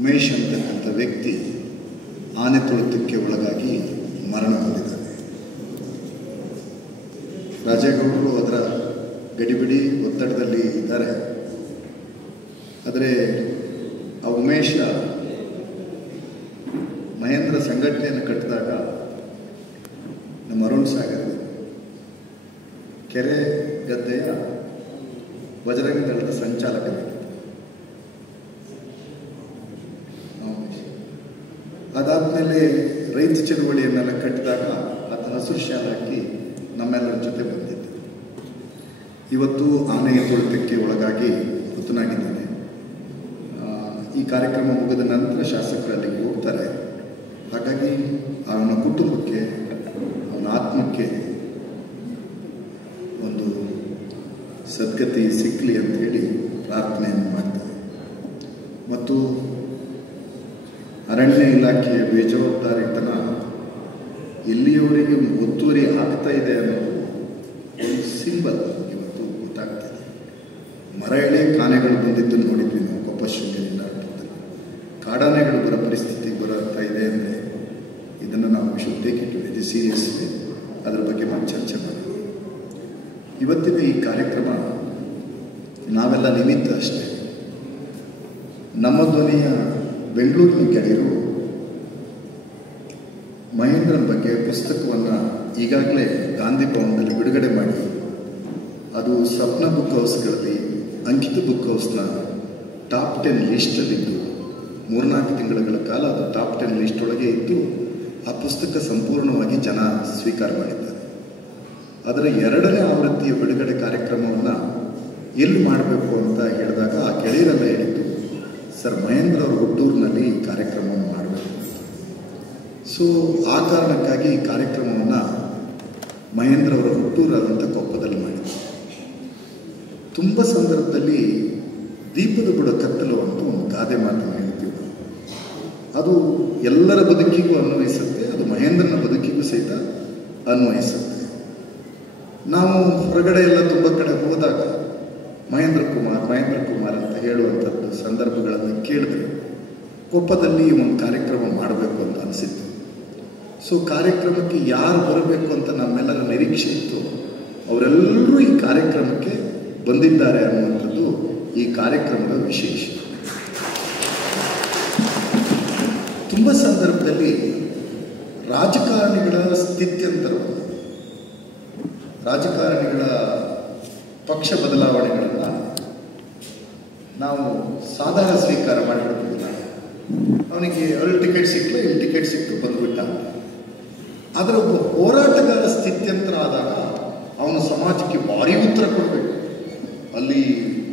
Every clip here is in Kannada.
ಉಮೇಶ್ ಅಂತಕ್ಕಂಥ ವ್ಯಕ್ತಿ ಆನೆ ತುಳಿತಕ್ಕೆ ಒಳಗಾಗಿ ಮರಣ ಹೊಂದಿದ್ದಾನೆ. ರಾಜೇಗೌಡರು ಅದರ ಗಡಿಬಿಡಿ ಒತ್ತಡದಲ್ಲಿ ಇದ್ದಾರೆ. ಆದರೆ ಆ ಉಮೇಶ ಮಹೇಂದ್ರ ಸಂಘಟನೆಯನ್ನು ಕಟ್ಟಿದಾಗ ನಮ್ಮ ಅರುಣ್ ಸಾಗರ್ ಕೆರೆ ಗದ್ದೆಯ ಬಜರಂಗ ದಳದ ಸಂಚಾಲಕರಾಗಿದ್ದರು. ಅದಾದಮೇಲೆ ರೈತ ಚಳುವಳಿಯನ್ನೆಲ್ಲ ಕಟ್ಟಿದಾಗ ಆತ ಹಸಿರು ಶಾಲೆ ಹಾಕಿ ನಮ್ಮೆಲ್ಲರ ಜೊತೆ ಬಂದಿದ್ದ. ಇವತ್ತು ಆನೆಯ ತುಳಿತಕ್ಕೆ ಒಳಗಾಗಿ ಮೃತನಾಗಿದ್ದಾನೆ. ಈ ಕಾರ್ಯಕ್ರಮ ಮುಗಿದ ನಂತರ ಶಾಸಕರು ಅಲ್ಲಿಗೆ ಹೋಗ್ತಾರೆ. ಹಾಗಾಗಿ ಅವನ ಕುಟುಂಬಕ್ಕೆ, ಅವನ ಆತ್ಮಕ್ಕೆ ಒಂದು ಸದ್ಗತಿ ಸಿಕ್ಕಲಿ ಅಂತ ಹೇಳಿ ಪ್ರಾರ್ಥನೆಯನ್ನು ಮಾಡ್ತಾರೆ. ಮತ್ತು ಅರಣ್ಯ ಇಲಾಖೆಯ ಬೇಜವಾಬ್ದಾರಿತನ ಎಲ್ಲಿಯವರೆಗೆ ಒತ್ತುವರಿ ಆಗ್ತಾ ಇದೆ ಅನ್ನೋದು ಒಂದು ಸಿಂಬಲ್ ಇವತ್ತು ಗೊತ್ತಾಗ್ತದೆ. ಮರ ಎಳೆ ಕಾನೆಗಳು ಬಂದಿದ್ದನ್ನು ನೋಡಿದ್ವಿ ನಾವು ಕೊಪ್ಪ ಶೃಂಗೇರಿ ನಾಟಕದಲ್ಲಿ. ಕಾಡಾನೆಗಳು ಬರೋ ಪರಿಸ್ಥಿತಿ ಬರುತ್ತಾ ಇದೆ ಅಂದರೆ ಇದನ್ನು ನಾವು should take it very seriously. ಅದರ ಬಗ್ಗೆ ನಾವು ಚರ್ಚೆ ಮಾಡಿದ್ವಿ. ಇವತ್ತಿನ ಈ ಕಾರ್ಯಕ್ರಮ ನಾವೆಲ್ಲ ನಿಮಿತ್ತ ಅಷ್ಟೇ. ನಮ್ಮ ಧ್ವನಿಯ ಬೆಂಗಳೂರಿನ ಗೆಳೆಯರು ಮಹೇಂದ್ರನ ಬಗ್ಗೆ ಪುಸ್ತಕವನ್ನು ಈಗಾಗಲೇ ಗಾಂಧಿ ಭವನದಲ್ಲಿ ಬಿಡುಗಡೆ ಮಾಡಿ ಅದು ಸ್ವಪ್ನ ಬುಕ್ ಹೌಸ್ಗಳಲ್ಲಿ ಅಂಕಿತ ಬುಕ್ ಹೌಸ್ನ ಟಾಪ್ 10 ಲಿಸ್ಟಲ್ಲಿದ್ದು 3-4 ತಿಂಗಳ ಕಾಲ ಅದು ಟಾಪ್ 10 ಲಿಸ್ಟ್ ಒಳಗೆ ಇದ್ದು ಆ ಪುಸ್ತಕ ಸಂಪೂರ್ಣವಾಗಿ ಜನ ಸ್ವೀಕಾರ ಮಾಡಿದ್ದಾರೆ. ಅದರ 2ನೇ ಆವೃತ್ತಿಯ ಬಿಡುಗಡೆ ಕಾರ್ಯಕ್ರಮವನ್ನು ಎಲ್ಲಿ ಮಾಡಬೇಕು ಅಂತ ಹೇಳಿದಾಗ ಆ ಗೆಳೆಯರೆಲ್ಲ ಹೇಳಿದ್ದು, ಸರ್ ಮಹೇಂದ್ರ ಅವರು ಹುಟ್ಟೂರಿನಲ್ಲಿ ಈ ಕಾರ್ಯಕ್ರಮವನ್ನು ಮಾಡಬೇಕು. ಸೊ ಆ ಕಾರಣಕ್ಕಾಗಿ ಈ ಕಾರ್ಯಕ್ರಮವನ್ನು ಮಹೇಂದ್ರ ಅವರ ಹುಟ್ಟೂರಾದಂಥ ಕೊಪ್ಪದಲ್ಲಿ ಮಾಡಿದ್ರು. ತುಂಬ ಸಂದರ್ಭದಲ್ಲಿ ದೀಪದ ಬುಡ ಕತ್ತಲು ಅಂತ ಒಂದು ಗಾದೆ ಮಾತನ್ನು ಹೇಳ್ತೀವಿ. ಅದು ಎಲ್ಲರ ಬದುಕಿಗೂ ಅನ್ವಯಿಸುತ್ತೆ, ಅದು ಮಹೇಂದ್ರನ ಬದುಕಿಗೂ ಸಹಿತ ಅನ್ವಯಿಸುತ್ತೆ. ನಾವು ಹೊರಗಡೆ ಎಲ್ಲ ತುಂಬ ಕಡೆ ಹೋದಾಗ ಮಹೇಂದ್ರ ಕುಮಾರ್ ಅಂತ ಹೇಳುವಂಥದ್ದು ಸಂದರ್ಭಗಳನ್ನು ಕೇಳಿದ್ರೆ ಕೊಪ್ಪದಲ್ಲಿ ಒಂದು ಕಾರ್ಯಕ್ರಮ ಮಾಡಬೇಕು ಅಂತ ಅನಿಸಿತ್ತು. ಸೊ ಕಾರ್ಯಕ್ರಮಕ್ಕೆ ಯಾರು ಬರಬೇಕು ಅಂತ ನಮ್ಮೆಲ್ಲರ ನಿರೀಕ್ಷೆ ಇತ್ತು, ಅವರೆಲ್ಲರೂ ಈ ಕಾರ್ಯಕ್ರಮಕ್ಕೆ ಬಂದಿದ್ದಾರೆ ಅನ್ನುವಂಥದ್ದು ಈ ಕಾರ್ಯಕ್ರಮದ ವಿಶೇಷ. ತುಂಬ ಸಂದರ್ಭದಲ್ಲಿ ರಾಜಕಾರಣಿಗಳ ಸ್ಥಿತ್ಯಂತರವನ್ನು, ರಾಜಕಾರಣಿಗಳ ಪಕ್ಷ ಬದಲಾವಣೆಗಳನ್ನು ನಾವು ಸಾಧಾರಣ ಸ್ವೀಕಾರ ಮಾಡಿಬಿಡ್ತೀವಿ. ಅವನಿಗೆ ಅಲ್ಲಿ ಟಿಕೆಟ್ ಸಿಕ್ಕಲು ಇಲ್ಲಿ ಟಿಕೆಟ್ ಸಿಕ್ತು ಬಂದುಬಿಟ್ಟ. ಆದರೆ ಒಬ್ಬ ಹೋರಾಟಗಾರ ಸ್ಥಿತ್ಯಂತರ ಆದಾಗ ಅವನು ಸಮಾಜಕ್ಕೆ ಭಾರಿ ಉತ್ತರ ಕೊಡಬೇಕು. ಅಲ್ಲಿ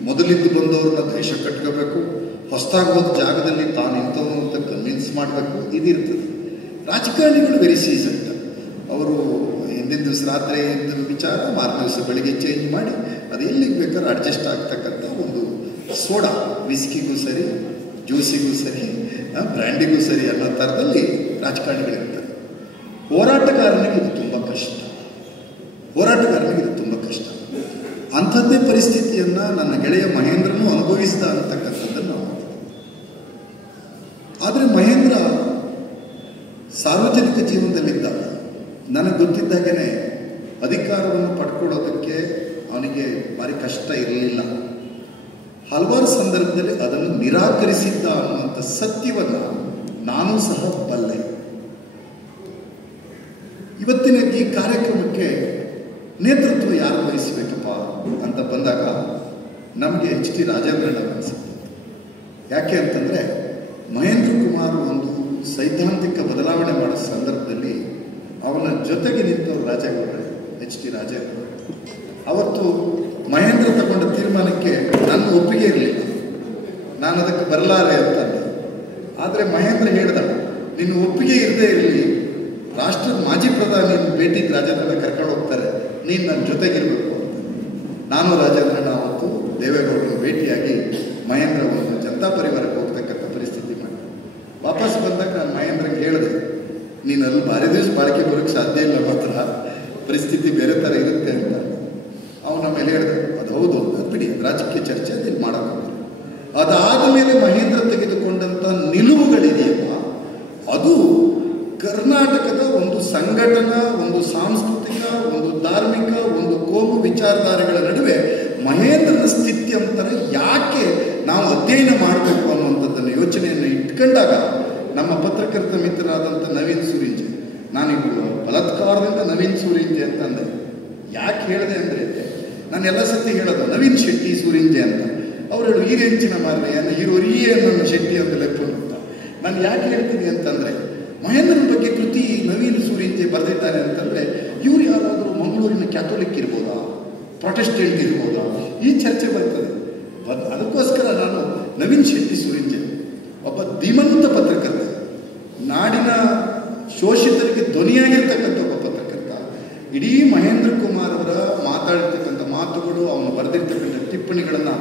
ಮೊದಲಿದ್ದು ಬಂದವ್ರನ್ನ ದೇಶ ಕಟ್ಕೋಬೇಕು, ಹೊಸದಾಗಿ ಹೋದ ಜಾಗದಲ್ಲಿ ತಾನು ಇಂಥವನು ಅಂತ ಕನ್ವಿನ್ಸ್ ಮಾಡಬೇಕು, ಇದಿರ್ತದೆ. ರಾಜಕಾರಣಿಗಳು ವೆರಿ ಸೀಸನ್ಡ್. ಅವರು ಹಿಂದಿನ ದಿವಸ ರಾತ್ರಿ ವಿಚಾರ ಮಾರನೇ ದಿವಸ ಬೆಳಿಗ್ಗೆ ಚೇಂಜ್ ಮಾಡಿ ಅದು ಎಲ್ಲಿಗೆ ಬೇಕಾದ್ರೆ ಅಡ್ಜಸ್ಟ್ ಆಗ್ತಕ್ಕಂಥ ಒಂದು ಸೋಡಾ, ವಿಸ್ಕಿಗೂ ಸರಿ, ಜ್ಯೂಸಿಗೂ ಸರಿ, ಬ್ರ್ಯಾಂಡಿಗೂ ಸರಿ ಅನ್ನೋ ಥರದಲ್ಲಿ ರಾಜಕಾರಣಿಗಳಿರ್ತಾರೆ. ಹೋರಾಟಗಾರನಿಗೆ ಇದು ತುಂಬ ಕಷ್ಟ. ಅಂಥದ್ದೇ ಪರಿಸ್ಥಿತಿಯನ್ನು ನನ್ನ ಗೆಳೆಯ ಮಹೇಂದ್ರನೂ ಅನುಭವಿಸಿದ ಅಂತಕ್ಕಂಥದ್ದನ್ನು ನಾವು. ಆದರೆ ಮಹೇಂದ್ರ ಸಾರ್ವಜನಿಕ ಜೀವನದಲ್ಲಿದ್ದಾಗ ನನಗೆ ಗೊತ್ತಿದ್ದಾಗೇ ಅಧಿಕಾರವನ್ನು ಪಡ್ಕೊಳ್ಳೋದಕ್ಕೆ ಅವನಿಗೆ ಭಾರಿ ಕಷ್ಟ ಇರಲಿಲ್ಲ. ಹಲವಾರು ಸಂದರ್ಭದಲ್ಲಿ ಅದನ್ನು ನಿರಾಕರಿಸಿದ್ದ ಅನ್ನುವಂಥ ಸತ್ಯವನ್ನು ನಾನು ಸಹ ಬಲ್ಲೆ. ಇವತ್ತಿನ ಈ ಕಾರ್ಯಕ್ರಮಕ್ಕೆ ನೇತೃತ್ವ ಯಾರು ವಹಿಸಬೇಕಪ್ಪ ಅಂತ ಬಂದಾಗ ನಮಗೆ ಎಚ್ ಟಿ ರಾಜೇಂದ್ರಣ್ಣ ಅನಿಸುತ್ತೆ. ಯಾಕೆ ಅಂತಂದರೆ ಮಹೇಂದ್ರ ಕುಮಾರ್ ಒಂದು ಸೈದ್ಧಾಂತಿಕ ಬದಲಾವಣೆ ಮಾಡೋ ಸಂದರ್ಭದಲ್ಲಿ ಅವನ ಜೊತೆಗೆ ನಿಂತವರು ರಾಜೇಗೌಡರೇ, ಎಚ್ ಟಿ ರಾಜೇಗೌಡ. ಅವತ್ತು ಮಹೇಂದ್ರ ತಗೊಂಡ ತೀರ್ಮಾನಕ್ಕೆ ನನ್ನ ಒಪ್ಪಿಗೆ ಇರಲಿಲ್ಲ, ನಾನು ಅದಕ್ಕೆ ಬರಲಾರೆ ಅಂತಂದೆ. ಆದರೆ ಮಹೇಂದ್ರ ಹೇಳ್ದ, ನಿನ್ನ ಒಪ್ಪಿಗೆ ಇರದೇ ಇರಲಿ, ರಾಷ್ಟ್ರದ ಮಾಜಿ ಪ್ರಧಾನಿ ಭೇಟಿಗೆ ರಾಜೇಂದ್ರನ ಕರ್ಕೊಂಡು ಹೋಗ್ತಾರೆ, ನೀನು ನನ್ನ ಜೊತೆಗಿರಬೇಕು ಅಂತ. ನಾನು ರಾಜೇಂದ್ರನ ಅವತ್ತು ದೇವೇಗೌಡರು ಭೇಟಿಯಾಗಿ ಮಹೇಂದ್ರ ಒಂದು ಜನತಾ ಪರಿವಾರಕ್ಕೆ ಹೋಗ್ತಕ್ಕಂಥ ಪರಿಸ್ಥಿತಿ ಮಾಡಿ ವಾಪಸ್ ಬಂದಾಗ ನಾನು ಮಹೇಂದ್ರಗೆ ಹೇಳಿದೆ, ನೀನು ಅಲ್ಲಿ ಭಾರಿ ದಿವಸ ಬಾಳಿಕೆ ಬರೋಕ್ಕೆ ಸಾಧ್ಯ ಇಲ್ಲ, ಮಾತ್ರ ಪರಿಸ್ಥಿತಿ ಬೇರೆ ಥರ ಇರುತ್ತೆ ಅಂತ. ಅವನ ಮೇಲೆ ಹೇಳಿದೆ, ಅದು ಹೌದು, ಅದು ಬಿಡಿ, ರಾಜಕೀಯ ಚರ್ಚೆ ಇಲ್ಲಿ ಮಾಡೋಕ್ಕಾಗಲ್ಲ. ಅದಾದ ಮೇಲೆ ಮಹೇಂದ್ರ ತೆಗೆದುಕೊಂಡಂಥ ನಿಲುವುಗಳಿದೆಯಲ್ಲ, ಅದು ಕರ್ನಾಟಕದ ಒಂದು ಸಂಘಟನಾ, ಒಂದು ಸಾಂಸ್ಕೃತಿಕ, ಒಂದು ಧಾರ್ಮಿಕ, ಒಂದು ಕೋಮು ವಿಚಾರಧಾರೆಗಳ ನಡುವೆ ಮಹೇಂದ್ರನ ಸ್ಥಿತಿ ಅಂತಾರೆ ಯಾಕೆ ನಾವು ಅಧ್ಯಯನ ಮಾಡಬೇಕು ಅನ್ನುವಂಥದ್ದನ್ನು ಯೋಚನೆಯನ್ನು ಇಟ್ಕೊಂಡಾಗ ನಮ್ಮ ಪತ್ರಕರ್ತ ಮಿತ್ರರಾದಂಥ ನವೀನ್ ಸೂರಿಂಜೆ, ನಾನೀಗ ಬಲಾತ್ಕಾರದಿಂದ ನವೀನ್ ಸೂರಿಂಜೆ ಅಂತಂದೆ. ಯಾಕೆ ಹೇಳಿದೆ ಅಂದರೆ, ನಾನು ಎಲ್ಲ ಸತಿ ಹೇಳೋದು ನವೀನ್ ಶೆಟ್ಟಿ ಸೂರಿಂಜೆ ಅಂತ. ಅವ್ರು ಹೇಳು ಹೀರೆಂಚಿನ ಮಾರನೆಯನ್ನು ಹೀರೋರಿಯೇ ನನ್ನ ಶೆಟ್ಟಿ ಅಂತ ಲೆಕ್ಕ ಅಂತ. ನಾನು ಯಾಕೆ ಹೇಳ್ತೀನಿ ಅಂತಂದರೆ, ಮಹೇಂದ್ರನ ಬಗ್ಗೆ ಕೃತಿ ನವೀನ್ ಸೂರಿಂಜೆ ಬರೆದಿದ್ದಾರೆ ಅಂತಂದರೆ, ಇವ್ರು ಯಾರಾದರೂ ಮಂಗಳೂರಿನ ಕ್ಯಾಥೋಲಿಕ್ ಇರ್ಬೋದಾ, ಪ್ರೊಟೆಸ್ಟೆಂಟ್ ಇರ್ಬೋದಾ, ಈ ಚರ್ಚೆ ಬರ್ತದೆ. ಅದಕ್ಕೋಸ್ಕರ ನಾನು ನವೀನ್ ಶೆಟ್ಟಿ ಸೂರಿಂಜೆ ಒಬ್ಬ ಧೀಮಂತ ಪತ್ರಕರ್ತ, ನಾಡಿನ ಶೋಷಿತರಿಗೆ ಧ್ವನಿಯಾಗಿರ್ತಕ್ಕಂಥ ಒಬ್ಬ ಪತ್ರಕರ್ತ. ಇಡೀ ಮಹೇಂದ್ರ ಕುಮಾರ್ ಅವರ ಮಾತಾಡಿರ್ತಕ್ಕಂಥ ಮಾತುಗಳು, ಅವನು ಬರೆದಿರ್ತಕ್ಕಂಥ ಟಿಪ್ಪಣಿಗಳನ್ನು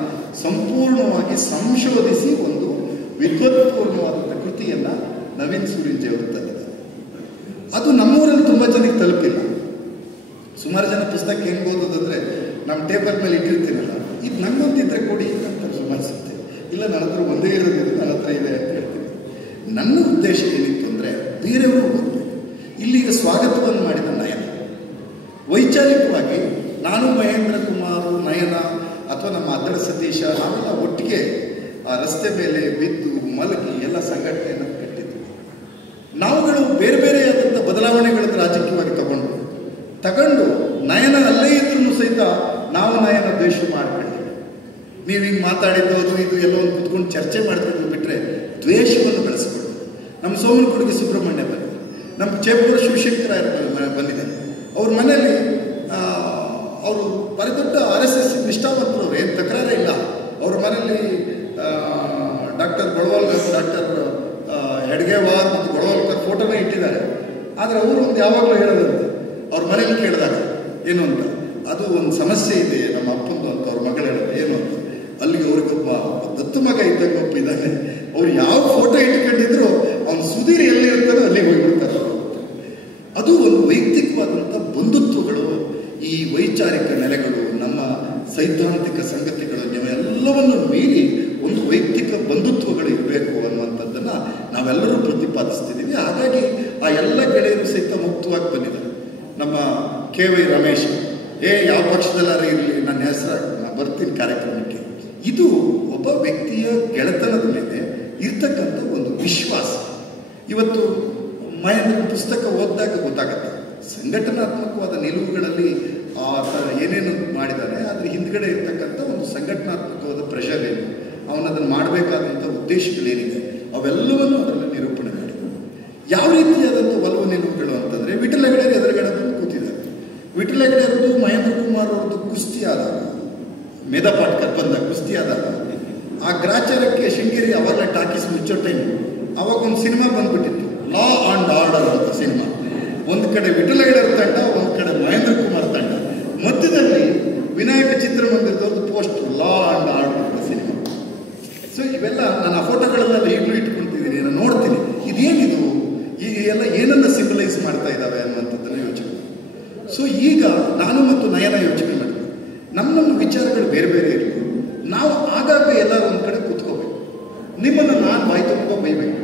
ಸಂಪೂರ್ಣವಾಗಿ ಸಂಶೋಧಿಸಿ ಒಂದು ವಿದ್ವತ್ಪೂರ್ಣವಾದಂಥ ಕೃತಿಯನ್ನು ನವೀನ್ ಸೂರಿಂಜೆ ಅವರು ತಂದಿದ್ದಾರೆ. ಅದು ನಮ್ಮೂರಲ್ಲಿ ತುಂಬ ಜನಕ್ಕೆ ತಲುಪಿಲ್ಲ. ಸುಮಾರು ಜನ ಪುಸ್ತಕ ಹೆಂಗೆ ಓದೋದಂದರೆ, ನಮ್ಮ ಟೇಬಲ್ ಮೇಲೆ ಇಟ್ಟಿರ್ತೀನಲ್ಲ, ಇದು ನನ್ನೊಂದಿದ್ರೆ ಕೊಡಿ ಅಂತ ಸುಮಾರಿಸುತ್ತೆ. ಇಲ್ಲ, ನನ್ನ ಹತ್ರ ಒಂದೇ ಇರೋದಿದೆ, ನನ್ನ ಹತ್ರ ಇದೆ ಅಂತ ಹೇಳ್ತೀನಿ. ನನ್ನ ಉದ್ದೇಶ ಏನಿತ್ತು ಅಂದರೆ, ಬೇರೆಯವರು ಓದಬೇಕು. ಇಲ್ಲಿಗ ಸ್ವಾಗತವನ್ನು ಮಾಡಿದ ನಯನ, ವೈಚಾರಿಕವಾಗಿ ನಾನು ಮಹೇಂದ್ರ ಕುಮಾರ್, ನಯನ ಅಥವಾ ನಮ್ಮ ಅದ್ದಳ ಸತೀಶ, ನಾವೆಲ್ಲ ಒಟ್ಟಿಗೆ ಆ ರಸ್ತೆ ಮೇಲೆ ಬಿದ್ದು ಮಲಗಿ ಎಲ್ಲ ಸಂಘಟನೆಯನ್ನು ಕಟ್ಟಿದ್ವಿ. ನಾವುಗಳು ಬೇರೆ ಬೇರೆಯಾದಂಥ ಬದಲಾವಣೆಗಳನ್ನು ರಾಜಕೀಯವಾಗಿ ತಗೊಂಡು ನಯನ ಅಲ್ಲೇ ಇದ್ರೂ ಸಹಿತ ನಾವು ನಯನ ದ್ವೇಷ ಮಾಡ್ಕೊಳ್ಳಿ. ನೀವು ಹಿಂಗೆ ಮಾತಾಡಿದ್ದು ಅದು ಇದು ಎಲ್ಲ ಒಂದು ಕುತ್ಕೊಂಡು ಚರ್ಚೆ ಮಾಡ್ತಿದ್ದು ಬಿಟ್ಟರೆ ದ್ವೇಷವನ್ನು ಬೆಳೆಸ್ಕೊಳ್ಳಿ. ನಮ್ಮ ಸೋಮನಕುಡಿಗೆ ಸುಬ್ರಹ್ಮಣ್ಯ ಬಂದಿದೆ, ನಮ್ಮ ಚೇಪೂರ ಶಿವಶಂಕರ ಬಂದಿದೆ. ಅವ್ರ ಮನೆಯಲ್ಲಿ ಅವರು ದೊಡ್ಡ RSS ನಿಷ್ಠಾವಂತರು, ಏನು ತಕರಾರೇ ಇಲ್ಲ. ಅವ್ರ ಮನೆಯಲ್ಲಿ ಡಾಕ್ಟರ್ ಗೊಳವಲ್ಕರ್, ಡಾಕ್ಟರ್ ಹೆಡ್ಗೇವಾರ್ ಮತ್ತು ಗೊಳವಲ್ಕರ್ ಫೋಟೋನೇ ಇಟ್ಟಿದ್ದಾರೆ. ಆದರೆ ಅವರು ಒಂದು ಯಾವಾಗಲೂ ಹೇಳೋದಂತೆ, ಅವ್ರ ಮನೇಲಿ ಕೇಳಿದಾಗ ಏನು ಅಂತ, ಅದು ಒಂದು ಸಮಸ್ಯೆ ಇದೆ ನಮ್ಮ ಅಪ್ಪಂದು ಅಂತ ಅವ್ರ ಮಗಳು ಹೇಳೋದು. ಏನು ಅಂತ, ಅಲ್ಲಿಗೆ ಅವ್ರಿಗೊಬ್ಬ ದತ್ತು ಮಗ ಇದ್ದಾಗ ಒಬ್ಬ ಇದ್ದಾನೆ, ಅವ್ರು ಯಾವ ಫೋಟೋ ಇಟ್ಕೊಂಡಿದ್ರು ಅವ್ನು ಸುಧೀರ್ ಎಲ್ಲಿ ಇರ್ತಾರೋ ಅಲ್ಲಿಗೆ ಹೋಗ್ಬಿಡ್ತಾರೆ. ಅದು ಒಂದು ವೈಯಕ್ತಿಕವಾದಂಥ ಬಂಧುತ್ವಗಳು, ಈ ವೈಚಾರಿಕ ನೆಲೆಗಳು, ನಮ್ಮ ಸೈದ್ಧಾಂತಿಕ ಸಂಗತಿಗಳು ಎಲ್ಲವನ್ನು ಮೀರಿ ಒಂದು ವೈಯಕ್ತಿಕ ಬಂಧುತ್ವಗಳು ಇರಬೇಕು ಅನ್ನುವಂಥದ್ದನ್ನು ನಾವೆಲ್ಲರೂ ಪ್ರತಿಪಾದಿಸ್ತಿದ್ದೀವಿ. ಹಾಗಾಗಿ ಆ ಎಲ್ಲ ಗೆಳೆಯರು ಸಹಿತ ಮುಕ್ತವಾಗಿ ಬಂದಿದ್ದಾರೆ. ನಮ್ಮ KY ರಮೇಶ್, ಯಾವ ಪಕ್ಷದಲ್ಲಾರು ಇರಲಿ, ನನ್ನ ಹೆಸರು ನಾನು ಬರ್ತೀನಿ ಕಾರ್ಯಕ್ರಮಕ್ಕೆ. ಇದು ಒಬ್ಬ ವ್ಯಕ್ತಿಯ ಗೆಳೆತನದ ಮೇಲೆ ಇರ್ತಕ್ಕಂಥ ಒಂದು ವಿಶ್ವಾಸ. ಇವತ್ತು ಮಹೇಂದ್ರ ಪುಸ್ತಕ ಓದಿದಾಗ ಗೊತ್ತಾಗುತ್ತೆ, ಸಂಘಟನಾತ್ಮಕವಾದ ನಿಲುವುಗಳಲ್ಲಿ ಆತ ಏನೇನು ಮಾಡಿದ್ದಾನೆ, ಅದ್ರ ಹಿಂದ್ಗಡೆ ಇರ್ತಕ್ಕಂಥ ಒಂದು ಸಂಘಟನಾತ್ಮಕವಾದ ಪ್ರೆಷರ್ ಏನು, ಅವನದನ್ನು ಮಾಡಬೇಕಾದಂಥ ಉದ್ದೇಶಗಳೇನಿದೆ, ಅವೆಲ್ಲವನ್ನು ಅದರಲ್ಲಿ ನಿರೂಪಣೆ ಮಾಡಿದ್ದಾರೆ. ಯಾವ ರೀತಿಯಾದಂಥ ಒಲವು ನಿಲುವುಗಳು ಅಂತಂದರೆ, ವಿಠಲ ಹೆಗಡೆ ಎದುರುಗಡೆ ಬಂದು ಕೂತಿದ್ದಾರೆ. ವಿಠಲ ಹೆಗಡೆ ಅವ್ರದ್ದು ಮಹೇಂದ್ರ ಕುಮಾರ್ ಅವ್ರದ್ದು ಕುಸ್ತಿ ಆದಾಗ, ಮೇಧಾ ಪಾಟ್ಕರ್ ಬಂದ ಕುಸ್ತಿ ಆದಾಗ, ಆ ಗ್ರಾಚಾರಕ್ಕೆ ಶೃಂಗೇರಿ ಅವಾಗಲೇ ಟಾಕೀಸ್ ಮುಚ್ಚೋ ಟೈಮ್, ಅವಾಗ ಒಂದು ಸಿನಿಮಾ ಬಂದ್ಬಿಟ್ಟಿತ್ತು, ಲಾ ಆ್ಯಂಡ್ ಆರ್ಡರ್ ಅಂತ ಸಿನಿಮಾ. ಒಂದು ಕಡೆ ವಿಠಲ ಹೆಗಡೆ ತಂಡ, ಒಂದು ಕಡೆ ಮಹೇಂದ್ರ ಕುಮಾರ್ ತಂಡ, ಮಧ್ಯದಲ್ಲಿ ವಿನಾಯಕ ಚಿತ್ರಮಂದಿರದವ್ರದ್ದು ಪೋಸ್ಟ್ ಲಾ ಆ್ಯಂಡ್ ಆರ್ಡರ್ ಅಂತ ಸಿನಿಮಾ. ಸೊ ಇವೆಲ್ಲ ನಾನು ಆ ಫೋಟೋಗಳನ್ನೆಲ್ಲ ಈಗಲೂ ಇಟ್ಕೊಳ್ತಿದ್ದೀನಿ, ನಾನು ನೋಡ್ತೀನಿ ಇದೇನಿದು, ಈ ಎಲ್ಲ ಏನನ್ನ ಸಿಂಬಲೈಸ್ ಮಾಡ್ತಾ ಇದ್ದಾವೆ ಅನ್ನುವಂಥದ್ದನ್ನು ಯೋಚನೆ. ಸೊ ಈಗ ನಾನು ಮತ್ತು ನಯನ ಯೋಚನೆ ಮಾಡಿದ್ವಿ, ನಮ್ಮ ವಿಚಾರಗಳು ಬೇರೆ ಬೇರೆ ಇರಲಿ, ನಾವು ಆಗಾಗ ಎಲ್ಲರೂ ಒಂದು ಕಡೆ ಕೂತ್ಕೋಬೇಕು. ನಿಮ್ಮನ್ನು ನಾನು ಬಾಯಿ ತುಂಬ ಬೈಬೇಕು,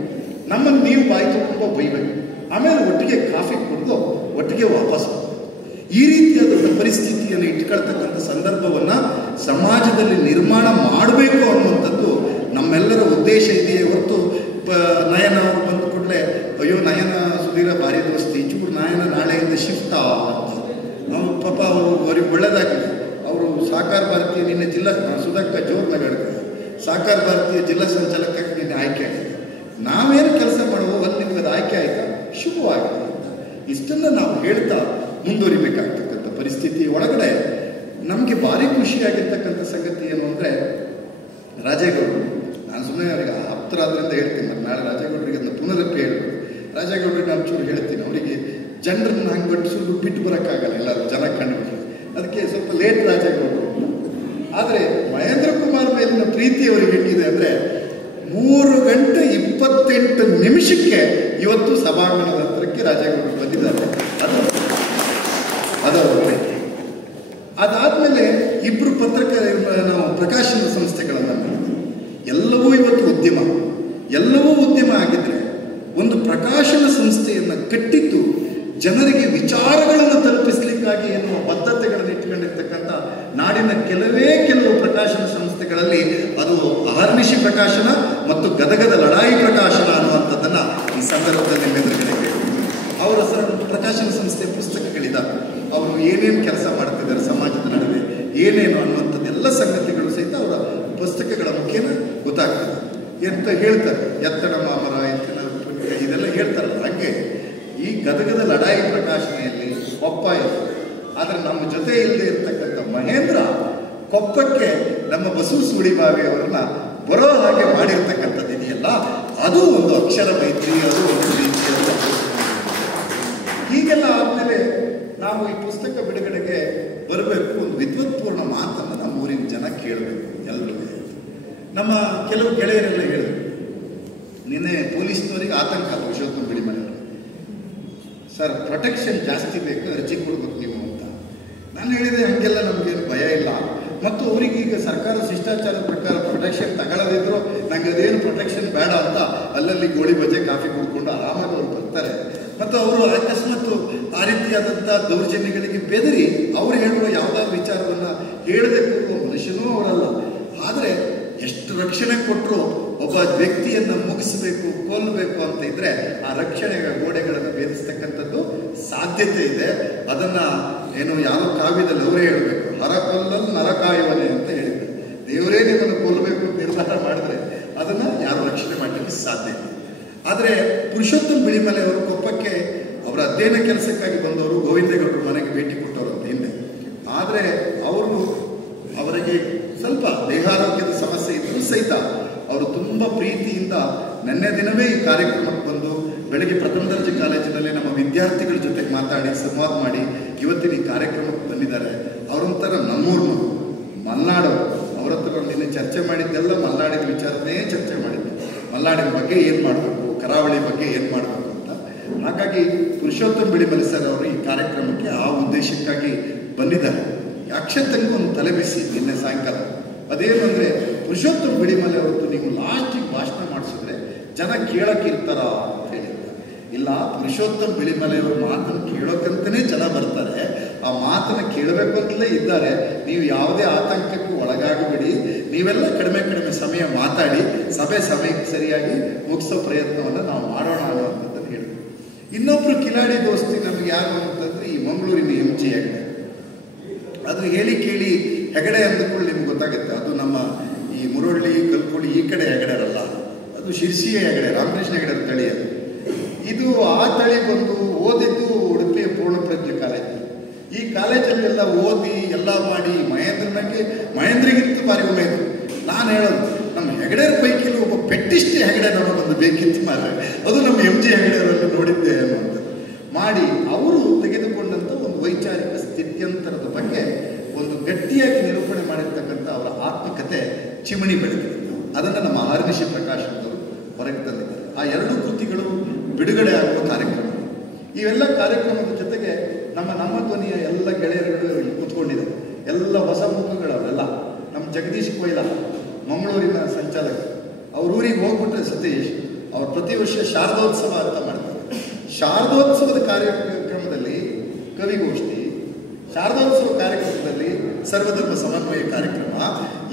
ನಮ್ಮನ್ನು ನೀವು ಬಾಯಿ ತುಂಬ ಬೈಬೇಕು, ಆಮೇಲೆ ಒಟ್ಟಿಗೆ ಕಾಫಿ ಕುಡಿದು ಒಟ್ಟಿಗೆ ವಾಪಸ್ ಹೋಗ್ಬೇಕು. ಈ ರೀತಿಯಾದ ಪರಿಸ್ಥಿತಿಯನ್ನು ಇಟ್ಕೊಳ್ತಕ್ಕಂಥ ಸಂದರ್ಭವನ್ನು ಸಮಾಜದಲ್ಲಿ ನಿರ್ಮಾಣ ಮಾಡಬೇಕು ಅನ್ನುವಂಥದ್ದು ನಮ್ಮೆಲ್ಲರ ಉದ್ದೇಶ ಇದೆಯೇ ಹೊರತು ನಯನ ಅವರು ಬಂದ ಕೂಡಲೇ ಅಯ್ಯೋ ನಯನ ಸುಧೀರ ಭಾರಿ ದೋಸ್ತಿ ಚೂರು ನಯನ ನಾಳೆಯಿಂದ ಶಿಫ್ಟ್ ಅಂತ ಅವ್ರು ಪಾಪ ಅವ್ರಿಗೆ ಒಳ್ಳೇದಾಗಲಿ. ಅವರು ಸಹಕಾರ ಭಾರತೀಯ ನಿನ್ನೆ ಜಿಲ್ಲಾ ಸುಧಾಕ ಜೋರ್ನಗರ ಸಹಕಾರ ಭಾರತೀಯ ಜಿಲ್ಲಾ ಸಂಚಾಲಕಕ್ಕೆ ನಿನ್ನೆ ಆಯ್ಕೆ ಆಗಿದೆ. ನಾವೇನು ಕೆಲಸ ಮಾಡುವ ಒಂದು ನಿಮ್ಗೆ ಅದು ಆಯ್ಕೆ ಆಯ್ತಾ ಶುಭವಾಗಿದೆ ಅಂತ ಇಷ್ಟನ್ನು ನಾವು ಹೇಳ್ತಾ ಮುಂದುವರಿಬೇಕಾಗ್ತಕ್ಕಂಥ ಪರಿಸ್ಥಿತಿ ಒಳಗಡೆ ನಮಗೆ ಭಾರಿ ಖುಷಿಯಾಗಿರ್ತಕ್ಕಂಥ ಸಂಗತಿ ಏನು ಅಂದರೆ ರಾಜೇಗೌಡರು, ನಾನು ಸುಮ್ಮನೆ ಅವರಿಗೆ ಆಪ್ತರಾದ್ರಿಂದ ಹೇಳ್ತೀನಿ, ಮತ್ತು ನಾಳೆ ರಾಜೇಗೌಡರಿಗೆ ಅದನ್ನು ಪುನರಕ್ಕೆ ಹೇಳ್ಬೋದು. ರಾಜೇಗೌಡರಿಗೆ ನಾನು ಚೂರು ಹೇಳ್ತೀನಿ, ಅವರಿಗೆ ಜನರನ್ನು ಹಂಗೆ ಬಟ್ಟಿಸೋದು ಬಿಟ್ಟು ಬರೋಕ್ಕಾಗಲ್ಲ, ಎಲ್ಲರೂ ಜನ ಕಂಡು ಅದಕ್ಕೆ ಸ್ವಲ್ಪ ಲೇಟ್ ರಾಜೇಗೌಡರು. ಆದರೆ ಮಹೇಂದ್ರ ಕುಮಾರ್ ಮೇಲಿನ ಪ್ರೀತಿ ಅವರಿಗೆ ಹೆಂಗಿದೆ ಅಂದರೆ 3 ಗಂಟೆ 28 ನಿಮಿಷಕ್ಕೆ ಇವತ್ತು ಸಭಾಂಗಣದ ಹತ್ರಕ್ಕೆ ರಾಜೇಗೌಡರು ಬಂದಿದ್ದಾರೆ. ಅದು ಪ್ರೀತಿ. ಅದಾದಮೇಲೆ ಇಬ್ಬರು ನಾವು ಪ್ರಕಾಶನ ಸಂಸ್ಥೆಗಳನ್ನು ಮಾಡಿದ್ವಿ. ಎಲ್ಲವೂ ಇವತ್ತು ಉದ್ಯಮ ಆಗಿದ್ರೆ ಒಂದು ಪ್ರಕಾಶನ ಸಂಸ್ಥೆಯನ್ನು ಕಟ್ಟಿದ್ದು ಜನರಿಗೆ ವಿಚಾರಗಳನ್ನು ತಲುಪಿಸಲಿಕ್ಕಾಗಿ ಎನ್ನುವ ಬದ್ಧತೆಗಳನ್ನು ಇಟ್ಟುಕೊಂಡಿರ್ತಕ್ಕಂಥ ನಾಡಿನ ಕೆಲವು ಪ್ರಕಾಶನ ಸಂಸ್ಥೆಗಳಲ್ಲಿ ಅದು ಅಹರ್ನಿಶಿ ಪ್ರಕಾಶನ ಮತ್ತು ಗದಗದ ಲಡಾಯಿ ಪ್ರಕಾಶನ ಅನ್ನುವಂಥದ್ದನ್ನು ಈ ಸಂದರ್ಭದಲ್ಲಿ ಎದುರುಗಡೆ ಅವರ ಪ್ರಕಾಶನ ಸಂಸ್ಥೆಯ ಪುಸ್ತಕಗಳಿದ್ದಾವೆ. ಅವರು ಏನೇನು ಕೆಲಸ ಮಾಡ್ತಿದ್ದಾರೆ ಸಮಾಜದ ನಡುವೆ ಏನೇನು ಅನ್ನುವಂಥದ್ದೆಲ್ಲ ಸಂಗತಿಗಳು ಸಹಿತ ಅವರ ಪುಸ್ತಕಗಳ ಮುಖೇನ ಗೊತ್ತಾಗ್ತದೆ ಅಂತ ಹೇಳ್ತಾರೆ. ಎತ್ತಡ ಮಾಮರ ಎತ್ತಿನ ಇದೆಲ್ಲ ಹೇಳ್ತಾರಲ್ಲ, ಹಾಗೆ ಈ ಗದಗದ ಲಡಾಯಿ ಪ್ರಕಾಶನೆಯಲ್ಲಿ ಕೊಪ್ಪ ಇದೆ. ಆದರೆ ನಮ್ಮ ಜೊತೆ ಇಲ್ಲದೆ ಇರ್ತಕ್ಕಂಥ ಮಹೇಂದ್ರ ಕೊಪ್ಪಕ್ಕೆ ನಮ್ಮ ಬಸವ ಸುಳಿಬಾವಿ ಅವರನ್ನ ಬರೋ ಹಾಗೆ ಮಾಡಿರ್ತಕ್ಕಂಥದ್ದು ಇದೆಯಲ್ಲ, ಅದು ಒಂದು ಅಕ್ಷರ ಮೈತ್ರಿ, ಅದು ಒಂದು ರೀತಿಯ ಹೀಗೆಲ್ಲ ಆದಮೇಲೆ ನಾವು ಈ ಪುಸ್ತಕ ಬಿಡುಗಡೆಗೆ ಬರಬೇಕು. ಒಂದು ವಿದ್ವತ್ಪೂರ್ಣ ಮಾತನ್ನು ನಮ್ಮ ಊರಿನ ಜನ ಕೇಳಬೇಕು. ಎಲ್ಲರೂ ನಮ್ಮ ಕೆಲವು ಗೆಳೆಯರೆಲ್ಲ ಹೇಳಿದ್ರು, ನಿನ್ನೆ ಪೊಲೀಸ್ನವರಿಗೆ ಆತಂಕ ಪುರುಷೋತ್ತಮ ಬಿಳಿಮಲೆಯವರು, ಸರ್ ಪ್ರೊಟೆಕ್ಷನ್ ಜಾಸ್ತಿ ಬೇಕು, ಅರ್ಜಿ ಕೊಡ್ಬೇಕು ನೀವು ಅಂತ. ನಾನು ಹೇಳಿದೆ ಹಾಗೆಲ್ಲ ನಮಗೇನು ಭಯ ಇಲ್ಲ, ಮತ್ತು ಅವರಿಗೆ ಈಗ ಸರ್ಕಾರ ಶಿಷ್ಟಾಚಾರದ ಪ್ರಕಾರ ಪ್ರೊಟೆಕ್ಷನ್ ತಗೊಳ್ಳದಿದ್ರು ನಂಗೆ ಅದೇನು ಪ್ರೊಟೆಕ್ಷನ್ ಬೇಡ ಅಂತ ಅಲ್ಲಲ್ಲಿ ಗೋಳಿ ಬಜೆ ಕಾಫಿ ಕುಡ್ಕೊಂಡು ಆರಾಮಾಗಿ ಅವ್ರು ಬರ್ತಾರೆ. ಮತ್ತು ಅವರು ಅಕಸ್ಮಾತ್ ಆ ರೀತಿಯಾದಂಥ ದೌರ್ಜನ್ಯಗಳಿಗೆ ಬೆದರಿ ಅವ್ರು ಹೇಳುವ ಯಾವುದಾದ್ರು ವಿಚಾರವನ್ನು ಹೇಳದೆ ಕೂರುವ ಮನುಷ್ಯನೂ ಅವರಲ್ಲ. ಆದರೆ ಎಷ್ಟು ರಕ್ಷಣೆ ಕೊಟ್ಟರು ಒಬ್ಬ ವ್ಯಕ್ತಿಯನ್ನು ಮುಗಿಸಬೇಕು, ಕೊಲ್ಲಬೇಕು ಅಂತ ಇದ್ರೆ ಆ ರಕ್ಷಣೆಯ ಗೋಡೆಗಳನ್ನು ಭೇದಿಸ್ತಕ್ಕಂಥದ್ದು ಸಾಧ್ಯತೆ ಇದೆ. ಅದನ್ನು ಯಾವ ಕಾವ್ಯದಲ್ಲಿ ಅವರೇ ಹೇಳಬೇಕು, ಹರ ಕೊಲ್ಲಲು ನರಕಾಯುವನೆ ಅಂತ ಹೇಳಿದ್ರು. ದೇವರೇ ನಿಮ್ಮನ್ನು ಕೊಲ್ಲಬೇಕು ನಿರ್ಧಾರ ಮಾಡಿದ್ರೆ ಅದನ್ನು ಯಾರು ರಕ್ಷಣೆ ಮಾಡಲಿಕ್ಕೆ ಸಾಧ್ಯ ಇಲ್ಲ. ಆದರೆ ಪುರುಷೋತ್ತಮ ಬಿಳಿಮಲೆ ಅವರು ಕೊಪ್ಪಕ್ಕೆ ಅವರ ಅಧ್ಯಯನ ಕೆಲಸಕ್ಕಾಗಿ ಬಂದವರು ಗೋವಿಂದೇಗೌಡರು ಮನೆಗೆ ಭೇಟಿ ಕೊಟ್ಟವರು ಅಂತ ಹಿಂದೆ. ಆದರೆ ಅವರಿಗೆ ಸ್ವಲ್ಪ ದೇಹಾರೋಗ್ಯದ ಸಮಸ್ಯೆ ಇದ್ದರೂ ಸಹಿತ ಅವರು ತುಂಬ ಪ್ರೀತಿಯಿಂದ ನಿನ್ನೆ ದಿನವೇ ಈ ಕಾರ್ಯಕ್ರಮಕ್ಕೆ ಬಂದು ಬೆಳಗ್ಗೆ ಪ್ರಥಮ ದರ್ಜೆ ಕಾಲೇಜಿನಲ್ಲಿ ನಮ್ಮ ವಿದ್ಯಾರ್ಥಿಗಳ ಜೊತೆ ಮಾತಾಡಿ ಸಂವಾದ ಮಾಡಿ ಇವತ್ತಿನ ಈ ಕಾರ್ಯಕ್ರಮಕ್ಕೆ ಬಂದಿದ್ದಾರೆ. ಅವರೊಂಥರ ನಮ್ಮೂರ್ನು ಮಲ್ನಾಡವರು. ಅವರ ಹತ್ರ ನಿನ್ನೆ ಚರ್ಚೆ ಮಾಡಿದ್ದೆಲ್ಲ ಮಲ್ನಾಡಿನ ವಿಚಾರನೇ ಚರ್ಚೆ ಮಾಡಿದ್ದು, ಮಲ್ನಾಡಿನ ಬಗ್ಗೆ ಏನು ಮಾಡಬೇಕು, ಕರಾವಳಿ ಬಗ್ಗೆ ಏನು ಮಾಡಬೇಕು ಅಂತ. ಹಾಗಾಗಿ ಪುರುಷೋತ್ತಮ ಬಿಳಿಮಲೆ ಸರ್ ಅವರು ಈ ಕಾರ್ಯಕ್ರಮಕ್ಕೆ ಆ ಉದ್ದೇಶಕ್ಕಾಗಿ ಬಂದಿದ್ದಾರೆ. ಅಕ್ಷತೆಗೂ ಒಂದು ತಲೆ ಬಿಸಿ ನಿನ್ನೆ ಸಾಯಂಕಾಲ. ಅದೇನು ಅಂದರೆ ಪುರುಷೋತ್ತಮ ಬಿಳಿಮಲೆ ಅವತ್ತು ನೀವು ಲಾಸ್ಟಿಗೆ ಭಾಷಣ ಮಾಡಿಸಿದ್ರೆ ಜನ ಕೇಳೋಕ್ಕಿರ್ತಾರ ಅಂತ ಹೇಳಿದ್ದಾರೆ. ಇಲ್ಲ, ಪುರುಷೋತ್ತಮ ಬಿಳಿಮಲೆಯವ್ರ ಮಾತನ್ನು ಕೇಳೋಕ್ಕಂತಲೇ ಜನ ಬರ್ತಾರೆ, ಆ ಮಾತನ್ನು ಕೇಳಬೇಕು ಅಂತಲೇ ಇದ್ದಾರೆ. ನೀವು ಯಾವುದೇ ಆತಂಕಕ್ಕೆ ಒಳಗಾಗಬೇಡಿ, ನೀವೆಲ್ಲ ಕಡಿಮೆ ಸಮಯ ಮಾತಾಡಿ ಸಮಯಕ್ಕೆ ಸರಿಯಾಗಿ ಮುಗಿಸೋ ಪ್ರಯತ್ನವನ್ನು ನಾವು ಮಾಡೋಣ ಅನ್ನೋಂಥದ್ದನ್ನು ಹೇಳಿದ್ರು. ಇನ್ನೊಬ್ಬರು ಕಿಲಾಡಿ ದೋಸ್ತಿ ನಮಗೆ ಯಾರು ಅಂತಂದರೆ ಈ ಮಂಗಳೂರಿನ MG ಹೆಗಡೆ. ಅದು ಹೇಳಿ ಕೇಳಿ ಹೆಗಡೆ ಅಂದುಕೊಂಡು ನಿಮ್ಗೆ ಗೊತ್ತಾಗುತ್ತೆ, ಅದು ನಮ್ಮ ಈ ಮುರೊಳ್ಳಿ ಕಲ್ಕೋಳಿ ಈ ಕಡೆ ಹೆಗಡೆರಲ್ಲ, ಅದು ಶಿರ್ಸಿಯ ಹೆಗಡೆ, ರಾಮಕೃಷ್ಣ ಹೆಗಡೆ ತಳಿ. ಅದು ಇದು ಆ ತಳಿ ಬಂದು ಓದಿದ್ದು ಉಡುಪಿಯ ಪೂರ್ಣಪ್ರಜ್ಞೆ ಕಾಲೇಜ್. ಈ ಕಾಲೇಜಲ್ಲೆಲ್ಲ ಓದಿ ಎಲ್ಲ ಮಾಡಿ ಮಹೇಂದ್ರಿಗಿಂತ ಭಾರಿ ಒಳ್ಳೆಯದು. ನಾನು ಹೇಳೋದು ನಮ್ಮ ಹೆಗಡೆರ ಪೈಕಿಲು ಒಬ್ಬ ಪೆಟ್ಟಿಷ್ಟೇ ಹೆಗಡೆ ನಮಗೊಂದು ಬೇಕಿತ್ತು ಮಾರ್ರೆ, ಅದು ನಮ್ಮ MG ಹೆಗಡೆಯವರಲ್ಲಿ ನೋಡಿದ್ದೆ ಅನ್ನೋದು ಮಾಡಿ ಅವರು ತೆಗೆದುಕೊಂಡಂಥ ಒಂದು ವೈಚಾರಿಕ ಸ್ಥಿತ್ಯಂತರದ ಬಗ್ಗೆ ಒಂದು ಗಟ್ಟಿಯಾಗಿ ನಿರೂಪಣೆ ಮಾಡಿರ್ತಕ್ಕಂಥ ಅವರ ಆತ್ಮಕತೆ ಚಿಮಣಿ ಬೆಳೆದಿದೆ. ಅದನ್ನು ನಮ್ಮ ಅಹರ್ನಿಶಿ ಪ್ರಕಾಶನದವರು ಹೊರಗೆ ತಂದಿದ್ದಾರೆ. ಆ 2 ಕೃತಿಗಳು ಬಿಡುಗಡೆ ಆಗುವ ಕಾರ್ಯಕ್ರಮ. ಇವೆಲ್ಲ ಕಾರ್ಯಕ್ರಮದ ಜೊತೆಗೆ ನಮ್ಮ ಧ್ವನಿಯ ಎಲ್ಲ ಗೆಳೆಯರುಗಳು ಇಲ್ಲಿ ಕೂತ್ಕೊಂಡಿದ್ದಾರೆ. ಎಲ್ಲ ಹೊಸ ಮುಖಗಳವರೆಲ್ಲ ನಮ್ಮ ಜಗದೀಶ್ ಕೊಯ್ಲ ಮಂಗಳೂರಿನ ಸಂಚಾಲಕ, ಅವ್ರ ಊರಿಗೆ ಹೋಗ್ಬಿಟ್ರೆ ಸತೀಶ್ ಅವ್ರು ಪ್ರತಿ ವರ್ಷ ಶಾರದೋತ್ಸವ ಅಂತ ಮಾಡ್ತಾರೆ. ಶಾರದೋತ್ಸವದ ಕಾರ್ಯಕ್ರಮದಲ್ಲಿ ಕವಿಗೋಷ್ಠಿ, ಶಾರದೋತ್ಸವ ಕಾರ್ಯಕ್ರಮದಲ್ಲಿ ಸರ್ವಧರ್ಮ ಸಮನ್ವಯ ಕಾರ್ಯಕ್ರಮ,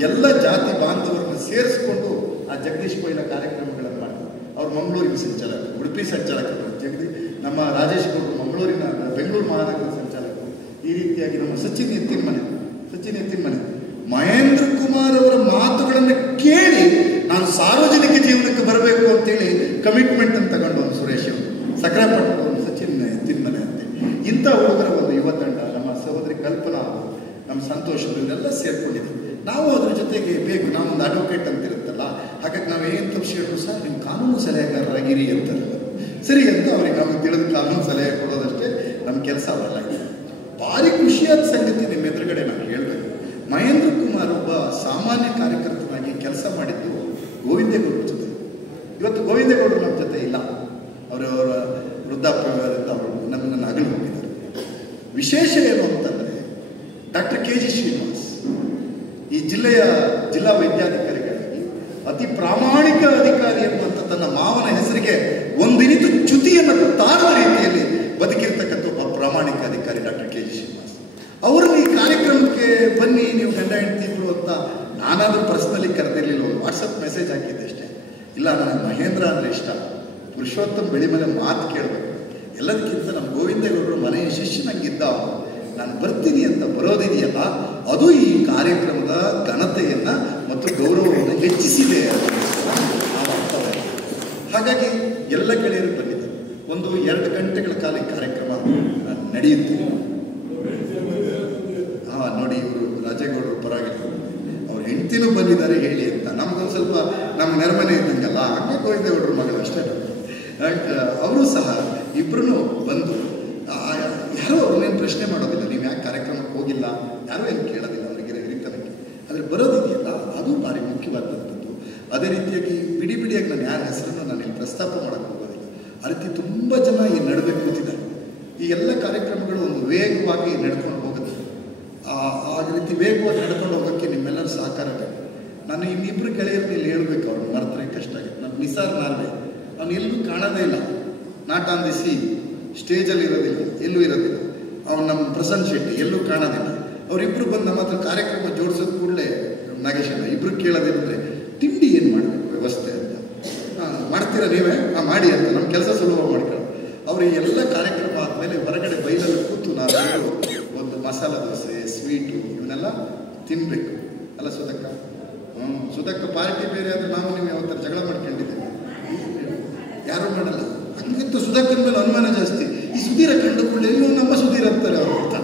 ಎಲ್ಲ ಜಾತಿ ಬಾಂಧವರನ್ನು ಸೇರಿಸ್ಕೊಂಡು ಆ ಜಗದೀಶ್ ಕೊಯ್ಲ ಕಾರ್ಯಕ್ರಮಗಳನ್ನು ಮಾಡ್ತಾರೆ. ಅವ್ರು ಮಂಗಳೂರಿನ ಸಂಚಾಲಕ. ಉಡುಪಿ ಸಂಚಾಲಕರು, ನಮ್ಮ ರಾಜೇಶ್ ಗೌಡರು ಮಂಗಳೂರಿನ ಬೆಂಗಳೂರು ಮಹಾನಗರದ ಸಂಚಾಲಕರು, ಈ ರೀತಿಯಾಗಿ ನಮ್ಮ ಸಚಿನ್ ಎತ್ತಿನ ಮನೆ ಮಹೇಂದ್ರ ಕುಮಾರ್ ಅವರ ಮಾತುಗಳನ್ನು ಕೇಳಿ ನಾನು ಸಾರ್ವಜನಿಕ ಜೀವನಕ್ಕೆ ಬರಬೇಕು ಅಂತೇಳಿ ಕಮಿಟ್ಮೆಂಟ್ ಅಂತ ತಗೊಂಡು ಒಂದು ಸುರೇಶ್ ಅವರು, ಸಕ್ರಾಪಟ್ಟಣದ ಒಂದು ಸಚಿನ್ ಎತ್ತಿನ ಮನೆ ಅಂತ ಇಂಥ ಹುಡುಗರ ಒಂದು ಯುವ ತಂಡ, ನಮ್ಮ ಸಹೋದರಿ ಕಲ್ಪನಾ, ನಮ್ಮ ಸಂತೋಷ್ ಇವರೆಲ್ಲ ಸೇರ್ಕೊಂಡಿದ್ದೀವಿ. ನಾವು ಅದ್ರ ಜೊತೆಗೆ ಬೇಕು, ನಾವೊಂದು ಅಡ್ವೊಕೇಟ್ ಅಂತ ಇರುತ್ತಲ್ಲ, ಹಾಗಾಗಿ ನಾವೇನು ತಪ್ಪಿಸಿ ಹೇಳಿದ್ರು ಸರ್ ನಿಮ್ಮ ಕಾನೂನು ಸಲಹೆಗಾರರಾಗಿರಿ ಅಂತಾರೆ. ಸರಿ ಅಂತ ಅವ್ರಿಗೆ ನಮಗೆ ತಿಳಿದು ಕಾನೂನು ಸಲಹೆ ಕೊಡೋದಷ್ಟೇ ನಮ್ಮ ಕೆಲಸ ಅವಲ್ಲ. ಭಾರಿ ಖುಷಿಯಾದ ಸಂಗತಿ ನಿಮ್ಮ ಎದುರುಗಡೆ ನಾನು ಹೇಳಬೇಕು. ಮಹೇಂದ್ರ ಕುಮಾರ್ ಒಬ್ಬ ಸಾಮಾನ್ಯ ಕಾರ್ಯಕರ್ತನಾಗಿ ಕೆಲಸ ಮಾಡಿದ್ದು ಗೋವಿಂದೇಗೌಡರ ಜೊತೆ. ಇವತ್ತು ಗೋವಿಂದೇಗೌಡರು ನಮ್ಮ ಜೊತೆ ಇಲ್ಲ, ಅವರ ವೃದ್ಧಾಪ್ಯದಿಂದ ಅವರು ನಮ್ಮನ್ನು ಅಗಲು ಹೋಗಿದ್ದಾರೆ. ವಿಶೇಷ ಏನು ಅಂತಂದರೆ ಡಾಕ್ಟರ್ KG ಶ್ರೀನಿವಾಸ್ ಈ ಜಿಲ್ಲಾ ವೈದ್ಯಾಧಿಕಾರಿಗಳಾಗಿ ಅತಿ ಪ್ರಾಮಾಣಿಕ ಅಧಿಕಾರಿ ಎಂಬಂತ ತನ್ನ ಮಾವನ ಹೆಸರಿಗೆ ಒಂದಿನಿತು ಚ್ಯುತಿಯನ್ನು ತಾರದ ರೀತಿಯಲ್ಲಿ ಬದುಕಿರ್ತಕ್ಕಂಥ ಒಬ್ಬ ಪ್ರಾಮಾಣಿಕ ಅಧಿಕಾರಿ ಡಾಕ್ಟರ್ KG ಶ್ರೀನಿವಾಸ್. ಅವ್ರನ್ನ ಈ ಕಾರ್ಯಕ್ರಮಕ್ಕೆ ಬನ್ನಿ ನೀವು ಗಂಡ ಹೆಂಡತಿಗಳು ಅಂತ ನಾನಾದರೂ ಪರ್ಸ್ನಲಿ ಕರೆದಿರಲಿಲ್ಲ, ಒಂದು ವಾಟ್ಸಪ್ ಮೆಸೇಜ್ ಹಾಕಿದ್ದೆ ಅಷ್ಟೇ. ಇಲ್ಲ ನನಗೆ ಮಹೇಂದ್ರ ಅಂದರೆ ಇಷ್ಟ, ಪುರುಷೋತ್ತಮ್ ಬೆಳಿಮಲೆ ಮಾತು ಕೇಳಬೇಕು, ಎಲ್ಲದಕ್ಕಿಂತ ನಮ್ಮ ಗೋವಿಂದೇಗೌಡರು ಮನೆಯ ಶಿಷ್ಯನಂಗಿದ್ದ ಅವನು, ನಾನು ಬರ್ತೀನಿ ಅಂತ ಬರೋದಿದೆಯಲ್ಲ ಅದು ಈ ಕಾರ್ಯಕ್ರಮದ ಘನತೆಯನ್ನು ಮತ್ತು ಗೌರವವನ್ನು ಹೆಚ್ಚಿಸಿದೆ. ಹಾಗಾಗಿ ಎಲ್ಲ ಗೆಳೆಯರು ಬಂದಿದ್ದರು. ಒಂದು 2 ಗಂಟೆಗಳ ಕಾಲ ಈ ಕಾರ್ಯಕ್ರಮ ನಡೆಯುತ್ತೆ. ನೋಡಿ ಇವರು ರಾಜೇಗೌಡರು ಪರವಾಗಿಲ್ಲ, ಅವ್ರ ಹೆಂಡತಿನೂ ಬಂದಿದ್ದಾರೆ ಹೇಳಿ ಅಂತ ನಮಗೊಂದು ಸ್ವಲ್ಪ ನಮ್ಮ ನೆರಮನೆ ಇದ್ದಂಗಲ್ಲ, ಹಂಗೆ ಗೋವಿಂದೇಗೌಡರ ಮಗಳು ಅಷ್ಟೇ. ಅವರು ಸಹ ಇಬ್ಬರೂ ಬಂದು ಯಾರೋ ಅವ್ರನ್ನೇನು ಪ್ರಶ್ನೆ ಮಾಡೋದಿಲ್ಲ, ನೀವು ಯಾಕೆ ಕಾರ್ಯಕ್ರಮಕ್ಕೆ ಹೋಗಿಲ್ಲ, ಯಾರೂ ಏನು ಕೇಳೋದಿಲ್ಲ ಅವರಿಗೆ ಹಿರಿತನಕ್ಕೆ. ಆದರೆ ಬರೋದಿದೆಯಲ್ಲ ಅದು ಭಾರಿ ಮುಖ್ಯವಾದಂಥದ್ದು. ಅದೇ ರೀತಿಯಾಗಿ ಬಿಡಿಯಾಗಿ ನಾನು ಯಾರ ಹೆಸರನ್ನು ನಾನು ಇಲ್ಲಿ ಪ್ರಸ್ತಾಪ ಮಾಡೋಕ್ಕೆ ಹೋಗೋದಿಲ್ಲ. ಆ ರೀತಿ ತುಂಬ ಜನ ಈ ನಡುವೆ ಕೂತಿದ್ದಾರೆ. ಈ ಎಲ್ಲ ಕಾರ್ಯಕ್ರಮಗಳು ಒಂದು ವೇಗವಾಗಿ ನಡ್ಕೊಂಡು ಹೋಗುತ್ತೆ. ಆ ರೀತಿ ವೇಗವಾಗಿ ನಡ್ಕೊಂಡು ಹೋಗೋಕ್ಕೆ ನಿಮ್ಮೆಲ್ಲರ ಸಹಕಾರ ಬೇಕು. ನಾನು ಇನ್ನಿಬ್ಬರು ಗೆಳೆಯರನ್ನ ಇಲ್ಲಿ ಹೇಳ್ಬೇಕು, ಅವ್ರನ್ನ ಮರೆತರೆ ಕಷ್ಟ ಆಗುತ್ತೆ. ನಮ್ಮ ನಿಸಾರ್ ನಾರ್ವೆ ಅವನು ಎಲ್ಲೂ ಕಾಣೋದೇ ಇಲ್ಲ, ನಾಟ್ ಆನ್ ದಿ ಸಿ, ಸ್ಟೇಜಲ್ಲಿ ಇರೋದಿಲ್ಲ, ಎಲ್ಲೂ ಇರೋದಿಲ್ಲ. ಅವ್ನು ನಮ್ಮ ಪ್ರಸನ್ನ ಶೆಟ್ಟಿ ಎಲ್ಲೂ ಕಾಣೋದಿಲ್ಲ. ಅವರಿಬ್ಬರು ಬಂದು ನಮ್ಮ ಹತ್ರ ಕಾರ್ಯಕ್ರಮ ಜೋಡಿಸೋದು ಕೂಡಲೇ ನಾಗೇಶಣ್ಣ ಇಬ್ಬರು ಕೇಳೋದೇನೆಂದರೆ ತಿಂಡಿ ಏನು ಮಾಡಬೇಕು ವ್ಯವಸ್ಥೆ ಅಂತ. ಮಾಡ್ತೀರಾ ನೀವೇ? ಮಾಡಿ ಅಂತ ನಮ್ಮ ಕೆಲಸ ಸುಲಭ ಮಾಡ್ಕೊಳ್ಳೋ. ಅವರು ಎಲ್ಲ ಕಾರ್ಯಕ್ರಮ ಆದಮೇಲೆ ಹೊರಗಡೆ ಬೈಲಲ್ಲಿ ಕೂತು ನಾನು ಒಂದು ಮಸಾಲ ದೋಸೆ, ಸ್ವೀಟು ಇವನ್ನೆಲ್ಲ ತಿನ್ನಬೇಕು ಅಲ್ಲ ಸುಧಕ್ಕ? ಸುಧಕ್ಕ ಪಾರ್ಟಿ ಬೇರೆ ಆದರೆ ನಾವು ನೀವು ಯಾವತ್ತರ ಜಗಳ ಮಾಡ್ಕೊಂಡಿದ್ದೇವೆ, ಯಾರೂ ಮಾಡಲ್ಲ. ಹಂಗಂತ ಸುಧಾಕರ್ ಮೇಲೆ ಅನುಮಾನ ಜಾಸ್ತಿ. ಈ ಸುಧೀರ ಕಂಡುಕೊಳ್ಳಿ ಇನ್ನು ನಮ್ಮ ಸುಧೀರ್ ಅಂತಾರೆ ಅವರು ಅಂತ.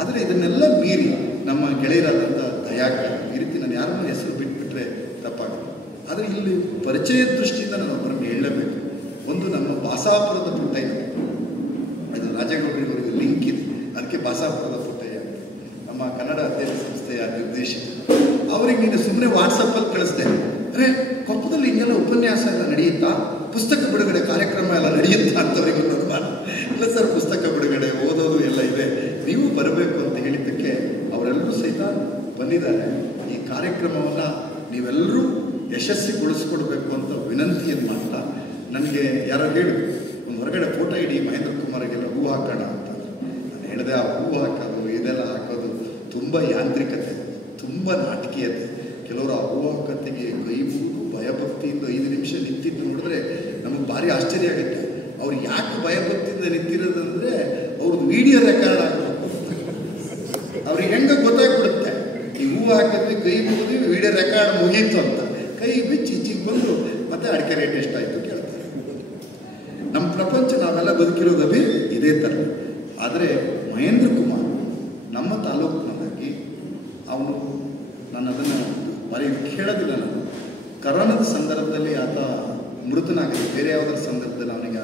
ಆದರೆ ಇದನ್ನೆಲ್ಲ ಮೀರಿ ನಮ್ಮ ಗೆಳೆಯರಾದಂಥ ದಯಾಕರ್, ಈ ರೀತಿ ನಾನು ಯಾರನ್ನ ಹೆಸರು ಬಿಟ್ಬಿಟ್ರೆ ತಪ್ಪಾಗುತ್ತೆ. ಆದರೆ ಇಲ್ಲಿ ಪರಿಚಯ ದೃಷ್ಟಿಯಿಂದ ನಾನು ಒಬ್ಬರನ್ನು ಹೇಳಲೇಬೇಕು. ಒಂದು ನಮ್ಮ ಬಾಸಾಪುರದ ಪುಟ್ಟಯ್ಯ, ಅದು ರಾಜೇಗೌಡರಿಗೆ ಲಿಂಕ್ ಇದೆ, ಅದಕ್ಕೆ ಬಾಸಾಪುರದ ಪುಟ್ಟಯ್ಯ ನಮ್ಮ ಕನ್ನಡ ಅಧ್ಯಯನ ಸಂಸ್ಥೆಯ ನಿರ್ದೇಶಕ. ಅವ್ರಿಗೆ ನೀನು ಸುಮ್ಮನೆ ವಾಟ್ಸಪ್ಪಲ್ಲಿ ಕಳಿಸ್ದೆ, ಅರೆ ಕೊಪ್ಪದಲ್ಲಿ ಹಿಂಗೆಲ್ಲ ಉಪನ್ಯಾಸ ಎಲ್ಲ ನಡೆಯುತ್ತಾ, ಪುಸ್ತಕ ಬಿಡುಗಡೆ ಕಾರ್ಯಕ್ರಮ ಎಲ್ಲ ನಡೆಯುತ್ತಾ ಅಂತವ್ರಿಗೆ ಒಂದು ಮಾತು. ಇಲ್ಲ ಸರ್, ಪುಸ್ತಕ ಬಿಡುಗಡೆ ಓದೋದು ಎಲ್ಲ ಇದೆ, ನೀವು ಬರಬೇಕು ಅಂತ ಹೇಳಿದ್ದಕ್ಕೆ ಅವರೆಲ್ಲರೂ ಸಹಿತ ಬಂದಿದ್ದಾರೆ. ಈ ಕಾರ್ಯಕ್ರಮವನ್ನು ನೀವೆಲ್ಲರೂ ಯಶಸ್ವಿಗೊಳಿಸ್ಕೊಡ್ಬೇಕು ಅಂತ ವಿನಂತಿಯನ್ನು ಮಾಡ್ತಾ, ನನಗೆ ಯಾರೋ ಹೇಳು ಒಂದು ಹೊರಗಡೆ ಫೋಟೋ ಇಡಿ ಮಹೇಂದ್ರ ಕುಮಾರಿಗೆಲ್ಲ ಹೂವು ಹಾಕೋಣ ಅಂತ. ನಾನು ಹೇಳಿದೆ, ಆ ಹೂವು ಹಾಕೋದು ಇದೆಲ್ಲ ಹಾಕೋದು ತುಂಬ ಯಾಂತ್ರಿಕತೆ, ತುಂಬ ನಾಟಕೀಯತೆ. ಕೆಲವರು ಆ ಹೂವು ಹಾಕೋತೆಗೆ ಕೈ ಮುಗಿದು ಭಯಭಕ್ತಿಯಿಂದ 5 ನಿಮಿಷ ನಿಂತಿದ್ದು ನೋಡಿದ್ರೆ ನಮಗೆ ಭಾರಿ ಆಶ್ಚರ್ಯ ಆಗುತ್ತೆ. ಅವ್ರು ಯಾಕೆ ಭಯಭಕ್ತಿಯಿಂದ ನಿಂತಿರೋದಂದರೆ ಅವ್ರದ್ದು ವಿಡಿಯೋ ರೆಕಾರ್ಡ್ ಆಗಬೇಕು. ಅವ್ರಿಗೆ ಹೆಂಗೆ ಗೊತ್ತಾಗ್ಬಿಡುತ್ತೆ, ಈ ಹೂವು ಹಾಕಿದ್ವಿ, ಕೈ ಮುಗಿದ್ವಿ, ವಿಡಿಯೋ ರೆಕಾರ್ಡ್ ಮುಗೀತು ಅಂತ. ಕೈ ಬಿಚ್ಚಿ ಈಚಿಗೆ ಬಂದು ಮತ್ತೆ ಅಡಿಕೆ ರೇಟ್ ಎಷ್ಟಾಯಿತು ಕೇಳ್ತಾರೆ. ನಮ್ಮ ಪ್ರಪಂಚ ನಾವೆಲ್ಲ ಬದುಕಿರೋದವಿ ಇದೇ ಥರ. ಆದರೆ ಮಹೇಂದ್ರ ಕುಮಾರ್ ನಮ್ಮ ತಾಲೂಕಿನದಾಗಿ ಅವನು, ನಾನು ಅದನ್ನು ಬರೀ ಕೇಳೋದಿಲ್ಲ. ನಾನು ಕರೋನಾದ ಸಂದರ್ಭದಲ್ಲಿ ಆತ ಮೃತನಾಗಿದೆ, ಬೇರೆ ಯಾವುದರ ಸಂದರ್ಭದಲ್ಲಿ ಅವನಿಗೆ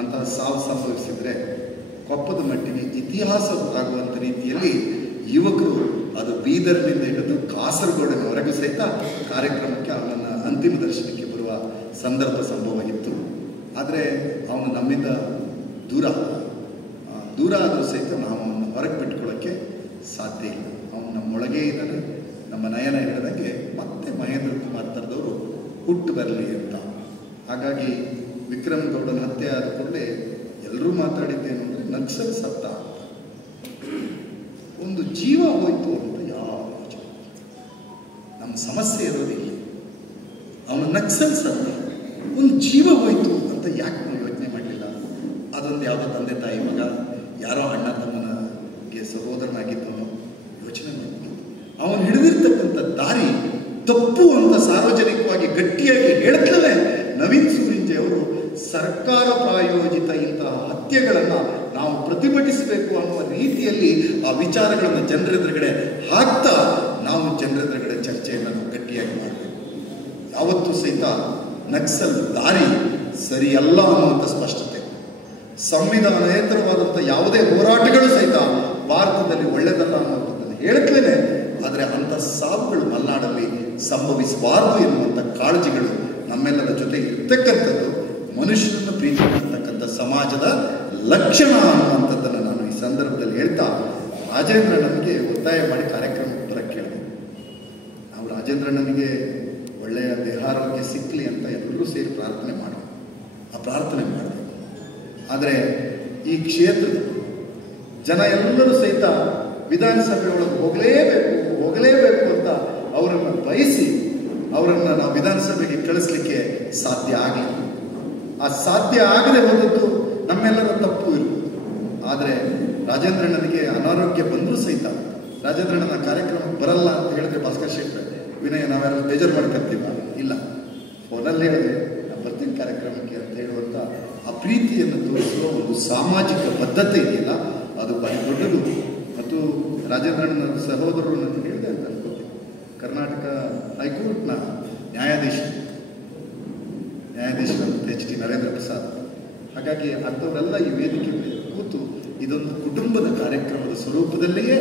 ಅಂತಹ ಸಾವು ಸಂಭವಿಸಿದರೆ ಕೊಪ್ಪದ ಮಟ್ಟಿಗೆ ಇತಿಹಾಸ ಆಗುವಂಥ ರೀತಿಯಲ್ಲಿ ಯುವಕರು, ಅದು ಬೀದರ್ನಿಂದ ಹಿಡಿದು ಕಾಸರಗೋಡಿನವರೆಗೂ ಸಹಿತ ಕಾರ್ಯಕ್ರಮಕ್ಕೆ ಅವನನ್ನು ಅಂತಿಮ ದರ್ಶನಕ್ಕೆ ಬರುವ ಸಂಭವ ಇತ್ತು. ಆದರೆ ಅವನು ನಮ್ಮಿಂದ ದೂರ ಆದರೂ ಸಹಿತ ನಾವು ಅವನ್ನ ಹೊರಗೆ ಬಿಟ್ಕೊಳ್ಳೋಕ್ಕೆ ಸಾಧ್ಯ ಇಲ್ಲ. ಅವನು ನಮ್ಮೊಳಗೇ ಇದ್ದಾನೆ. ನಮ್ಮ ನಯನ ಹೇಳಿದಂಗೆ ಮತ್ತೆ ಮಹೇಂದ್ರ ಕುಮಾರ್ ಥರದವರು ಹುಟ್ಟು ಬರಲಿ ಅಂತ. ಹಾಗಾಗಿ ವಿಕ್ರಮ್ ಗೌಡನ ಹತ್ಯೆ ಆದ ಕೂಡಲೇ ಎಲ್ಲರೂ ಮಾತಾಡಿದ್ದೇನು ಅಂದರೆ ನಕ್ಸಲ್ ಸತ್ತ ಅಂತ. ಒಂದು ಜೀವ ಹೋಯಿತು ಅಂತ ಯಾವ ನಮ್ಮ ಸಮಸ್ಯೆ ಇರೋದಿಲ್ಲ. ಅವನು ನಕ್ಸಲ್ ಸತ್ತ, ಒಂದು ಜೀವ ಹೋಯಿತು. ಯಾಕೆ ನಾವು ಯೋಚನೆ ಮಾಡಲಿಲ್ಲ? ಅದೊಂದು ಯಾವುದೋ ತಂದೆ ತಾಯಿ ಮಗ, ಯಾರೋ ಅಣ್ಣ ತಮ್ಮನಿಗೆ ಸಹೋದರನಾಗಿದ್ದವನು ಯೋಚನೆ ಮಾಡ್ಬೋದು. ಅವನು ಹಿಡಿದಿರ್ತಕ್ಕಂಥ ದಾರಿ ತಪ್ಪು ಅಂತ ಸಾರ್ವಜನಿಕವಾಗಿ ಗಟ್ಟಿಯಾಗಿ ಹೇಳ್ತಲೇ ನವೀನ್ ಸೂರಿಂಜೆ ಅವರು ಸರ್ಕಾರ ಪ್ರಾಯೋಜಿತ ಇಂತಹ ಹತ್ಯೆಗಳನ್ನು ನಾವು ಪ್ರತಿಭಟಿಸಬೇಕು ಅನ್ನುವ ರೀತಿಯಲ್ಲಿ ಆ ವಿಚಾರಗಳನ್ನು ಜನರೆದುರುಗಡೆ ಹಾಕ್ತಾ ನಾವು ಜನರೆದುರುಗಡೆ ಚರ್ಚೆಯನ್ನು ನಾವು ಗಟ್ಟಿಯಾಗಿ ಮಾಡಬೇಕು. ಯಾವತ್ತೂ ಸಹಿತ ನಕ್ಸಲ್ ದಾರಿ ಸರಿಯಲ್ಲ ಅನ್ನುವಂಥ ಸ್ಪಷ್ಟತೆ, ಸಂವಿಧಾನೇತರವಾದಂಥ ಯಾವುದೇ ಹೋರಾಟಗಳು ಸಹಿತ ಭಾರತದಲ್ಲಿ ಒಳ್ಳೆಯದಲ್ಲ ಅನ್ನುವಂಥದ್ದನ್ನು ಹೇಳ್ತೇನೆ. ಆದರೆ ಅಂಥ ಸಾವುಗಳು ಮಲೆನಾಡಲ್ಲಿ ಸಂಭವಿಸಬಾರದು ಎನ್ನುವಂಥ ಕಾಳಜಿಗಳು ನಮ್ಮೆಲ್ಲರ ಜೊತೆ ಇರ್ತಕ್ಕಂಥದ್ದು ಮನುಷ್ಯನನ್ನು ಪ್ರೀತಿ ಮಾಡ್ತಕ್ಕಂಥ ಸಮಾಜದ ಲಕ್ಷಣ ಅನ್ನುವಂಥದ್ದನ್ನು ನಾನು ಈ ಸಂದರ್ಭದಲ್ಲಿ ಹೇಳ್ತಾ, ರಾಜೇಂದ್ರಣ್ಣನಿಗೆ ಒತ್ತಾಯ ಮಾಡಿ ಕಾರ್ಯಕ್ರಮಕ್ಕೆ ಬರಕ್ಕೆ ಕೇಳಿದೆ. ನಾವು ರಾಜೇಂದ್ರಣ್ಣನಿಗೆ ಒಳ್ಳೆಯ ದೇಹಾರೋಗ್ಯ ಸಿಕ್ಕಲಿ ಅಂತ ಎಲ್ಲರೂ ಸೇರಿ ಪ್ರಾರ್ಥನೆ ಮಾಡೋಣ. ಆ ಪ್ರಾರ್ಥನೆ ಮಾಡಿದೆ. ಆದರೆ ಈ ಕ್ಷೇತ್ರದ ಜನ ಎಲ್ಲರೂ ಸಹಿತ ವಿಧಾನಸಭೆ ಒಳಗೆ ಹೋಗಲೇಬೇಕು ಅಂತ ಅವರನ್ನು ಬಯಸಿ ಅವರನ್ನು ನಾವು ವಿಧಾನಸಭೆಗೆ ಕಳಿಸ್ಲಿಕ್ಕೆ ಸಾಧ್ಯ ಆಗಲಿಲ್ಲ. ಆ ಸಾಧ್ಯ ಆಗದೆ ಹೋದದ್ದು ನಮ್ಮೆಲ್ಲರ ತಪ್ಪು ಇರ್ಬೋದು. ಆದರೆ ರಾಜೇಂದ್ರಣ್ಣನಿಗೆ ಅನಾರೋಗ್ಯ ಬಂದರೂ ಸಹಿತ ರಾಜೇಂದ್ರಣ್ಣನ ಕಾರ್ಯಕ್ರಮಕ್ಕೆ ಬರಲ್ಲ ಅಂತ ಹೇಳಿದ್ರೆ ಭಾಸ್ಕರ್ ಶೆಟ್ಟರ್, ವಿನಯ ನಾವೆಲ್ಲ ಬೇಜಾರು ಮಾಡ್ಕೊತೀವ? ಇಲ್ಲ, ಫೋನಲ್ಲಿ ಹೇಳಿದ್ರೆ ನಾನು ಬರ್ತೀನಿ ಕಾರ್ಯಕ್ರಮಕ್ಕೆ ಅಂತ ಹೇಳುವಂಥ ಆ ಪ್ರೀತಿಯನ್ನು ತೋರಿಸುವ ಒಂದು ಸಾಮಾಜಿಕ ಬದ್ಧತೆ ಇದೆಯಲ್ಲ, ಅದು ಭಾರಿ ದೊಡ್ಡದು. ಮತ್ತು ರಾಜೇಂದ್ರಣ್ಣನ ಸಹೋದರರು ನಾನು ಹೇಳಿದೆ ಅಂತ ಅನ್ಕೋತೀನಿ, ಕರ್ನಾಟಕ ಹೈಕೋರ್ಟ್ನ ನ್ಯಾಯಾಧೀಶರು HD ನರೇಂದ್ರ ಪ್ರಸಾದ್. ಹಾಗಾಗಿ ಅಂಥವರೆಲ್ಲ ಈ ವೇದಿಕೆ ಮೇಲೆ ಕೂತು ಇದೊಂದು ಕುಟುಂಬದ ಕಾರ್ಯಕ್ರಮದ ಸ್ವರೂಪದಲ್ಲಿಯೇ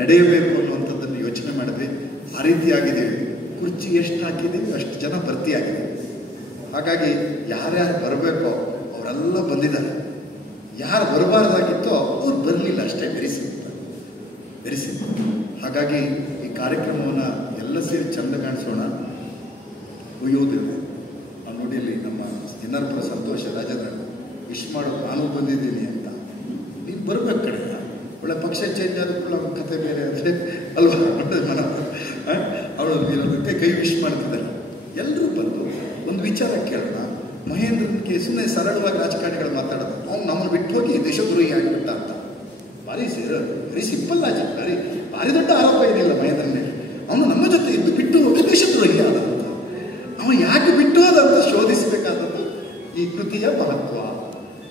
ನಡೆಯಬೇಕು ಅನ್ನುವಂಥದ್ದನ್ನು ಯೋಚನೆ ಮಾಡಿದ್ವಿ. ಆ ರೀತಿಯಾಗಿದೆ. ಕುರ್ಚಿ ಎಷ್ಟು ಹಾಕಿದ್ದೀವಿ ಅಷ್ಟು ಜನ ಭರ್ತಿಯಾಗಿದೆ. ಹಾಗಾಗಿ ಯಾರ್ಯಾರು ಬರಬೇಕೋ ಅವರೆಲ್ಲ ಬಂದಿದ್ದಾರೆ. ಯಾರು ಬರಬಾರ್ದಾಗಿತ್ತೋ ಅವ್ರು ಬರಲಿಲ್ಲ ಅಷ್ಟೇ. Very simple. ಹಾಗಾಗಿ ಈ ಕಾರ್ಯಕ್ರಮವನ್ನು ಎಲ್ಲ ಸೇರಿ ಚಂದ ಕಾಣಿಸೋಣ. ಒಯ್ಯೋದಿಲ್ಲ ನೋಡಿಯಲ್ಲಿ ನಮ್ಮ ಜನರ ಸಂತೋಷ. ರಾಜೇಂದ್ರಣ್ಣ ವಿಶ್ ಮಾಡೋದು ನಾನು ಬಂದಿದ್ದೀನಿ ಅಂತ. ನೀನು ಬರಬೇಕು ಕಡೆ. ಒಳ್ಳೆ ಪಕ್ಷ ಚೇಂಜ್ ಆದ ಕೂಡ ಕತೆ ಬೇರೆ ಆದರೆ ಅಲ್ವಾ ಮನ ಅವಳು ಕೈ ವಿಶ್ ಮಾಡ್ತಿದ್ದಾರೆ. ಎಲ್ಲರೂ ಬಂದು ಒಂದು ವಿಚಾರ ಕೇಳೋಣ. ಮಹೇಂದ್ರನಿಗೆ ಸುಮ್ಮನೆ ಸರಳವಾಗಿ ರಾಜಕಾರಣಿಗಳು ಮಾತಾಡೋದು, ಅವ್ನು ನಮ್ಮನ್ನು ಬಿಟ್ಟು ಹೋಗಿ ದೇಶದ್ರೋಹಿ ಆಗಿಬಿಟ್ಟ ಅಂತ. Very simple logic. ಭಾರಿ ದೊಡ್ಡ ಆರೋಪ ಏನಿಲ್ಲ ಮಹೇಂದ್ರ ಮೇಲೆ. ಅವನು ನಮ್ಮ ಜೊತೆ ಇದ್ದು ಬಿಟ್ಟು ಹೋಗಿ ದೇಶದ್ರೋಹಿ ಆದಂತ. ಅವನು ಯಾಕೆ ಬಿಟ್ಟು ಹೋದಂತ ಶೋಧಿಸಬೇಕಾದದ್ದು ಈ ಕೃತಿಯ ಮಹತ್ವ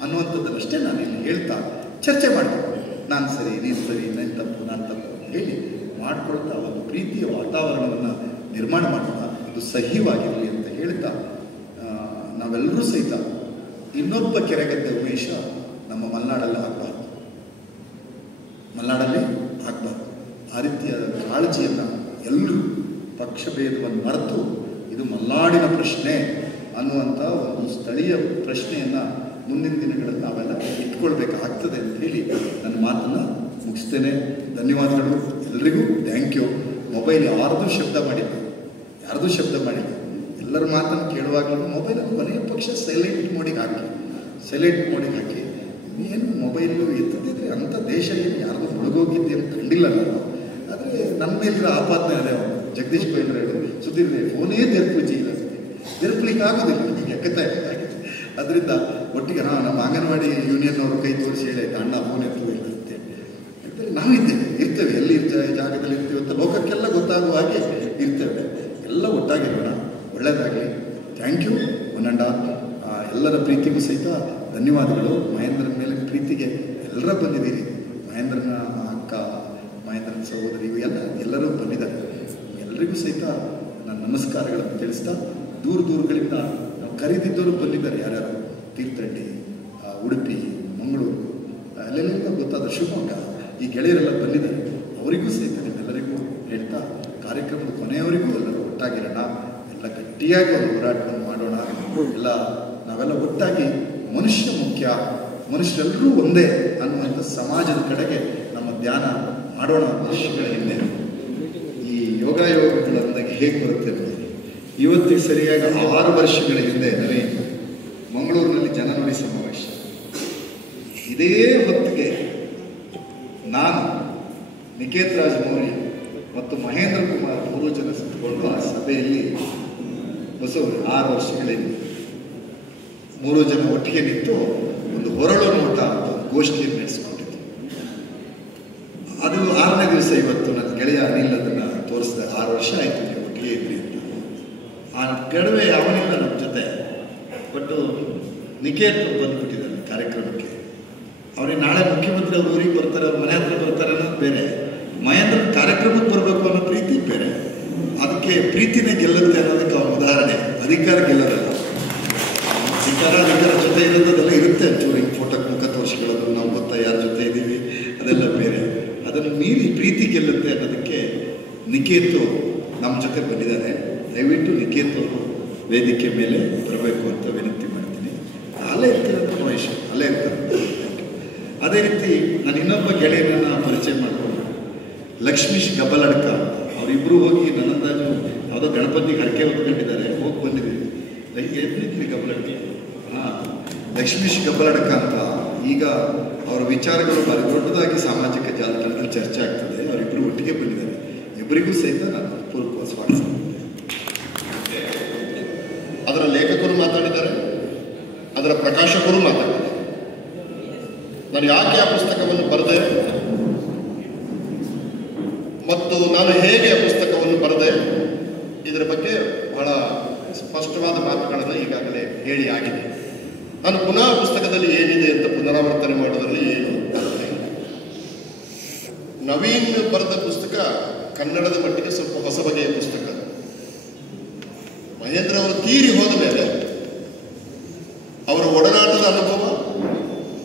ಅನ್ನುವಂಥದ್ದನ್ನಷ್ಟೇ ನಾನು ಇಲ್ಲಿ ಹೇಳ್ತಾ ಚರ್ಚೆ ಮಾಡ್ತೀನಿ. ನಾನು ಸರಿ, ನೀನು ಸರಿ, ನಾನು ತಪ್ಪು ಹೇಳಿ ಮಾಡ್ಕೊಳ್ತಾ ಒಂದು ಪ್ರೀತಿಯ ವಾತಾವರಣವನ್ನು ನಿರ್ಮಾಣ ಮಾಡೋಣ. ಅದು ಸಹಿವಾಗಿರಲಿ ಅಂತ ಹೇಳ್ತಾ, ನಾವೆಲ್ಲರೂ ಸಹಿತ ಇನ್ನೊಬ್ಬ ಕೆರೆಗದ್ದೆ ಉಮೇಶ ನಮ್ಮ ಮಲೆನಾಡಲ್ಲಿ ಆಗಬಾರ್ದು. ಆ ರೀತಿಯ ಕಾಳಜಿಯನ್ನು ಎಲ್ಲರೂ ಪಕ್ಷ ಭೇದವನ್ನು ಮರೆತು ಇದು ಮಲೆನಾಡಿನ ಪ್ರಶ್ನೆ ಅನ್ನುವಂಥ ಒಂದು ಸ್ಥಳೀಯ ಪ್ರಶ್ನೆಯನ್ನು ಮುಂದಿನ ದಿನಗಳಲ್ಲಿ ನಾವೆಲ್ಲ ಇಟ್ಕೊಳ್ಬೇಕಾಗ್ತದೆ ಅಂತ ಹೇಳಿ ನನ್ನ ಮಾತನ್ನು ಮುಗಿಸ್ತೇನೆ. ಧನ್ಯವಾದಗಳು ಎಲ್ರಿಗೂ. Thank you. ಮೊಬೈಲ್ ಯಾರ್ದು ಶಬ್ದ ಮಾಡಿಲ್ಲ. ಎಲ್ಲರ ಮಾತನ್ನು ಕೇಳುವಾಗಲೂ ಮೊಬೈಲನ್ನು ಕೊನೆಯ ಪಕ್ಷ ಸೈಲೆಂಟ್ ಮೋಡಿಗೆ ಹಾಕಿ ಏನು ಮೊಬೈಲು ಎತ್ತದಿದ್ರೆ ಅಂಥ ದೇಶ ಏನು ಯಾರಿಗೂ ಮುಳುಗೋಗಿದ್ದೆ ಅಂತ ಕಂಡಿಲ್ಲ ನಾನು. ಆದರೆ ನನ್ನ ಮೇಲಿರೋ ಆಪಾದನೆ ಅದೇ. ಜಗದೀಶ್ ಬೈಂದ್ರ ಹೇಳಿ ಸುದ್ದಿರಲಿ ಫೋನೇ ತೆರಪಲಿಕ್ಕೆ ಆಗೋದಿಲ್ಲ, ನಿಮಗೆ ಎಕ್ಕತ್ತಾಗಿದೆ. ಅದರಿಂದ ಒಟ್ಟಿಗೆ ನಮ್ಮ ಅಂಗನವಾಡಿ ಯೂನಿಯನ್ ಅವರು ಕೈ ತೋರಿಸಿ ಹೇಳಿ ಅಣ್ಣ ಫೋನ್ ಎತ್ತುವುದಿಲ್ಲ ಅಂತೇಳಿ ಇರ್ತೇವೆ ಎಲ್ಲಿ ಜಾಗದಲ್ಲಿ ಇರ್ತೀವಿ ಅಂತ ಲೋಕಕ್ಕೆಲ್ಲ ಗೊತ್ತಾಗುವ ಹಾಗೆ ಇರ್ತೇವೆ. ಎಲ್ಲ ಒಟ್ಟಾಗಿರೋಣ. ಒಳ್ಳೆಯದಾಗಲಿ. Thank you. ಎಲ್ಲರ ಪ್ರೀತಿಗೂ ಸಹಿತ ಧನ್ಯವಾದಗಳು. ಮಹೇಂದ್ರನ ಮೇಲೆ ಪ್ರೀತಿಗೆ ಎಲ್ಲರ ಬಂದಿದ್ದೀರಿ. ಮಹೇಂದ್ರನ ಅಕ್ಕ, ಮಹೇಂದ್ರನ ಸಹೋದರಿ ಎಲ್ಲರೂ ಬಂದಿದ್ದಾರೆ. ಎಲ್ಲರಿಗೂ ಸಹಿತ ನನ್ನ ನಮಸ್ಕಾರಗಳನ್ನು ತಿಳಿಸ್ತಾ, ದೂರಗಳಿಂದ ನಾವು ಕರೀದಿದ್ದವರು ಬಂದಿದ್ದಾರೆ. ಯಾರ್ಯಾರು ತೀರ್ಥಹಳ್ಳಿ, ಉಡುಪಿ, ಮಂಗಳೂರು, ಅಲ್ಲೆಲ್ಲ ಗೊತ್ತಾದ ಶಿವಮೊಗ್ಗ, ಈ ಗೆಳೆಯರೆಲ್ಲ ಬಂದಿದ್ದಾರೆ. ಅವರಿಗೂ ಸಹಿತ ನಿಮ್ಮೆಲ್ಲರಿಗೂ ಹೇಳ್ತಾ, ಕಾರ್ಯಕ್ರಮದ ಕೊನೆಯವರಿಗೂ ಎಲ್ಲರೂ ಒಟ್ಟಾಗಿರೋಣ. ಎಲ್ಲ ಗಟ್ಟಿಯಾಗಿ ಒಂದು ಹೋರಾಟವನ್ನು ಮಾಡೋಣ. ನಾವೆಲ್ಲ ಒಟ್ಟಾಗಿ ಮನುಷ್ಯ ಮುಖ್ಯ, ಮನುಷ್ಯರೆಲ್ಲರೂ ಒಂದೇ ಅನ್ನುವಂಥ ಸಮಾಜದ ಕಡೆಗೆ ನಮ್ಮ ಧ್ಯಾನ ಮಾಡೋಣ. ವರ್ಷಗಳ ಹಿಂದೆ ಈ ಯೋಗಗಳಂದಾಗಿ ಹೇಗೆ ಬರುತ್ತೆ ನೋಡಿ. ಇವತ್ತಿಗೆ ಸರಿಯಾಗಿ 6 ವರ್ಷಗಳ ಹಿಂದೆ ಮಂಗಳೂರಿನಲ್ಲಿ ಜನನುಡಿ ಸಮಾವೇಶ. ಇದೇ ಹೊತ್ತಿಗೆ ನಾನು, ನಿಕೇತ್ ರಾಜ್ ಮೌರ್ಯ ಮತ್ತು ಮಹೇಂದ್ರ ಕುಮಾರ್ 3 ಜನ ಸತ್ಕೊಂಡು ಆ ಸಭೆಯಲ್ಲಿ 6 ವರ್ಷಗಳಿಂದ 3 ಜನ ಒಟ್ಟಿಗೆ ನಿಂತು ಒಂದು ಹೊರಳು ನೋಟ ಅಂತ ಒಂದು ಗೋಷ್ಠಿಯನ್ನು ನಡೆಸಿಕೊಂಡಿದ್ದು. ಅದು 6ನೇ ದಿವಸ ಇವತ್ತು ನನ್ನ ಗೆಳೆಯ ಅನಿಲ್ ಅದನ್ನು ತೋರಿಸಿದ. 6 ವರ್ಷ ಆಯಿತು ನೀವು ಒಟ್ಟಿಗೆ ಇದ್ರಿ ಅಂತ. ಆ ಗಡುವೆ ಅವನಿಲ್ಲ ನಮ್ಮ ಜೊತೆ. ಬಟ್ ನಿಕೇತ್ ಬಂದುಬಿಟ್ಟಿದ್ದಾನೆ ಕಾರ್ಯಕ್ರಮಕ್ಕೆ. ಅವ್ರಿಗೆ ನಾಳೆ ಮುಖ್ಯಮಂತ್ರಿ ಅವ್ರ ಊರಿಗೆ ಬರ್ತಾರೆ, ಅವ್ರ ಮನೆ ಹತ್ರ ಬರ್ತಾರೆ ಅನ್ನೋದು ಬೇರೆ, ಮಹೇಂದ್ರ ಕಾರ್ಯಕ್ರಮಕ್ಕೆ ಬರಬೇಕು ಅನ್ನೋ ಪ್ರೀತಿ ಬೇರೆ. ಅದಕ್ಕೆ ಪ್ರೀತಿನೇ ಗೆಲ್ಲುತ್ತೆ ಅನ್ನೋದಕ್ಕೆ ಅವನ ಉದಾಹರಣೆ. ಅಧಿಕಾರ ಗೆಲ್ಲೋದಲ್ಲ. ಅಧಿಕಾರ ಜೊತೆ ಇರೋದೆಲ್ಲ ಇರುತ್ತೆ. ಒಂಚೂರು ಹಿಂಗೆ ಫೋಟೋಕ್ಕೆ ಮುಖ ತೋರಿಸ್ಕೊಳ್ಳೋದು, ನಾವು ಗೊತ್ತಾ ಯಾರ ಜೊತೆ ಇದ್ದೀವಿ, ಅದೆಲ್ಲ ಬೇರೆ. ಅದನ್ನು ಮೀರಿ ಪ್ರೀತಿ ಗೆಲ್ಲುತ್ತೆ ಅನ್ನೋದಕ್ಕೆ ನಿಕೇತು ನಮ್ಮ ಜೊತೆ ಬಂದಿದ್ದಾನೆ. ದಯವಿಟ್ಟು ನಿಕೇತ್ ಅವರು ವೇದಿಕೆ ಮೇಲೆ ಬರಬೇಕು ಅಂತ ವಿನಂತಿ ಮಾಡ್ತೀನಿ. ಅಲ್ಲೇ ಇರ್ತೀರಂತ ಮಹೇಶ್, ಅಲ್ಲೇ ಇರ್ತಾರೆ. ಅದೇ ರೀತಿ ನಾನು ಇನ್ನೊಬ್ಬ ಗೆಳೆಯನನ್ನು ಪರಿಚಯ ಮಾಡಿಕೊಂಡು, ಲಕ್ಷ್ಮೀಶ್ ಗಬ್ಬಲಡ್ಕ ಅಂತ. ಅವರಿಬ್ಬರು ಹೋಗಿ ನನ್ನಂದಾಜು ಯಾವುದೋ ಗಣಪತಿಗೆ ಹರಕೆ ಹೊತ್ಕೊಂಡಿದ್ದಾರೆ, ಹೋಗಿ ಬಂದಿದ್ದೀವಿ. ಎಲ್ಲಿದ್ವಿ ಗಬ್ಬಲಡ್ಕ? ಹಾಂ, ಲಕ್ಷ್ಮೀಶ್ ಗಬ್ಬಲಡ್ಕ ಅಂತ. ಈಗ ಅವರ ವಿಚಾರಗಳು ಭಾರಿ ದೊಡ್ಡದಾಗಿ ಸಾಮಾಜಿಕ ಜಾಲತಾಣದಲ್ಲಿ ಚರ್ಚೆ ಆಗ್ತದೆ. ಅವರಿಬ್ಬರು ಒಟ್ಟಿಗೆ ಬಂದಿದ್ದಾರೆ. ಇಬ್ಬರಿಗೂ ಸಹಿತ ನಾನು ಪೂರ್ವಕ ಸ್ವಾಗತ. ಅದರ ಲೇಖಕರು ಮಾತಾಡಿದ್ದಾರೆ, ಅದರ ಪ್ರಕಾಶಕರು ಮಾತಾಡಿದ್ದಾರೆ. ನಾನು ಯಾಕೆ ಆ ಪುಸ್ತಕವನ್ನು ಬರೆದೆ ಮತ್ತು ನಾನು ಹೇಗೆ ಆ ಪುಸ್ತಕವನ್ನು ಬರೆದೆ ಇದರ ಬಗ್ಗೆ ಬಹಳ ಸ್ಪಷ್ಟವಾದ ಮಾತುಗಳನ್ನು ಈಗಾಗಲೇ ಹೇಳಿ ಆಗಿದೆ. ನಾನು ಪುನಃ ಪುಸ್ತಕದಲ್ಲಿ ಏನಿದೆ ಅಂತ ಪುನರಾವರ್ತನೆ ಮಾಡೋದ್ರಲ್ಲಿ ಏನು ನವೀನ್ ಬರೆದ ಪುಸ್ತಕ ಕನ್ನಡದ ಮಟ್ಟಿಗೆ ಸ್ವಲ್ಪ ಹೊಸ ಬಗೆಯ ಪುಸ್ತಕ. ಮಹೇಂದ್ರ ಅವರು ತೀರಿ ಹೋದ ಮೇಲೆ ಅವರ ಒಡನಾಟದ ಅನುಭವ,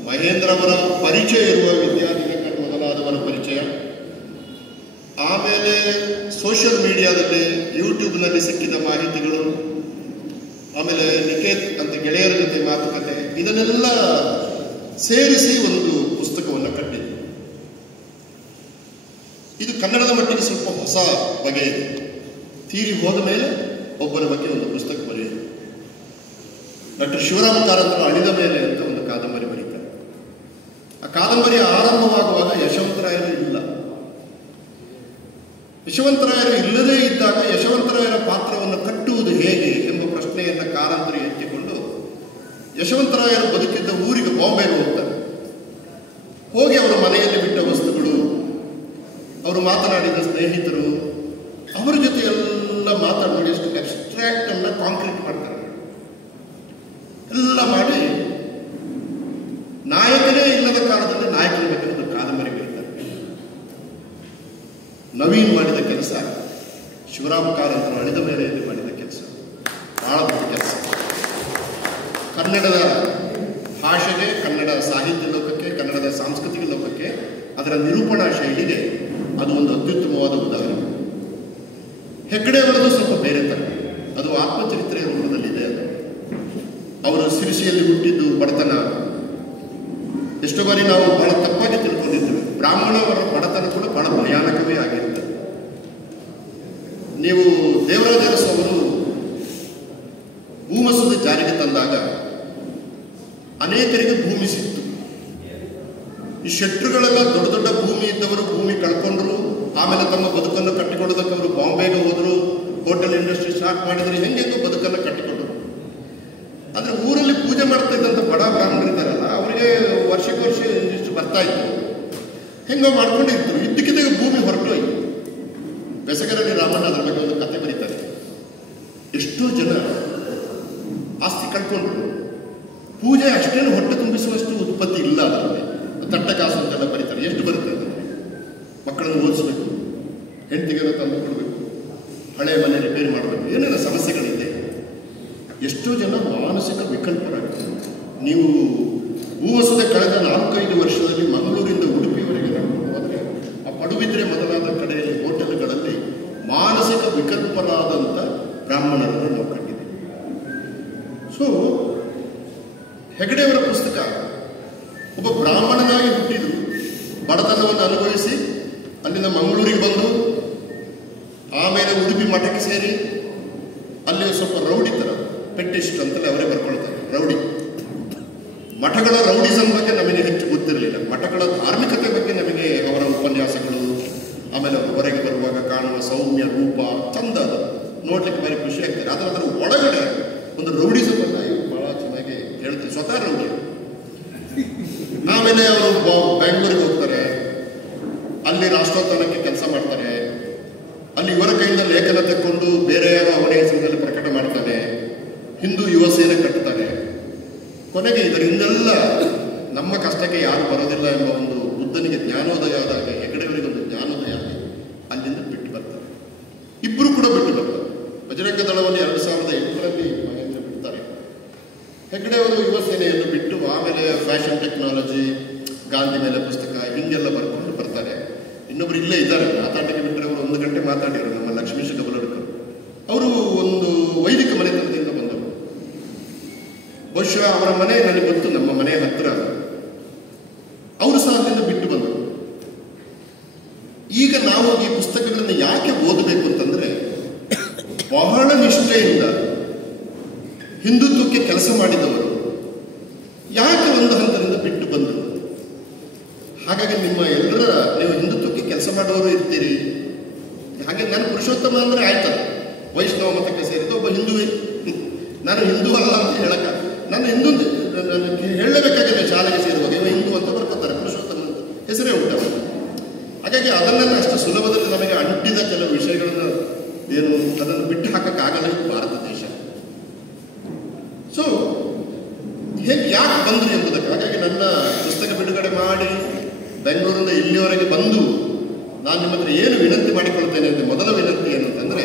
ಮಹೇಂದ್ರ ಅವರ ಪರಿಚಯ ಇರುವ ವಿದ್ಯಾರ್ಥಿಗಳು ಮೊದಲಾದವರ ಪರಿಚಯ, ಆಮೇಲೆ ಸೋಷಿಯಲ್ ಮೀಡಿಯಾದಲ್ಲಿ ಯೂಟ್ಯೂಬ್ನಲ್ಲಿ ಸಿಕ್ಕಿದ ಮಾಹಿತಿಗಳು, ಆಮೇಲೆ ನಿಕೇತ್ ಅಂತ ಗೆಳೆಯರ ಜೊತೆ ಮಾತುಕತೆ, ಇದನ್ನೆಲ್ಲ ಸೇರಿಸಿ ಒಂದು ಪುಸ್ತಕವನ್ನು ಕಟ್ಟಿದೆ. ಇದು ಕನ್ನಡದ ಮಟ್ಟಿಗೆ ಸ್ವಲ್ಪ ಹೊಸ ಬಗೆ. ತೀರಿ ಹೋದ ಮೇಲೆ ಒಬ್ಬರ ಬಗ್ಗೆ ಒಂದು ಪುಸ್ತಕ ಬರೆಯುವುದು. ಡಾಕ್ಟರ್ ಶಿವರಾಮ ಕಾರಂತರ ಅಳಿದ ಮೇಲೆ ಅಂತ ಒಂದು ಕಾದಂಬರಿ ಬರೀತಾರೆ. ಆ ಕಾದಂಬರಿ ಆರಂಭವಾಗುವಾಗ ಯಶವಂತರಾಯರು ಇಲ್ಲ. ಯಶವಂತರಾಯರು ಇಲ್ಲದೇ ಇದ್ದಾಗ ಯಶವಂತರಾಯರ ಪಾತ್ರವನ್ನು ಕಟ್ಟುವುದು ಹೇಗೆ ಎಂಬ ಪ್ರಶ್ನೆಯನ್ನು ಕಾರಂತರು ಎತ್ತಿಕೊಂಡು ಯಶವಂತರಾಯರು ಬದುಕಿದ್ದ ಊರಿಗೆ ಬಾಂಬೆಗೆ ಹೋಗ್ತಾರೆ. ಹೋಗಿ ಅವರ ಮನೆಯಲ್ಲಿ ಬಿಟ್ಟ ವಸ್ತುಗಳು, ಅವರು ಮಾತನಾಡಿದ ಸ್ನೇಹಿತರು, ಅವರ ಜೊತೆ ಎಲ್ಲ ಮಾತಾಡಿ ಎಷ್ಟು ಅಬ್ಸ್ಟ್ರಾಕ್ಟ್ ಅನ್ನ ಕಾಂಕ್ರೀಟ್ ಮಾಡ್ತಾರೆ. ಎಲ್ಲ ಮಾಡಿ ನಾಯಕನೇ ಇಲ್ಲದ ಕಾಲದಲ್ಲಿ ನಾಯಕನ ಬಗ್ಗೆ ಒಂದು ಕಾದಂಬರಿ ಬರೀತಾರೆ. ನವೀನ್ ಮಾಡಿದ ಕೆಲಸ, ಶಿವರಾಮ ಕಾರಂತರು ಅಳಿದ ಮೇಲೆ ಮಾಡಿದ ಕೆಲಸ ಬಹಳ ದೊಡ್ಡ ಕೆಲಸ. ಕನ್ನಡದ ಭಾಷೆಗೆ, ಕನ್ನಡ ಸಾಹಿತ್ಯ ಲೋಕಕ್ಕೆ, ಕನ್ನಡದ ಸಾಂಸ್ಕೃತಿಕ ಲೋಕಕ್ಕೆ, ಅದರ ನಿರೂಪಣಾ ಶೈಲಿಗೆ ಅದು ಒಂದು ಅತ್ಯುತ್ತಮವಾದ ಉದಾಹರಣೆ. ಹೆಗ್ಗಡೆ ಅವರದು ಸ್ವಲ್ಪ ಬೇರೆ ತರ. ಅದು ಆತ್ಮಚರಿತ್ರೆಯ ರೂಪದಲ್ಲಿದೆ. ಅದು ಅವರು ಸಿರಿಸಿಯಲ್ಲಿ ಹುಟ್ಟಿದ್ದು ಬಡತನ. ಎಷ್ಟೋ ಬಾರಿ ನಾವು ಬಹಳ ತಪ್ಪಾಗಿ ತಿಳ್ಕೊಂಡಿದ್ದೇವೆ. ಬ್ರಾಹ್ಮಣವರ ಬಡತನ ಕೂಡ ಬಹಳ ಭಯಾನಕವೇ ಆಗಿರುತ್ತೆ. ನೀವು ದೇವರಾಜ ಅರಸು ಅವರು ಭೂಮಸೂದೆ ಜಾರಿಗೆ ತಂದಾಗ ಅನೇಕರಿಗೆ ಭೂಮಿ ಸಿಕ್ತು. ಈ ಶೆಟ್ರುಗಳೆಲ್ಲ ದೊಡ್ಡ ದೊಡ್ಡ ಭೂಮಿ ಇದ್ದವರು ಭೂಮಿ ಕಳ್ಕೊಂಡ್ರು. ಆಮೇಲೆ ತಮ್ಮ ಬದುಕನ್ನು ಕಟ್ಟಿಕೊಳ್ಳೋದಕ್ಕೆ ಅವರು ಬಾಂಬೆಗೆ ಹೋದರು, ಹೋಟೆಲ್ ಇಂಡಸ್ಟ್ರಿ ಸ್ಟಾರ್ಟ್ ಮಾಡಿದ್ರೆ ಹೆಂಗೆಂಗೋ ಬದುಕನ್ನು ಕಟ್ಟಿಕೊಂಡ್ರು. ಆದರೆ ಊರಲ್ಲಿ ಪೂಜೆ ಮಾಡ್ತಾ ಇದ್ದಂಥ ಬಡ ಬ್ರಾಹ್ಮಣರಿದ್ದಾರಲ್ಲ, ಅವರಿಗೆ ವರ್ಷಕ್ಕೆ ವರ್ಷ ಇಷ್ಟು ಬರ್ತಾ ಇತ್ತು, ಹೆಂಗೋ ಮಾಡ್ಕೊಂಡಿರ್ತಾರೆ. ಇದ್ದಕ್ಕಿದ್ದಾಗ ಭೂಮಿ ಹೊರಟೋಯ್ತು. ಬೆಸಗರಲ್ಲಿ ರಾಮಣ್ಣ ಅದರ ಬಗ್ಗೆ ಒಂದು ಕತೆ ಬರೀತಾರೆ. ಎಷ್ಟೋ ಜನ ಆಸ್ತಿ ಕಳ್ಕೊಂಡ್ರು. ಪೂಜೆ ಅಷ್ಟೇನು ಹೊಟ್ಟೆ ತುಂಬಿಸುವಷ್ಟು ಉತ್ಪತ್ತಿ ಇಲ್ಲ ಅದರಲ್ಲಿ. ತಟ್ಟ ಕಾಸು ಅಂತೆಲ್ಲ ಬರೀತಾರೆ. ಎಷ್ಟು ಬರುತ್ತೆ ಅದು? ಮಕ್ಕಳನ್ನು ಓದಿಸ್ಬೇಕು, ಹೆಂಡತಿಗೆಲ್ಲ ತಂದು ಕೊಡಬೇಕು, ಹಳೆ ಮನೆ ರಿಪೇರಿ ಮಾಡಬೇಕು, ಏನೇನೋ ಸಮಸ್ಯೆಗಳಿದೆ. ಎಷ್ಟೋ ಜನ ಮಾನಸಿಕ ವಿಕಲ್ಪರಾಗ್ತಾರೆ. ನೀವು ಭೂವಸದೆ ಕಳೆದ 4-5 ವರ್ಷದಲ್ಲಿ ಮಂಗಳೂರಿಂದ ಉಡುಪಿಯವರೆಗೆ ನಾವು ಹೋದರೆ ಆ ಪಡುಬಿದ್ರೆ ಮೊದಲಾದ ಕಡೆಯಲ್ಲಿ ಹೋಟೆಲ್ಗಳಲ್ಲಿ ಮಾನಸಿಕ ವಿಕಲ್ಪರಾದಂಥ ಬ್ರಾಹ್ಮಣರನ್ನು ನಾವು ಕಂಡಿದ್ದೀವಿ. ಸೊ ಹೆಗಡೆಯವರ ಪುಸ್ತಕ ಒಬ್ಬ ಬ್ರಾಹ್ಮಣನಾಗಿ ಹುಟ್ಟಿದ್ರು, ಬಡತನವನ್ನು ಅನುಭವಿಸಿ ಅಲ್ಲಿಂದ ಮಂಗಳೂರಿಗೆ ಬಂದು ಆಮೇಲೆ ಉಡುಪಿ ಮಠಕ್ಕೆ ಸೇರಿ ಅಲ್ಲಿ ಸ್ವಲ್ಪ ರೌಡಿ ಥರ, ಪೆಟ್ಟಿಸ್ಟ್ ಅಂತಲೇ ಅವರೇ ಬರ್ಕೊಳ್ತಾರೆ, ರೌಡಿ. ಮಠಗಳ ರೌಡಿಸಮ್ ಬಗ್ಗೆ ನಮಗೆ ಹೆಚ್ಚು ಗೊತ್ತಿರಲಿಲ್ಲ. ಮಠಗಳ ಧಾರ್ಮಿಕತೆ ಬಗ್ಗೆ ನಮಗೆ ಅವರ ಉಪನ್ಯಾಸಗಳು, ಆಮೇಲೆ ಅವರು ಹೊರಗೆ ಬರುವಾಗ ಕಾಣುವ ಸೌಮ್ಯ ರೂಪ ಚಂದ, ಅದು ನೋಡ್ಲಿಕ್ಕೆ ಭಾರಿ ಖುಷಿ ಆಗ್ತಾರೆ. ಆದರೆ ಅದರ ಒಳಗಡೆ ಒಂದು ರೌಡಿಸಮ್ ಅನ್ನ ಇವರು ಬಹಳ ಚೆನ್ನಾಗಿ ಹೇಳ್ತೀನಿ, ಸ್ವತಃ ರೌಡಿ. ಆಮೇಲೆ ಅವರು ಬ್ಯಾಂಗ್ಳೂರಿಗೆ ಹೋಗ್ತಾರೆ, ಅಲ್ಲಿ ರಾಷ್ಟ್ರೋತ್ಥಾನಕ್ಕೆ ಕೆಲಸ ಮಾಡ್ತಾರೆ, ಅಲ್ಲಿ ಇವರ ಕೈಯಿಂದ ಲೇಖನ ತೆಕ್ಕೊಂಡು ಬೇರೆ ಯಾರೋ ಅವನ ಹೆಸರಿನಲ್ಲಿ ಪ್ರಕಟ ಮಾಡ್ತಾನೆ, ಹಿಂದೂ ಯುವ ಸೇನೆ ಕಟ್ತಾರೆ. ಕೊನೆಗೆ ಇದರಿಂದೆಲ್ಲ ನಮ್ಮ ಕಷ್ಟಕ್ಕೆ ಯಾರು ಬರೋದಿಲ್ಲ ಎಂಬ ಒಂದು ಬುದ್ಧನಿಗೆ ಜ್ಞಾನೋದಯ ಆದಾಗ, ಹೆಗಡೆಯವರಿಗೆ ಒಂದು ಜ್ಞಾನೋದಯ ಆಗಿ ಅಲ್ಲಿಂದ ಬಿಟ್ಟು ಬರ್ತಾರೆ. ಇಬ್ಬರು ಕೂಡ ಬಿಟ್ಟು ಬರ್ತಾರೆ. ಬಜರಂಗ ದಳವನ್ನು 2008ರಲ್ಲಿ ಮಹೇಂದ್ರ ಬಿಡ್ತಾರೆ. ಹೆಗಡೆ ಅವರು ಯುವ ಸೇನೆಯನ್ನು ಬಿಟ್ಟು ಆಮೇಲೆ ಫ್ಯಾಷನ್ ಟೆಕ್ನಾಲಜಿ, ಗಾಂಧಿ ಮೇಲೆ ಪುಸ್ತಕ ಹಿಂಗೆಲ್ಲ ಬರ್ಕೊಂಡು ಬರ್ತಾರೆ. ಇನ್ನೊಬ್ರು ಇಲ್ಲೇ ಇದ್ದಾರೆ, ಮಾತಾಡಕ್ಕೆ ಬಿಟ್ಟರೆ ಅವರು 1 ಗಂಟೆ ಮಾತಾಡಿದರು. ನಮ್ಮ ಲಕ್ಷ್ಮೀಶ ಗಬಲಡ್ಕರ್ ಅವರು ಒಂದು ವೈದಿಕ ಮನೆತನದಿಂದ ಬಂದವರು. ಬಹುಶಃ ಅವರ ಮನೆ ನನಗೆ ಗೊತ್ತು, ನಮ್ಮ ಮನೆ ಹತ್ತಿರ. ಅವರು ಸಹ ಅಲ್ಲಿಂದ ಬಿಟ್ಟು ಬಂದರು. ಈಗ ನಾವು ಈ ಪುಸ್ತಕಗಳನ್ನು ಯಾಕೆ ಓದಬೇಕು ಅಂತಂದ್ರೆ, ಬಹಳ ನಿಷ್ಠೆಯಿಂದ ಹಿಂದುತ್ವಕ್ಕೆ ಕೆಲಸ ಮಾಡಿದವರು ಯಾಕೆ ಒಂದು ಹಂತದಿಂದ ಬಿಟ್ಟು ಬಂದರು. ಹಾಗಾಗಿ ನಿಮ್ಮ ಎಲ್ಲರ, ನೀವು ಹಿಂದುತ್ವಕ್ಕೆ ಕೆಲಸ ಮಾಡುವವರು ಇರ್ತೀರಿ. ಹಾಗೆ ನಾನು ಪುರುಷೋತ್ತಮ ಅಂದ್ರೆ ಆಯ್ತಲ್ಲ, ವೈಷ್ಣವ ಮತಕ್ಕೆ ಸೇರಿದ ಒಬ್ಬ ಹಿಂದುವೇ. ನಾನು ಹಿಂದೂ ಅಲ್ಲ ಅಂತ ಹೇಳಕ್ಕ, ನಾನು ಹಿಂದೂ ಹೇಳಲೇಬೇಕಾಗಿದೆ. ಶಾಲೆಗೆ ಸೇರುವಾಗ ಇವ ಹಿಂದೂ ಅಂತ ಬರ್ಕೋತಾರೆ, ಪುರುಷೋತ್ತಮ ಅಂತ ಹೆಸರೇ ಉಂಟು. ಹಾಗಾಗಿ ಅದನ್ನೆಲ್ಲ ಅಷ್ಟು ಸುಲಭದಲ್ಲಿ ನಮಗೆ ಅಂಟಿದ ಕೆಲವು ವಿಷಯಗಳನ್ನು ಏನು ಅದನ್ನು ಬಿಟ್ಟು ಹಾಕಕ್ಕಾಗಲ್ಲ ಈ ಭಾರತ ದೇಶ. ಸೊ ಹೇಗೆ ಯಾಕೆ ಬಂದ್ರು ಎಂಬುದಕ್ಕೆ, ಹಾಗಾಗಿ ನನ್ನ ಪುಸ್ತಕ ಬಿಡುಗಡೆ ಮಾಡಿ ಬೆಂಗಳೂರಿಂದ ಇಲ್ಲಿಯವರೆಗೆ ಬಂದು ನಾನು ನಿಮ್ಮ ಹತ್ರ ಏನು ವಿನಂತಿ ಮಾಡಿಕೊಳ್ತೇನೆ ಅಂದರೆ, ಮೊದಲ ವಿನಂತಿ ಏನಂತಂದರೆ,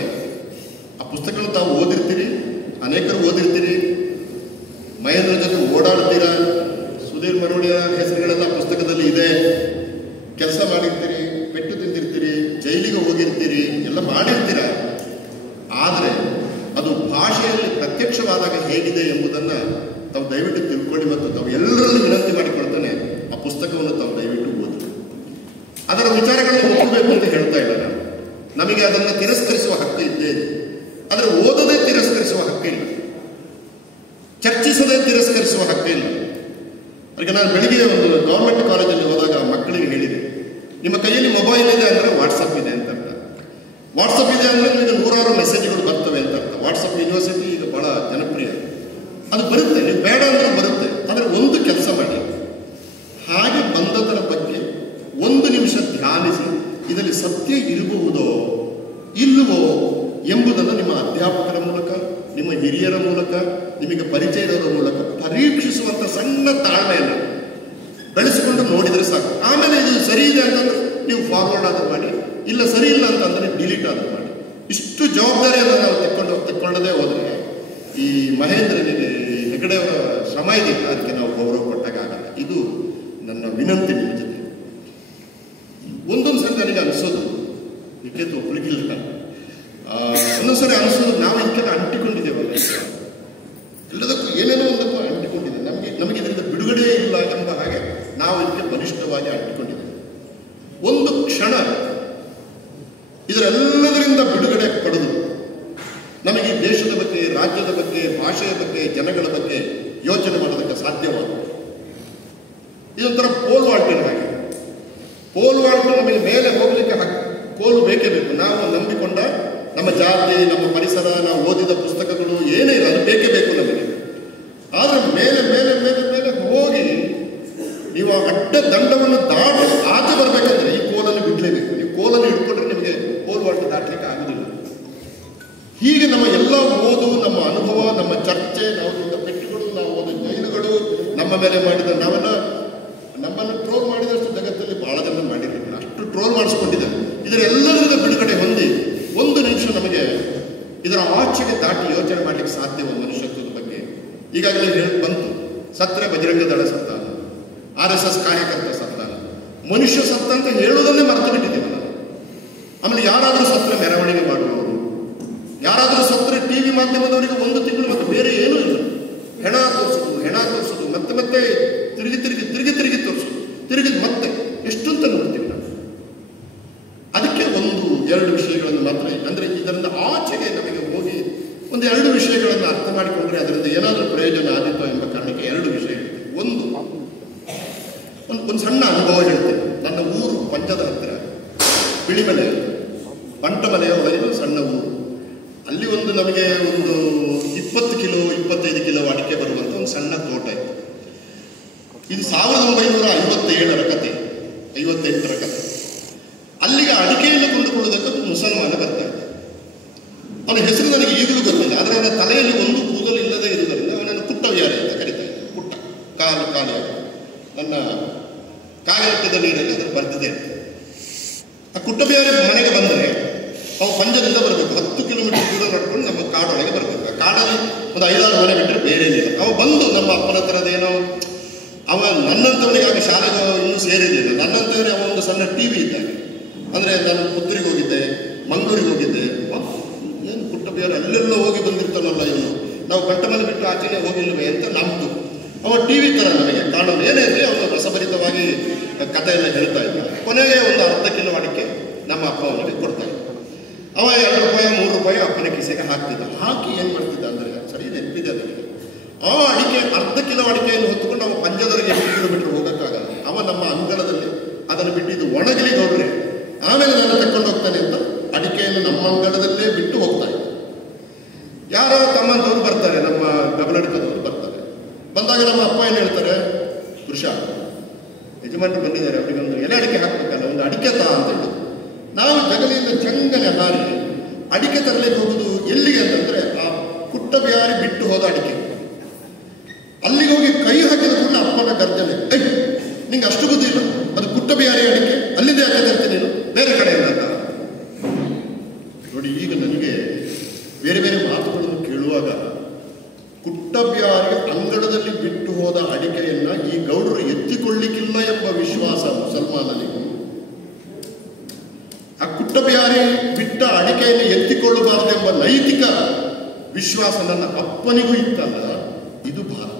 ಆ ಪುಸ್ತಕಗಳು ತಾವು ಓದಿರ್ತೀರಿ, ಅನೇಕರು ಓದಿರ್ತೀರಿ, ಮಹೇಂದ್ರ ಜೊತೆ ಓಡಾಡ್ತೀರ, ಸುಧೀರ್ ಮರವಡಿಯ ಹೆಸರುಗಳೆಲ್ಲ ಪುಸ್ತಕದಲ್ಲಿ ಇದೆ, ಕೆಲಸ ಮಾಡಿರ್ತೀರಿ, ಪೆಟ್ಟು ತಿಂದಿರ್ತೀರಿ, ಜೈಲಿಗೆ ಹೋಗಿರ್ತೀರಿ, ಎಲ್ಲ ಮಾಡಿರ್ತೀರ. ಆದರೆ ಅದು ಭಾಷೆಯಲ್ಲಿ ಪ್ರತ್ಯಕ್ಷವಾದಾಗ ಹೇಗಿದೆ ಎಂಬುದನ್ನು ತಾವು ದಯವಿಟ್ಟು ತಿಳ್ಕೊಳ್ಳಿ. ಮತ್ತು ತಾವು ಎಲ್ಲರಲ್ಲೂ ವಿನಂತಿ ಮಾಡಿಕೊಳ್ತಾನೆ, ಆ ಪುಸ್ತಕವನ್ನು ತಾವು ದಯವಿಟ್ಟು ಓದಿ. ಅದರ ವಿಚಾರಗಳನ್ನು ಓದಬೇಕು ಅಂತ ಹೇಳ್ತಾ ಇಲ್ಲ ನಾನು. ನಮಗೆ ಅದನ್ನು ತಿರಸ್ಕರಿಸುವ ಹಕ್ಕು ಇದ್ದೇ ಇದೆ, ಆದರೆ ಓದದೇ ತಿರಸ್ಕರಿಸುವ ಹಕ್ಕಿಲ್ಲ, ಚರ್ಚಿಸದೇ ತಿರಸ್ಕರಿಸುವ ಹಕ್ಕಿಲ್ಲ. ಅದಕ್ಕೆ ನಾನು ಬೆಳಿಗ್ಗೆ ಒಂದು ಗೌರ್ಮೆಂಟ್ ಕಾಲೇಜಲ್ಲಿ ಹೋದಾಗ ಮಕ್ಕಳಿಗೆ ಹೇಳಿದೆ, ನಿಮ್ಮ ಕೈಯಲ್ಲಿ ಮೊಬೈಲ್ ಇದೆ ಅಂದರೆ ವಾಟ್ಸಪ್ ಇದೆ ಅಂತ ಅರ್ಥ. ವಾಟ್ಸಪ್ ಇದೆ ಅಂದರೆ ನಿಮಗೆ 100 ಮೆಸೇಜ್ಗಳು ಬರ್ತವೆ ಅಂತ ಅರ್ಥ. ವಾಟ್ಸಪ್ ಯೂನಿವರ್ಸಿಟಿ ಈಗ ಬಹಳ ಜನಪ್ರಿಯ. ಅದು ಬರುತ್ತೆ, ನೀವು ಬೇಡ ಅಂದ್ರೆ ಬರುತ್ತೆ. ಆದರೆ ಒಂದು ಕೆಲಸ ಮಾಡಿ, ಹಾಗೆ ಬಂದದರ ಬಗ್ಗೆ 1 ನಿಮಿಷ ಧ್ಯಾನಿಸಿ, ಇದರಲ್ಲಿ ಸತ್ಯ ಇರಬಹುದೋ ಇಲ್ಲವೋ ಎಂಬುದನ್ನು ನಿಮ್ಮ ಅಧ್ಯಾಪಕರ ಮೂಲಕ, ನಿಮ್ಮ ಹಿರಿಯರ ಮೂಲಕ, ನಿಮಗೆ ಪರಿಚಯ ಇರೋರ ಮೂಲಕ ಪರೀಕ್ಷಿಸುವಂಥ ಸಣ್ಣ ತಾಳ್ಮೆಯನ್ನು ಬೆಳೆಸಿಕೊಂಡು ನೋಡಿದರೆ ಸಾಕು. ಆಮೇಲೆ ಇದು ಸರಿ ಇದೆ ಅಂತಂದ್ರೆ ನೀವು ಫಾರ್ವರ್ಡ್ ಆದರೂ ಮಾಡಿ, ಇಲ್ಲ ಸರಿ ಇಲ್ಲ ಅಂತಂದರೆ ಡಿಲೀಟ್ ಆದರೂ ಮಾಡಿ. ಇಷ್ಟು ಜವಾಬ್ದಾರಿಯನ್ನು ನಾವು ತೆಕ್ಕೊಳ್ಳದೆ ಹೋದರೆ ಈ ಮಹೇಂದ್ರನಿಗೆ, ಹೆಗಡೆಯವರ ಶ್ರಮ ಇದೆಯಲ್ಲ, ಅದಕ್ಕೆ ನಾವು ಗೌರವ ಕೊಟ್ಟಾಗ ಆಗಲ್ಲ. ಇದು ನನ್ನ ವಿನಂತಿ ನಿಮ್ಮ ಜೊತೆ. ಒಂದೊಂದು ಸರಿ ನನಗೆ ಅನಿಸೋದು, ಏಕೆಂದು ಒಬ್ಬರಿಗಿಲ್ಲ, ಒಂದೊಂದ್ಸರಿ ಅನಿಸೋದು ನಾವು ಇದಕ್ಕೆಲ್ಲ ಅಂಟಿಕೊಂಡಿದ್ದೇವಲ್ಲ, ಎಲ್ಲದಕ್ಕೂ ಏನೇನೋ ಒಂದಕ್ಕೂ ಅಂಟಿಕೊಂಡಿದೆ. ನಮಗೆ ಇದರಿಂದ ಬಿಡುಗಡೆ ಇಲ್ಲ ಎಂಬ ಹಾಗೆ ನಾವು ಇದಕ್ಕೆ ಬಲಿಷ್ಠವಾಗಿ ಅಂಟಿಕೊಂಡಿದ್ದೇವೆ. ಒಂದು ಕ್ಷಣ ಇದರೆಲ್ಲದರಿಂದ ಬಿಡುಗಡೆ ಪಡೆದು ನಮಗೆ ದೇಶದ ಬಗ್ಗೆ, ರಾಜ್ಯದ ಬಗ್ಗೆ, ಭಾಷೆಯ ಬಗ್ಗೆ, ಜನಗಳ ಬಗ್ಗೆ ಯೋಚನೆ ಮಾಡೋದಕ್ಕೆ ಸಾಧ್ಯವಾಗುತ್ತೆ. ಇದೊಂಥರ ಪೋಲ್ ವಾಲ್ಟಿನ ಹಾಗೆ. ಪೋಲ್ ವಾಲ್ಟ್ ನಮಗೆ ಮೇಲೆ ಹೋಗಲಿಕ್ಕೆ ಕೋಲು ಬೇಕೇ ಬೇಕು. ನಾವು ನಂಬಿಕೊಂಡ ನಮ್ಮ ಜಾತಿ, ನಮ್ಮ ಪರಿಸರ, ನಾವು ಓದಿದ ಪುಸ್ತಕಗಳು ಏನೇ ಇಲ್ಲ, ಅದು ಬೇಕೇ ಬೇಕು ನಮಗೆ. ಆದರೆ ಮೇಲೆ ಮೇಲೆ ಮೇಲೆ ಮೇಲೆ ಹೋಗಿ ನೀವು ಅಡ್ಡ ದಂಡವನ್ನು ದಾಟಿ ಆಚೆ ಬರಬೇಕಂದ್ರೆ ಈ ಕೋಲನ್ನು ಬಿಡಲೇಬೇಕು. ನೀವು ಕೋಲನ್ನು ಹಿಡ್ಕೊಂಡ್ರೆ ನಿಮಗೆ ಪೋಲ್ ವಾಲ್ಟ್ ದಾಟಲಿಕ್ಕೆ ಆಗುದಿಲ್ಲ. ಹೀಗೆ ನಮ್ಮ ಎಲ್ಲ ಓದು, ನಮ್ಮ ಅನುಭವ, ನಮ್ಮ ಚರ್ಚೆ, ನಾವು ತಿಂದ ಪೆಟ್ಟುಗಳು, ನಾವು ಓದ ಜೈಲುಗಳು, ನಮ್ಮ ಮೇಲೆ ಮಾಡಿದ, ನಮ್ಮನ್ನು ಟ್ರೋಲ್ ಮಾಡಿದಷ್ಟು ಜಗತ್ತಲ್ಲಿ ಬಹಳ ಜನ ಮಾಡಿದ್ದೀವಿ, ಅಷ್ಟು ಟ್ರೋಲ್ ಮಾಡಿಸ್ಕೊಂಡಿದ್ದಾರೆ. ಇದರೆಲ್ಲರಿಂದ ಬಿಡುಗಡೆ ಹೊಂದಿ 1 ನಿಮಿಷ ನಮಗೆ ಇದರ ಆಚೆಗೆ ದಾಟಿ ಯೋಚನೆ ಮಾಡಲಿಕ್ಕೆ ಸಾಧ್ಯ ಮನುಷ್ಯತ್ವದ ಬಗ್ಗೆ. ಈಗಾಗಲೇ ಬಂತು, ಸತ್ತರೆ ಬಜರಂಗ ದಳ ಸತ್ತ, RSS ಕಾರ್ಯಕರ್ತ ಸತ್ತ, ಮನುಷ್ಯ ಸತ್ತ ಅಂತ ಹೇಳುವುದನ್ನೇ ಮರೆತು ಬಿಟ್ಟಿದ್ದೀವಿ ನಾವು. ಆಮೇಲೆ ಯಾರಾದರೂ ಸತ್ತರೆ ಮೆರವಣಿಗೆ ಮಾಡುವವರು, ಯಾರಾದರೂ ಸತ್ತರೆ TV ಮಾಧ್ಯಮದವರಿಗೆ 1 ತಿಂಗಳು ಮತ್ತು ಬೇರೆ ಏನೂ ಇಲ್ಲ, ಹೆಣ ತೋರಿಸೋದು, ಮತ್ತೆ ತಿರುಗಿ ತೋರಿಸೋದು, ಮತ್ತೆ ಎಷ್ಟು ಅಂತ ನೋಡ್ತೀವಿ ನಾವು. ಅದಕ್ಕೆ 1-2 ವಿಷಯಗಳನ್ನು ಮಾತ್ರ, ಅಂದರೆ ಇದರಿಂದ ಆಚೆಗೆ ನಮಗೆ ಹೋಗಿ 1-2 ವಿಷಯಗಳನ್ನು ಅರ್ಥ ಮಾಡಿಕೊಂಡ್ರೆ ಅದರಿಂದ ಏನಾದರೂ ಪ್ರಯೋಜನ ಆದೀತು ಎಂಬ ಕಾರಣಕ್ಕೆ 2 ವಿಷಯ ಹೇಳ್ತೀನಿ. ಒಂದು ಸಣ್ಣ ಅನುಭವ ಹೇಳ್ತೇನೆ. ನನ್ನ ಊರು ಪಂಚದ ಹತ್ತಿರ ಬಿಳಿಮಲೆ, ಬಂಟಮಲೆಯ ಒಳಗಿನ ಸಣ್ಣ ಊರು. ಅಲ್ಲಿ ಒಂದು ನಮಗೆ ಒಂದು 20 ಕಿಲೋ 25 ಕಿಲೋ ಅಡಿಕೆ ಬರುವಂಥ ಒಂದು ಸಣ್ಣ ತೋಟ ಇತ್ತು. ಇದು 1957ರ ಕತೆ, 58ರ ಕತೆ. ಅಲ್ಲಿಗೆ ಅಡಿಕೆಯನ್ನು ಕೊಂಡುಕೊಳ್ಳುವುದಕ್ಕೆ ಮುಸಲ್ಮಾನ ಬರ್ತಾ ಇದ್ದ. ಅವನ ಹೆಸರು ನನಗೆ ಈಗಲೂ ಗೊತ್ತಿಲ್ಲ, ಆದರೆ ಅವನ ತಲೆಯಲ್ಲಿ ಒಂದು ಕೂದಲು ಇಲ್ಲದೆ ಇರುವುದರಿಂದ ಅವನನ್ನು ಪುಟ್ಟವ್ಯಾರಿ ಅಂತ ಕರೀತಾ ಇದ್ದ. ಪುಟ್ಟ ಕಾಲು ನನ್ನ ಕಾಗಲಟ್ಟದ ನೀರಲ್ಲಿ ಅದನ್ನು ಬರ್ತಿದೆ. ಆ ಕುಟ್ಟಬ್ಯಾರಿ ಮನೆಗೆ ಬಂದರೆ ಅವು ಪಂಜದಿಂದ ಬರಬೇಕು, 10 ಕಿಲೋಮೀಟರ್ ದೂರ ನಡ್ಕೊಂಡು ನಮ್ಮ ಕಾಡೊಳಗೆ ಬರಬೇಕು. ಆ ಕಾಡಲ್ಲಿ ಒಂದು 5-6 ಮನೆ ಬಿಟ್ಟರೆ ಬೇರೆ ಏನಿಲ್ಲ. ಅವ ಬಂದು ನಮ್ಮ ಅಪ್ಪನ ಥರದೇನೋ, ಅವ ನನ್ನಂಥವನಿಗೆ ಆಗ ಶಾಲೆಗೆ ಇನ್ನೂ ಸೇರಿರಲಿಲ್ಲ. ನನ್ನಂಥವನಿಗೆ ಅವ ಒಂದು ಸಣ್ಣ ಟಿ ವಿ ಇದ್ದಾನೆ. ಅಂದರೆ ನಾನು ಪುತ್ತೂರಿಗೆ ಹೋಗಿದ್ದೆ, ಮಂಗಳೂರಿಗೆ ಹೋಗಿದ್ದೆ. ಏನು ಕುಟ್ಟಬ್ಯಾರಿ ಅಲ್ಲೆಲ್ಲ ಹೋಗಿ ಬಂದಿರ್ತಾನಲ್ಲ ಇವನು, ನಾವು ಗಂಟಮನೆ ಬಿಟ್ಟು ಆಚೆನೆ ಹೋಗಿಲ್ವೇ ಅಂತ ನಮ್ಮದು. ಅವ ಟಿ ವಿ ಥರ ನನಗೆ ಕಾಣೋದು. ಏನೇ ಅಂದರೆ ಅವನು ರಸಭರಿತವಾಗಿ ಕಥೆಯೆಲ್ಲ ಹೇಳ್ತಾ ಇದ್ದ. ಕೊನೆಗೆ ಒಂದು ಅರ್ಧ ಕಿಲೋ ಅಡಿಕೆ ನಮ್ಮ ಅಪ್ಪ ಅವನಿಗೆ ಕೊಡ್ತಾ ಇದ್ದ. ಅವ 2 ರೂಪಾಯಿ 3 ರೂಪಾಯಿ ಅಪ್ಪನ ಕಿಸೆಗೆ ಹಾಕ್ತಿದ್ದ. ಹಾಕಿ ಏನು ಮಾಡ್ತಿದ್ದ ಅಂದರೆ, ಸರಿ ನೆನಪಿದೆ ನನಗೆ, ಆ ಅಡಿಕೆ ಅರ್ಧ ಕಿಲೋ ಅಡಿಕೆಯನ್ನು ಹೊತ್ತುಕೊಂಡು ಅವ ಪಂಜದವರೆಗೆ 8 ಕಿಲೋಮೀಟರ್ ಹೋಗೋಕ್ಕಾಗಲ್ಲ. ಅವ ನಮ್ಮ ಅಂಗಳದಲ್ಲಿ ಅದನ್ನು ಬಿಟ್ಟು ಇದು ಒಣಗಲಿ ಗೌಡ್ರೆ, ಆಮೇಲೆ ನಾನು ತಕೊಂಡು ಹೋಗ್ತಾನೆ ಅಂತ ಅಡಿಕೆಯನ್ನು ನಮ್ಮ ಅಂಗಳದಲ್ಲೇ ಬಿಟ್ಟು ಹೋಗ್ತಾ ಇದ್ದ. ಯಾರೋ ತಮ್ಮಂತವ್ರು ಬರ್ತಾರೆ, ನಮ್ಮ ಗಮನಡ್ಕದವರು ಬರ್ತಾರೆ. ಬಂದಾಗ ನಮ್ಮ ಅಪ್ಪ ಏನು ಹೇಳ್ತಾರೆ, ಪುರುಷ ಯಜಮಾನರು ಬಂದಿದ್ದಾರೆ, ಅವರಿಗೆ ಒಂದು ಎಲೆ ಅಡಿಕೆ ಹಾಕ್ಬೇಕಲ್ಲ, ಒಂದು ಅಡಿಕೆ ತಾ ಅಂತ ಹೇಳಿದ್ರು. ನಾವು ಜಗಲಿಯಿಂದ ಚಂಗನೆ ಹಾರಿ ಅಡಿಕೆ ತರಲಿಕ್ಕೆ ಹೋಗುದು ಎಲ್ಲಿಗೆ ಅಂತಂದ್ರೆ, ಆ ಕುಟ್ಟಬ್ಯಾರಿ ಬಿಟ್ಟು ಹೋದ ಅಡಿಕೆ. ಅಲ್ಲಿಗೆ ಹೋಗಿ ಕೈ ಹಾಕಿದ ಕೂಡಲೇ ಅಪ್ಪನ ಗರ್ಜನೆ, ನಿಂಗೆ ಅಷ್ಟು ಬುದ್ಧಿ ಇಲ್ಲ, ಅದು ಕುಟ್ಟಬ್ಯಾರಿ ಅಡಿಕೆ, ಅಲ್ಲಿಂದ ಯಾಕೆ ತರ್ತೀನಿ ನೀನು ಬೇರೆ ಕಡೆಯಿಂದ ಅಂತ. ನೋಡಿ, ಈಗ ನನಗೆ ಬೇರೆ ಬೇರೆ ಮಾತುಗಳನ್ನು ಕೇಳುವಾಗ ಕುಟ್ಟಬ್ಯಾರಿ ಅಂಗಳದಲ್ಲಿ ಬಿಟ್ಟು ಹೋದ ಅಡಿಕೆಯನ್ನ ಈ ಗೌಡರು ಎತ್ತಿಕೊಳ್ಳಿಕ್ಕಿಲ್ಲ ಎಂಬ ವಿಶ್ವಾಸ ಮುಸಲ್ಮಾನನಿಗೂ, ಆ ಕುಟ್ಟಬ್ಯಾರಿ ಬಿಟ್ಟ ಅಡಿಕೆಯನ್ನು ಎತ್ತಿಕೊಳ್ಳಬಾರದೆಂಬ ನೈತಿಕ ವಿಶ್ವಾಸ ನನ್ನ ಅಪ್ಪನಿಗೂ ಇತ್ತಲ್ಲ, ಇದು ಭಾರತ.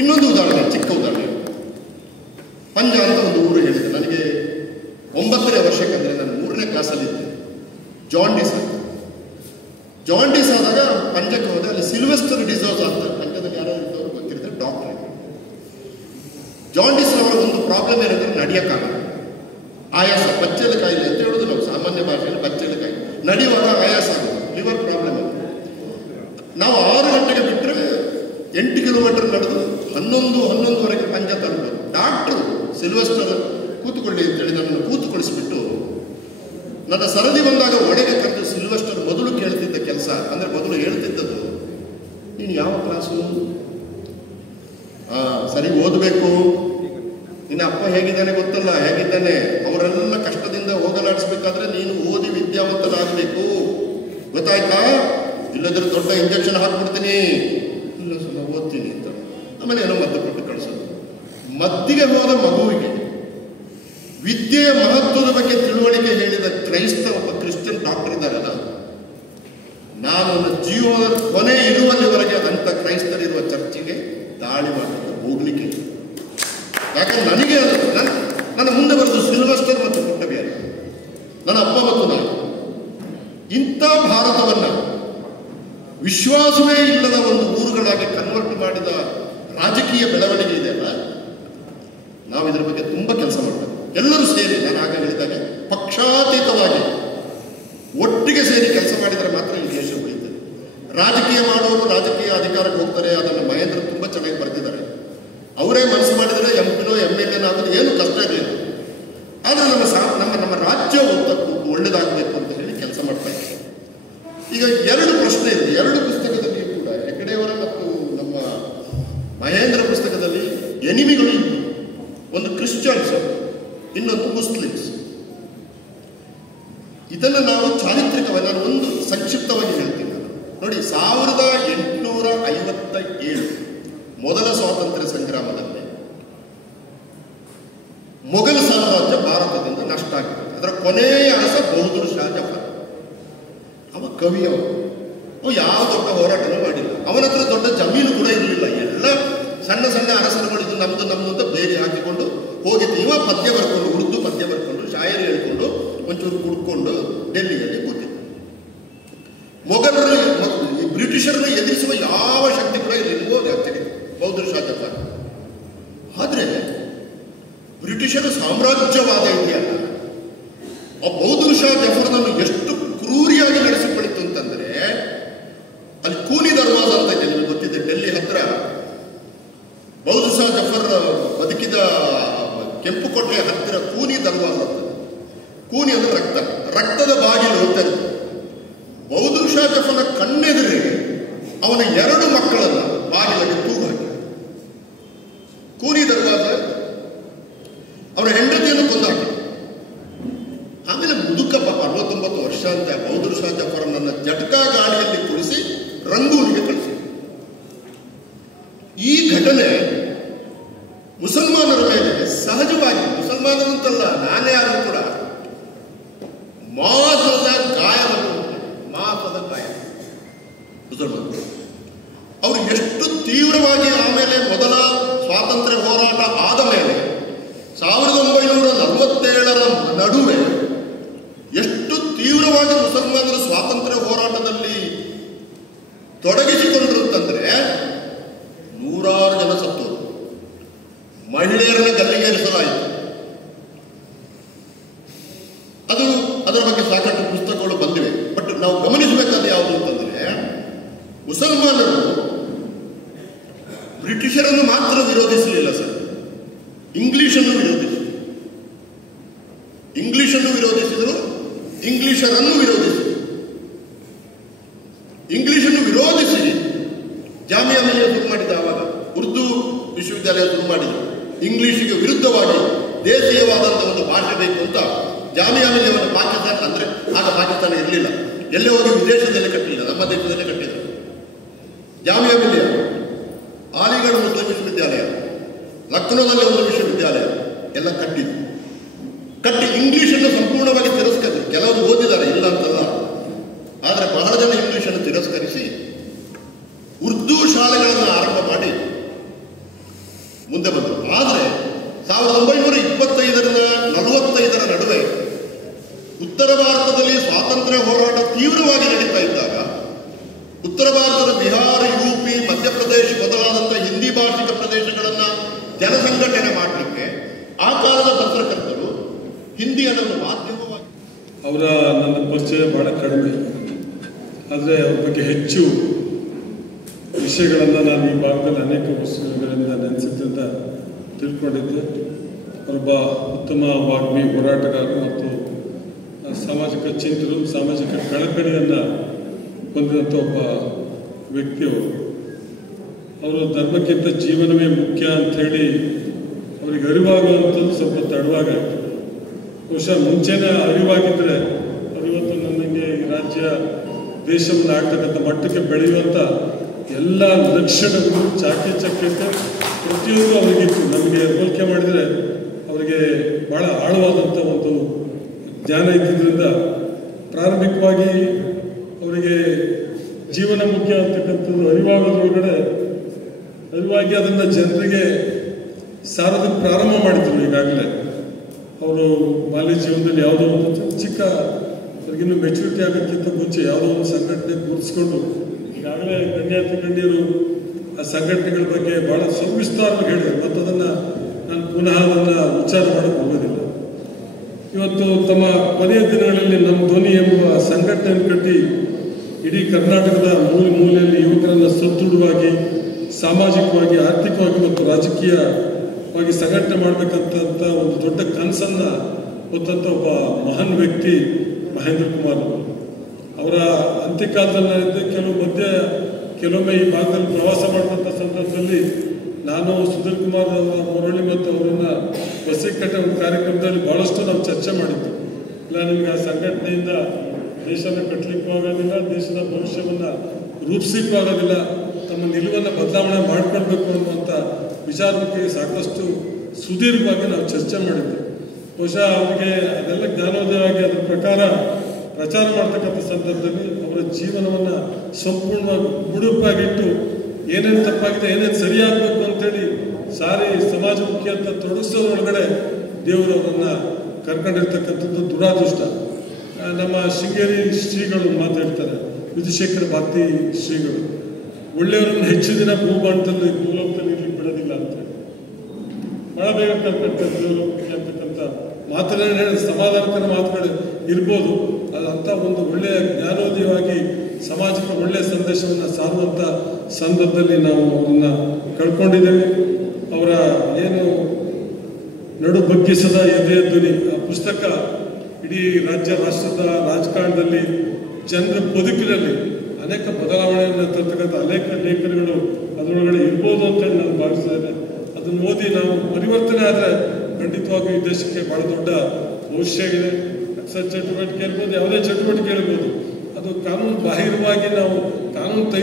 ಇನ್ನೊಂದು ಉದಾಹರಣೆ, ಚಿಕ್ಕ ಉದಾಹರಣೆ. ಪಂಜ ಅಂತ ಒಂದು ಊರು ಹೇಳಿದೆ ನನಗೆ. 9ನೇ ವರ್ಷಕ್ಕೆ, ಅಂದರೆ ನಾನು 3ನೇ ಕ್ಲಾಸಲ್ಲಿದ್ದೆ. ಜಾಂಡೀಸ್ ಆದಾಗ ಪಂಜಕ್ಕೆ ಹೋದೆ. ಅಲ್ಲಿ ಸಿಲ್ವೆಸ್ಟರ್ ಡಿಸೋಜ್ ಅಂತ ಪಂಜದಲ್ಲಿ ಯಾರೋ ಇದ್ದವರು ಗೊತ್ತಿರ್ತಾರೆ, ಡಾಕ್ಟರ್. ಜಾಂಡೀಸ್ ಅವರ ಒಂದು ಪ್ರಾಬ್ಲಮ್ ಏನಂದ್ರೆ ನಡೆಯೋಕ್ಕಾಗಲ್ಲ, ಆಯಾಸ, ಬಚ್ಚಲ ಕಾಯಿಲೆ ಅಂತ ಹೇಳೋದು ನಾವು ಸಾಮಾನ್ಯ ಭಾಷೆಯಲ್ಲಿ. ಬಚ್ಚಲ ಕಾಯಿಲೆ ನಡೆಯುವಾಗ ಆಯಾಸ ಆಗುತ್ತೆ, ಲಿವರ್ ಪ್ರಾಬ್ಲಮ್ ಆಗುತ್ತೆ. ನಾವು 6 ಗಂಟೆಗೆ ಬಿಟ್ಟರೆ 8 ಕಿಲೋಮೀಟರ್ ನಡೆದು 11-11:30 ಪಂಜ ತಲುಪೋದು. ಡಾಕ್ಟರ್ ಸಿಲ್ವೆಸ್ಟರ್ ಕೂತ್ಕೊಳ್ಳಿ ಅಂತೇಳಿ ನನ್ನನ್ನು ಕೂತ್ಕೊಳಿಸ್ಬಿಟ್ಟು, ನನ್ನ ಸರದಿ ಬಂದಾಗ ಒಳಗೆ ಕರೆದು ಸಿಲ್ವೆಸ್ಟರ್ ಮೊದಲು ಕೇಳ್ತಿದ್ದ ಕೆಲಸ ಅಂದರೆ, ಮೊದಲು ಹೇಳ್ತಿದ್ದದ್ದು, ನೀನು ಯಾವ ಕ್ಲಾಸು, ಸರಿ ಓದಬೇಕು, ನಿನ್ನ ಅಪ್ಪ ಹೇಗಿದ್ದಾನೆ ಗೊತ್ತಲ್ಲ, ಹೇಗಿದ್ದಾನೆ, ಅವರೆಲ್ಲ ಕಷ್ಟದಿಂದ ಹೋಗಲಾಡಿಸ್ಬೇಕಾದ್ರೆ ನೀನು ಓದಿ ವಿದ್ಯಾವಂತರಾಗಬೇಕು, ಗೊತ್ತಾಯ್ತಾ, ಇಲ್ಲದ್ರೆ ದೊಡ್ಡ ಇಂಜೆಕ್ಷನ್ ಹಾಕ್ಬಿಡ್ತೀನಿ. ಇಲ್ಲ ಸರ್, ನಾವು ಓದ್ತೀನಿ ಅಂತ. ಆಮೇಲೆ ಏನೋ ಮದ್ದು ಕೊಟ್ಟು ಕಳಿಸೋದು. ಮದ್ದಿಗೆ ಹೋದ ಮಗುವಿಗೆ ವಿದ್ಯೆಯ ಮಹತ್ವದ ಬಗ್ಗೆ ತಿಳುವಳಿಕೆ ಹೇಳಿದ ಒಬ್ಬ ಕ್ರಿಶ್ಚಿಯನ್ ಡಾಕ್ಟರ್ ಇದ್ದಾರಲ್ಲ, ನಾನು ಜೀವನದ ಕೊನೆ ಇರುವಲ್ಲಿವರೆಗೆ ಅಂತ ಕ್ರೈಸ್ತರಿರುವ ಚರ್ಚಿಗೆ ದಾಳಿ ಮಾಡಿದ ಹೋಗ್ಲಿಕ್ಕೆ. ಯಾಕಂದ್ರೆ ನನಗೆ ನನ್ನ ಮುಂದೆ ಬರೋದು ಸಿಲ್ವೆಸ್ಟರ್ ಮತ್ತು ಕುಟ್ಟಬ್ಯಾರಿ, ನನ್ನ ಅಪ್ಪ ಮತ್ತು ನಾನು. ಇಂಥ ಭಾರತವನ್ನ ವಿಶ್ವಾಸವೇ ಇಲ್ಲದ ಒಂದು ಊರುಗಳಾಗಿ ಕನ್ವರ್ಟ್ ಮಾಡಿದ ರಾಜಕೀಯ ಬೆಳವಣಿಗೆ ಇದೆಯಲ್ಲ, ನಾವು ಇದರ ಬಗ್ಗೆ ತುಂಬಾ ಕೆಲಸ ಮಾಡಬೇಕು. ಎಲ್ಲರೂ ಸೇರಿ, ನಾನು ಆಗ ಹೇಳಿದಾಗ ಪಕ್ಷಾತೀತವಾಗಿ ಒಟ್ಟಿಗೆ ಸೇರಿ ಕೆಲಸ ಮಾಡಿದರೆ ಮಾತ್ರ ಈ ದೇಶ ಉಳಿಯುತ್ತದೆ. ರಾಜಕೀಯ ಮಾಡುವವರು ರಾಜಕೀಯ ಅಧಿಕಾರಕ್ಕೆ ಹೋಗ್ತಾರೆ, ಅದನ್ನು ಮಹೇಂದ್ರ ತುಂಬಾ ಚೆನ್ನಾಗಿ ಬರ್ತಿದ್ದಾರೆ. ಅವರೇ ಮನಸ್ಸು ಮಾಡಿದರೆ MP-ನೋ MLA-ನೋ ಆಗೋದು ಏನು ಕಷ್ಟ ಇರಲಿಲ್ಲ. ಆದರೆ ನಮ್ಮ ರಾಜ್ಯ ಒಳ್ಳೆದಾಗಬೇಕು ಅಂತ ಹೇಳಿ ಕೆಲಸ ಮಾಡ್ತಾ ಇದ್ದಾರೆ. ಈಗ 2 ಪ್ರಶ್ನೆ ಇದೆ. 2 ಪುಸ್ತಕದಲ್ಲಿ ಕೂಡ, ಹೆಗಡೆಯವರ ಮತ್ತು ನಮ್ಮ ಮಹೇಂದ್ರ ಪುಸ್ತಕದಲ್ಲಿ ಎನಿಮಿಗಳು ಇದ್ದು, ಒಂದು ಕ್ರಿಶ್ಚಿಯನ್ಸ್, ಇನ್ನೊಂದು ಮುಸ್ಲಿಮ್ಸ್. ಇದನ್ನು ನಾವು ಚಾರಿತ್ರಿಕವಾಗಿ, ನಾನು ಒಂದು ಸಂಕ್ಷಿಪ್ತವಾಗಿ ಹೇಳ್ತೀನಿ. ನೋಡಿ, 1857 ಮೊದಲ ಸ್ವಾತಂತ್ರ್ಯ ಸಂಗ್ರಾಮದಲ್ಲಿ ಮೊಘಲ್ ಸಾಮ್ರಾಜ್ಯ ಭಾರತದಿಂದ ನಷ್ಟ ಆಗಿದೆ. ಅದರ ಕೊನೆಯ ಅರಸ ಬಹದ್ದೂರ್ ಶಾ ಜಫರ್. ಅವ ಕವಿಯವರು, ಯಾವ ದೊಡ್ಡ ಹೋರಾಟನೂ ಮಾಡಿಲ್ಲ. ಅವನ ಹತ್ರ ದೊಡ್ಡ ಜಮೀನು ಕೂಡ ಇರಲಿಲ್ಲ. ಎಲ್ಲ ಸಣ್ಣ ಸಣ್ಣ ಅರಸರುಗಳು ಇದು ನಮ್ದು ಅಂತ ಬೇರೆ ಹಾಕಿಕೊಂಡು ಹೋಗಿದ್ದು. ಇವ ಪದ್ಯ ಬರ್ಕೊಂಡು, ಉರ್ದು ಪದ್ಯ ಬರ್ಕೊಂಡು, ಶಾಯರಿ ಹೇಳ್ಕೊಂಡು, ಒಂಚೂರು ಕುಡ್ಕೊಂಡು ಡೆಲ್ಲಿಯಲ್ಲಿ ಕೂತಿದ್ದ. ಮೊಘಲರು, ಬ್ರಿಟಿಷರನ್ನು ಎದುರಿಸುವ ಯಾವ ಶಕ್ತಿ ಕೂಡ ಇರಲಿಲ್ಲ ಬಹದ್ದೂರ್ ಶಾ ಜಫರ್. ಆದ್ರೆ ಬ್ರಿಟಿಷರ ಸಾಮ್ರಾಜ್ಯವಾದ ಇದೆಯಲ್ಲ, ಒಬ್ಬ ಜಫರ್ ಬದುಕಿದ ಕೆಂಪುಕೋಟೆಯ ಹತ್ತಿರ ಕೂನಿ ದರ್ವಾಜ ಇರ್ತದೆ. ಕೂನಿ ಅಂದ್ರೆ ರಕ್ತದ ಬಾಗಿಲು ಅಂತ ಇರ್ತದೆ. ಬಹದ್ದೂರ್ ಶಾ ಜಫರ್ನ ಕಣ್ಣೆದುರೇ ಅವನ 2 ಮಕ್ಕಳನ್ನ ಬಾಗಿಲಲ್ಲಿ ತೂಗು ಹಾಕಿ ಕೂನಿ ದರ್ವಾಜ ಅವರ ಹೆಂಡತಿಯನ್ನು ಕೊಂದಾಕಿ. ಆಮೇಲೆ ಮುದುಕ ಪಾಪ 69 ವರ್ಷ ಅಂತ ಬಹದ್ದೂರ್ ಶಾ ಜಫರ್ನನ್ನ ಜಟಕಾ ಗಾಡಿಯಲ್ಲಿ ಕುಳಿಸಿ ರಂಗೂನಿಗೆ ಕಳಿಸಿ. ಈ ಘಟನೆ ಮುಸಲ್ಮಾನರ ಮೇಲೆ ಸಹಜವಾಗಿ, ಮುಸಲ್ಮಾನರಂತಲ್ಲ ನಾನೇ ಆದರೂ ಕೂಡ ಮಾಸದ ಗಾಯವನ್ನು ಮುಸಲ್ಮಾನರು ಅವರು ಎಷ್ಟು ತೀವ್ರವಾಗಿ ಆಮೇಲೆ ಮೊದಲ ಸ್ವಾತಂತ್ರ್ಯ ಹೋರಾಟ ಆದ ಮೇಲೆ 1947ರ ನಡುವೆ ಎಷ್ಟು ತೀವ್ರವಾಗಿ ಮುಸಲ್ಮಾನರು ಸ್ವಾತಂತ್ರ್ಯ ಹೋರಾಟದಲ್ಲಿ ತೊಡಗಿಸಿಕೊಂಡ್ರು ಅಂತಂದ್ರೆ 100 ಜನ ಸತ್ತರು, ಮಹಿಳೆಯರನ್ನ ಗಲ್ಲಿಗೇರಿಸಲಾಯಿತು. ಅದರ ಬಗ್ಗೆ ಸಾಕಷ್ಟು ಪುಸ್ತಕಗಳು ಬಂದಿವೆ. ಬಟ್ ನಾವು ಗಮನಿಸಬೇಕಾದ ಯಾವುದು ಅಂತಂದ್ರೆ, ಮುಸಲ್ಮಾನರು ಬ್ರಿಟಿಷರನ್ನು ಮಾತ್ರ ವಿರೋಧಿಸಲಿಲ್ಲ ಸರ್, ಇಂಗ್ಲಿಷನ್ನು ವಿರೋಧಿಸಿದರು, ಇಂಗ್ಲಿಷರನ್ನು ವಿರೋಧಿಸಿದರು. ಇಂಗ್ಲಿಷನ್ನು ವಿರೋಧಿಸಿ ಜಾಮಿಯಾ ಮಿಲಿಯಾ ಶುರು ಮಾಡಿದ, ಆವಾಗ ಉರ್ದು ವಿಶ್ವವಿದ್ಯಾಲಯ ಶುರು ಮಾಡಿದರು. ಇಂಗ್ಲಿಷಿಗೆ ವಿರುದ್ಧವಾಗಿ ದೇಶೀಯವಾದಂತಹ ಒಂದು ಭಾಷೆ ಬೇಕು ಅಂತ ಜಾಮಿಯಾ ಮಿಲಿಯಾವನ್ನು ಪಾಕಿಸ್ತಾನ, ಅಂದ್ರೆ ಆಗ ಪಾಕಿಸ್ತಾನ ಇರಲಿಲ್ಲ, ಎಲ್ಲೇ ಹೋಗಿ ವಿದೇಶದಲ್ಲಿ ಕಟ್ಟಿಲ್ಲ, ನಮ್ಮ ದೇಶದಲ್ಲೇ ಕಟ್ಟಿದರು. ಜಾಮಿಯಾ ಮಿಲಿಯಾ, ಅಲಿಗಢ ಮುಸ್ಲಿಂ ವಿಶ್ವವಿದ್ಯಾಲಯ, ಲಕ್ನೋದಲ್ಲಿ ಒಂದು ವಿಶ್ವವಿದ್ಯಾಲಯ ಎಲ್ಲ ಕಟ್ಟಿ ಇಂಗ್ಲಿಷನ್ನು ಸಂಪೂರ್ಣವಾಗಿ ತಿರಸ್ಕರಿಸಿ, ಕೆಲವರು ಓದಿದ್ದಾರೆ ಇಲ್ಲ ಅಂತಲ್ಲ, ಆದರೆ ಬಹಳ ಜನ ಇಂಗ್ಲಿಷನ್ನು ತಿರಸ್ಕರಿಸಿ ಉರ್ದು ಶಾಲೆಗಳನ್ನು ಆರಂಭ ಮಾಡಿ ಮುಂದೆ ಬಂದರು. ಆದರೆ 1925ರಿಂದ 45ರ ನಡುವೆ ಉತ್ತರ ಭಾರತದಲ್ಲಿ ಸ್ವಾತಂತ್ರ್ಯ ಹೋರಾಟ ತೀವ್ರವಾಗಿ ನಡೀತಾ ಇದ್ದಾಗ, ಉತ್ತರ ಭಾರತದ ಬಿಹಾರ, ಯುಪಿ, ಮಧ್ಯಪ್ರದೇಶ ಮೊದಲಾದಂತಹ ಹಿಂದಿ ಭಾಷಿಕ ಪ್ರದೇಶಗಳನ್ನು ಜನಸಂಘಟನೆ ಮಾಡಲಿಕ್ಕೆ ಆ ಕಾಲದ ಪತ್ರಕರ್ತರು ಹಿಂದಿಯನ್ನು ಮಾಧ್ಯಮವಾಗಿ, ಅವರ ನನ್ನ ಪರಿಚಯ ಬಹಳ ಕಡಿಮೆ, ಆದರೆ ಅವ್ರ ಬಗ್ಗೆ ಹೆಚ್ಚು ವಿಷಯಗಳನ್ನು ನಾನು ಈ ಭಾಗದಲ್ಲಿ ಅನೇಕ ವರ್ಷಗಳಿಂದ ನೆನೆಸಿದ್ರಿಂದ ತಿಳ್ಕೊಂಡಿದ್ದೆ. ಅವರೊಬ್ಬ ಉತ್ತಮ ವಾಗ್ಮಿ, ಹೋರಾಟಗಾರ ಮತ್ತು ಸಾಮಾಜಿಕ ಚಿಂತರು, ಸಾಮಾಜಿಕ ಕಳಕಳಿಯನ್ನು ಹೊಂದಿದಂಥ ಒಬ್ಬ ವ್ಯಕ್ತಿಯವರು. ಅವರು ಧರ್ಮಕ್ಕಿಂತ ಜೀವನವೇ ಮುಖ್ಯ ಅಂಥೇಳಿ ಅವರಿಗೆ ಅರಿವಾಗುವಂಥದ್ದು ಸ್ವಲ್ಪ ತಡವಾಗಾಯಿತು. ಬಹುಶಃ ಮುಂಚೆನೇ ಅರಿವಾಗಿದ್ದರೆ ಅವರು ಇವತ್ತು ನನಗೆ ಈ ರಾಜ್ಯ ದೇಶವನ್ನು ಆಡ್ತಕ್ಕಂಥ ಮಟ್ಟಕ್ಕೆ ಬೆಳೆಯುವಂಥ ಎಲ್ಲ ಲಕ್ಷಣಗಳು, ಚಾಕಚಕ್ಯತೆ ಪ್ರತಿಯೊಂದು ಅವರಿಗಿತ್ತು. ನಮಗೆ ಹೋಲಿಕೆ ಮಾಡಿದರೆ ಅವರಿಗೆ ಭಾಳ ಆಳವಾದಂಥ ಒಂದು ಜ್ಞಾನ ಇದ್ದಿದ್ದರಿಂದ ಪ್ರಾರಂಭಿಕವಾಗಿ ಅವರಿಗೆ ಜೀವನ ಮುಖ್ಯ ಅಂತಕ್ಕಂಥದ್ದು ಅರಿವಾಗಿ ಅದನ್ನು ಜನರಿಗೆ ಸಾರೋದಕ್ಕೆ ಪ್ರಾರಂಭ ಮಾಡಿದ್ರು. ಈಗಾಗಲೇ ಅವರು ಬಾಲ್ಯ ಜೀವನದಲ್ಲಿ ಯಾವುದೋ ಒಂದು ಚಿಕ್ಕ, ಅವ್ರಿಗಿನ್ನೂ ಮೆಚುರಿಟಿ ಆಗೋಕ್ಕಿಂತ ಮುಂಚೆ ಯಾವುದೋ ಒಂದು ಸಂಘಟನೆ ಕೂರಿಸ್ಕೊಂಡು ಈಗಾಗಲೇ ಗಣ್ಯರು ಆ ಸಂಘಟನೆಗಳ ಬಗ್ಗೆ ಭಾಳ ಸವಿಸ್ತಾರವಾಗಿ ಹೇಳಿದರು. ಮತ್ತು ಅದನ್ನು ನಾನು ಪುನಃ ಅದನ್ನು ಉಚ್ಚಾರ ಮಾಡೋಕ್ಕೆ ಹೋಗೋದಿಲ್ಲ. ಇವತ್ತು ತಮ್ಮ ಕೊನೆಯ ದಿನಗಳಲ್ಲಿ ನಮ್ಮ ಧ್ವನಿ ಎಂಬ ಸಂಘಟನೆಯನ್ನು ಕಟ್ಟಿ ಇಡೀ ಕರ್ನಾಟಕದ ಮೂಲೆಯಲ್ಲಿ ಯುವಕರನ್ನು ಸದೃಢವಾಗಿ, ಸಾಮಾಜಿಕವಾಗಿ, ಆರ್ಥಿಕವಾಗಿ ಮತ್ತು ರಾಜಕೀಯವಾಗಿ ಸಂಘಟನೆ ಮಾಡಬೇಕಂತ ಒಂದು ದೊಡ್ಡ ಕನಸನ್ನು ಹೊತ್ತಂಥ ಒಬ್ಬ ಮಹಾನ್ ವ್ಯಕ್ತಿ ಮಹೇಂದ್ರ ಕುಮಾರ್ ಅವರು. ಅವರ ಅಂತ್ಯಕಾಲದಲ್ಲಿ ಕೆಲವೊಮ್ಮೆ ಈ ಭಾಗದಲ್ಲಿ ಪ್ರವಾಸ ಮಾಡುವಂಥ ಸಂದರ್ಭದಲ್ಲಿ ನಾನು ಸುಧೀರ್ ಕುಮಾರ್ ಅವರ ಮುರಳಿ ಮತ್ತು ಅವರನ್ನು ಬಸ್ಸಿಗೆ ಕಟ್ಟ ಒಂದು ಕಾರ್ಯಕ್ರಮದಲ್ಲಿ ಭಾಳಷ್ಟು ನಾವು ಚರ್ಚೆ ಮಾಡಿದ್ದು. ಇಲ್ಲ, ನಿಮಗೆ ಆ ಸಂಘಟನೆಯಿಂದ ದೇಶನ ಕಟ್ಟಲಿಕ್ಕೂ ಆಗೋದಿಲ್ಲ, ದೇಶದ ಭವಿಷ್ಯವನ್ನು ರೂಪಿಸಲಿಕ್ಕೂ ಆಗೋದಿಲ್ಲ, ತಮ್ಮ ನಿಲುವನ್ನು ಬದಲಾವಣೆ ಮಾಡಿಕೊಳ್ಬೇಕು ಅನ್ನುವಂಥ ವಿಚಾರಕ್ಕೆ ಸಾಕಷ್ಟು ಸುದೀರ್ಘವಾಗಿ ನಾವು ಚರ್ಚೆ ಮಾಡಿದ್ವಿ. ಬಹುಶಃ ಅವರಿಗೆ ಅದೆಲ್ಲ ಜ್ಞಾನೋದಯವಾಗಿ ಅದರ ಪ್ರಕಾರ ಪ್ರಚಾರ ಮಾಡ್ತಕ್ಕಂಥ ಸಂದರ್ಭದಲ್ಲಿ ಅವರ ಜೀವನವನ್ನು ಸಂಪೂರ್ಣವಾಗಿ ಮುಡುಪಾಗಿಟ್ಟು ಏನೇನು ತಪ್ಪಾಗಿದೆ, ಏನೇನು ಸರಿಯಾಗಬೇಕು ಅಂತೇಳಿ ಸಾರಿ ಸಮಾಜಮುಖಿ ಅಂತ ತೊಡಗಿಸೋದ್ರೊಳಗಡೆ ದೇವರು ಅವರನ್ನು ಕರ್ಕೊಂಡಿರ್ತಕ್ಕಂಥದ್ದು ದುರಾದೃಷ್ಟ. ನಮ್ಮ ಶೃಂಗೇರಿ ಶ್ರೀಗಳು ಮಾತಾಡ್ತಾರೆ, ವಿಧುಶೇಖರ ಭಾರತಿ ಶ್ರೀಗಳು, ಒಳ್ಳೆಯವರನ್ನು ಹೆಚ್ಚು ದಿನ ಭೂಲೋಕದಲ್ಲಿ ಇರ್ಲಿಕ್ಕೆ ಬಿಡೋದಿಲ್ಲ ಅಂತೇಳಿ ಬಹಳ ಬೇಗ ಕರ್ಕೊಳ್ತಾರೆ ದೇವಲೋಕಕ್ಕೆ ಅಂತಕ್ಕಂಥ ಮಾತುಗಳನ್ನ ಹೇಳಿ ಸಮಾಧಾನಕರ ಮಾತುಗಳು ಇರ್ಬೋದು. ಅದಂಥ ಒಂದು ಒಳ್ಳೆಯ ಜ್ಞಾನೋದಯವಾಗಿ ಸಮಾಜಕ್ಕೆ ಒಳ್ಳೆಯ ಸಂದೇಶವನ್ನು ಸಾರುವಂಥ ಸಂದರ್ಭದಲ್ಲಿ ನಾವು ಅವರನ್ನು ಕಳ್ಕೊಂಡಿದ್ದೇವೆ. ಅವರ ಏನು ನಡು ಬಗ್ಗಿಸದ ಎದೆಯ ಧ್ವನಿ ಆ ಪುಸ್ತಕ ಇಡೀ ರಾಜ್ಯ ರಾಷ್ಟ್ರದ ರಾಜಕಾರಣದಲ್ಲಿ ಜನರ ಬದುಕಿನಲ್ಲಿ ಅನೇಕ ಬದಲಾವಣೆಯನ್ನು ತರ್ತಕ್ಕಂಥ ಅನೇಕ ಲೇಖನಗಳು ಅದರೊಳಗಡೆ ಇರ್ಬೋದು ಅಂತೇಳಿ ನಾನು ಭಾವಿಸ್ತೇನೆ. ಅದನ್ನು ಓದಿ ನಾವು ಪರಿವರ್ತನೆ ಆದರೆ ಖಂಡಿತವಾಗಿಯೂ ಈ ದೇಶಕ್ಕೆ ಬಹಳ ದೊಡ್ಡ ಭವಿಷ್ಯ ಇದೆ. ಚಟುವಟಿಕೆ ಇರ್ಬೋದು, ಯಾವುದೇ ಚಟುವಟಿಕೆ ಇರ್ಬೋದು, ಅದು ಕಾನೂನು ಬಾಹಿರವಾಗಿ ನಾವು ಕಾನೂನು ಕೈ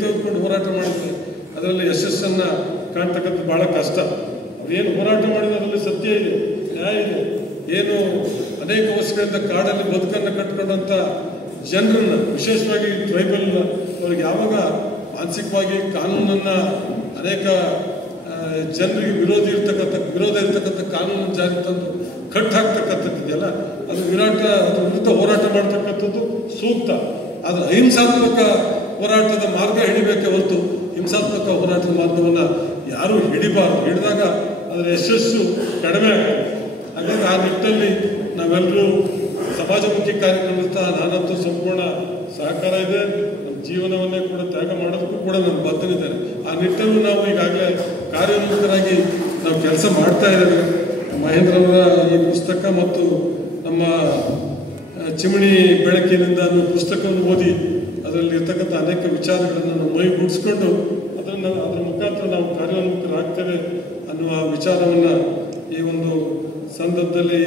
ತೆಗೆದುಕೊಂಡು ಹೋರಾಟ ಮಾಡಿದ್ರೆ ಅದರಲ್ಲಿ ಯಶಸ್ಸನ್ನು ಕಾಣ್ತಕ್ಕಂಥ ಬಹಳ ಕಷ್ಟ. ಅದೇನು ಹೋರಾಟ ಮಾಡಿದ್ರೆ ಅದರಲ್ಲಿ ಸತ್ಯ ಇದೆ, ನ್ಯಾಯ ಇದೆ. ಏನು ಅನೇಕ ವರ್ಷಗಳಿಂದ ಕಾಡಲ್ಲಿ ಬದುಕನ್ನು ಕಟ್ಕೊಂಡಂಥ ಜನರನ್ನು, ವಿಶೇಷವಾಗಿ ಟ್ರೈಬಲ್ ಅವ್ರಿಗೆ ಯಾವಾಗ ಮಾನಸಿಕವಾಗಿ ಕಾನೂನನ್ನು ಅನೇಕ ಜನರಿಗೆ ವಿರೋಧ ಇರ್ತಕ್ಕಂಥ ಕಾನೂನನ್ನು ಜಾರಿ ತಂದು ಕಟ್ ಹಾಕ್ತಕ್ಕಂಥದ್ದಿದೆಯಲ್ಲ, ಅದು ಅದ್ರ ವಿರುದ್ಧ ಹೋರಾಟ ಮಾಡ್ತಕ್ಕಂಥದ್ದು ಸೂಕ್ತ. ಆದರೆ ಅಹಿಂಸಾತ್ಮಕ ಹೋರಾಟದ ಮಾರ್ಗ ಹಿಡಿಬೇಕೆ ಹೊರತು ಹಿಂಸಾತ್ಮಕ ಹೋರಾಟದ ಮಾರ್ಗವನ್ನು ಯಾರೂ ಹಿಡಿಬಾರ್ದು. ಹಿಡಿದಾಗ ಅದರ ಯಶಸ್ಸು ಕಡಿಮೆ ಆಗ್ತದೆ. ಹಾಗಾಗಿ ಆ ನಿಟ್ಟಿನಲ್ಲಿ ನಾವೆಲ್ಲರೂ ಸಮಾಜಮುಖಿ ಕಾರ್ಯಕ್ರಮದ ನಾನಂತೂ ಸಂಪೂರ್ಣ ಸಹಕಾರ ಇದೆ. ನಮ್ಮ ಜೀವನವನ್ನೇ ಕೂಡ ತ್ಯಾಗ ಮಾಡೋದಕ್ಕೂ ಕೂಡ ನಾನು ಬದ್ಧನಿದ್ದೇನೆ. ಆ ನಿಟ್ಟನ್ನು ನಾವು ಈಗಾಗಲೇ ಕಾರ್ಯೋನ್ಮುಖರಾಗಿ ನಾವು ಕೆಲಸ ಮಾಡ್ತಾ ಇದ್ದೇವೆ. ಮಹೇಂದ್ರವರ ಈ ಪುಸ್ತಕ ಮತ್ತು ನಮ್ಮ ಚಿಮಣಿ ಬೆಳಕಿನಿಂದ ಪುಸ್ತಕವನ್ನು ಓದಿ ಅದರಲ್ಲಿ ಇರ್ತಕ್ಕಂಥ ಅನೇಕ ವಿಚಾರಗಳನ್ನು ನಾವು ಮೈಗೂಡಿಸ್ಕೊಂಡು ಅದರ ಮುಖಾಂತರ ನಾವು ಕಾರ್ಯೋನ್ಮುಖರಾಗ್ತೇವೆ ಅನ್ನುವ ವಿಚಾರವನ್ನು ಈ ಒಂದು ಸಂದರ್ಭದಲ್ಲಿ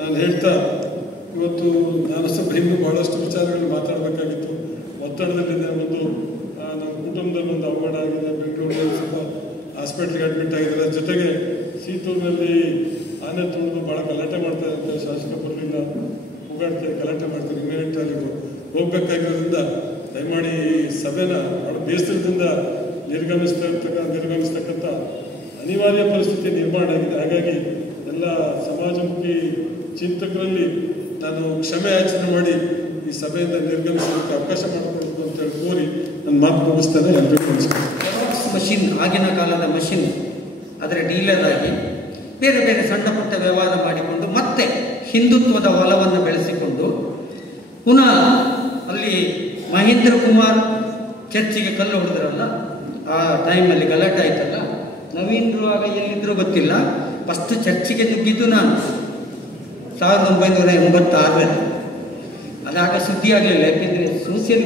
ನಾನು ಹೇಳ್ತಾ, ಇವತ್ತು ನಾನು ಸ್ವಲ್ಪ ಇನ್ನೂ ಬಹಳಷ್ಟು ವಿಚಾರಗಳನ್ನು ಮಾತಾಡಬೇಕಾಗಿತ್ತು. ಒತ್ತಡದಲ್ಲಿದೆ. ನಮ್ಮ ಕುಟುಂಬದಲ್ಲಿ ಒಂದು ಅವಘಡ ಆಗಿದೆ. ಬೆಂಗಳೂರಲ್ಲಿ ಸ್ವಲ್ಪ ಹಾಸ್ಪಿಟ್ಲಿಗೆ ಅಡ್ಮಿಟ್ ಆಗಿದ್ದಾರೆ. ಜೊತೆಗೆ ಸೀತೂರಿನಲ್ಲಿ ಆನೆ ತುಳಿದು ಭಾಳ ಗಲಾಟೆ ಮಾಡ್ತಾ ಇದ್ದಾರೆ. ಶಾಸಕ ಬರಲಿಲ್ಲ, ಹೋಗಾಡ್ತಾರೆ, ಗಲಾಟೆ ಮಾಡ್ತಾರೆ. ಇಮಿಡಿಯೇಟ್ ಆಗಿ ಹೋಗ್ಬೇಕಾಗಿರೋದ್ರಿಂದ ದಯಮಾಡಿ ಈ ಸಭೆನ ಭಾಳ ಬೇಸರದಿಂದ ನಿರ್ಗಮಿಸ್ತಕ್ಕಂಥ ಅನಿವಾರ್ಯ ಪರಿಸ್ಥಿತಿ ನಿರ್ಮಾಣ ಆಗಿದೆ. ಹಾಗಾಗಿ ಎಲ್ಲ ಸಮಾಜಮುಖಿ ಚಿಂತಕರಲ್ಲಿ ನಾನು ಕ್ಷಮೆ ಯಾಚನೆ ಮಾಡಿ ಈ ಸಭೆಯಿಂದ ನಿರ್ಗಮಿಸೋದಕ್ಕೆ ಅವಕಾಶ ಮಾಡಿಕೊಡ್ಬೇಕು ಅಂತೇಳಿ ಕೋರಿ ನನ್ನ ಮಾತು ಮುಗಿಸ್ತೇನೆ. ಎಲ್ಲರಿಗೂ ನಮಸ್ಕಾರ. ಮಷಿನ್, ಆಗಿನ ಕಾಲದ ಮಷಿನ್, ಅದರ ಡೀಲರ್ ಆಗಿ ಬೇರೆ ಬೇರೆ ಸಣ್ಣ ಪುಟ್ಟ ವ್ಯವಹಾರ ಮಾಡಿಕೊಂಡು ಮತ್ತೆ ಹಿಂದುತ್ವದ ಒಲವನ್ನು ಬೆಳೆಸಿಕೊಂಡು ಪುನಃ ಅಲ್ಲಿ ಮಹೇಂದ್ರ ಕುಮಾರ್ ಚರ್ಚಿಗೆ ಕಲ್ಲು ಹೊಡೆದ್ರಲ್ಲ, ಆ ಟೈಮಲ್ಲಿ ಗಲಾಟೆ ಆಯ್ತಲ್ಲ, ನವೀನ್ರು ಆಗ ಎಲ್ಲಿದ್ರೂ ಗೊತ್ತಿಲ್ಲ. ಫಸ್ಟ್ ಚರ್ಚಿಗೆ ನುಗ್ಗಿದ್ದು ನಾನು 1986ರಲ್ಲಿ. ಅದಾಗ ಸುದ್ದಿ ಆಗಲಿಲ್ಲ, ಯಾಕೆಂದರೆ ಸೋಷಿಯಲ್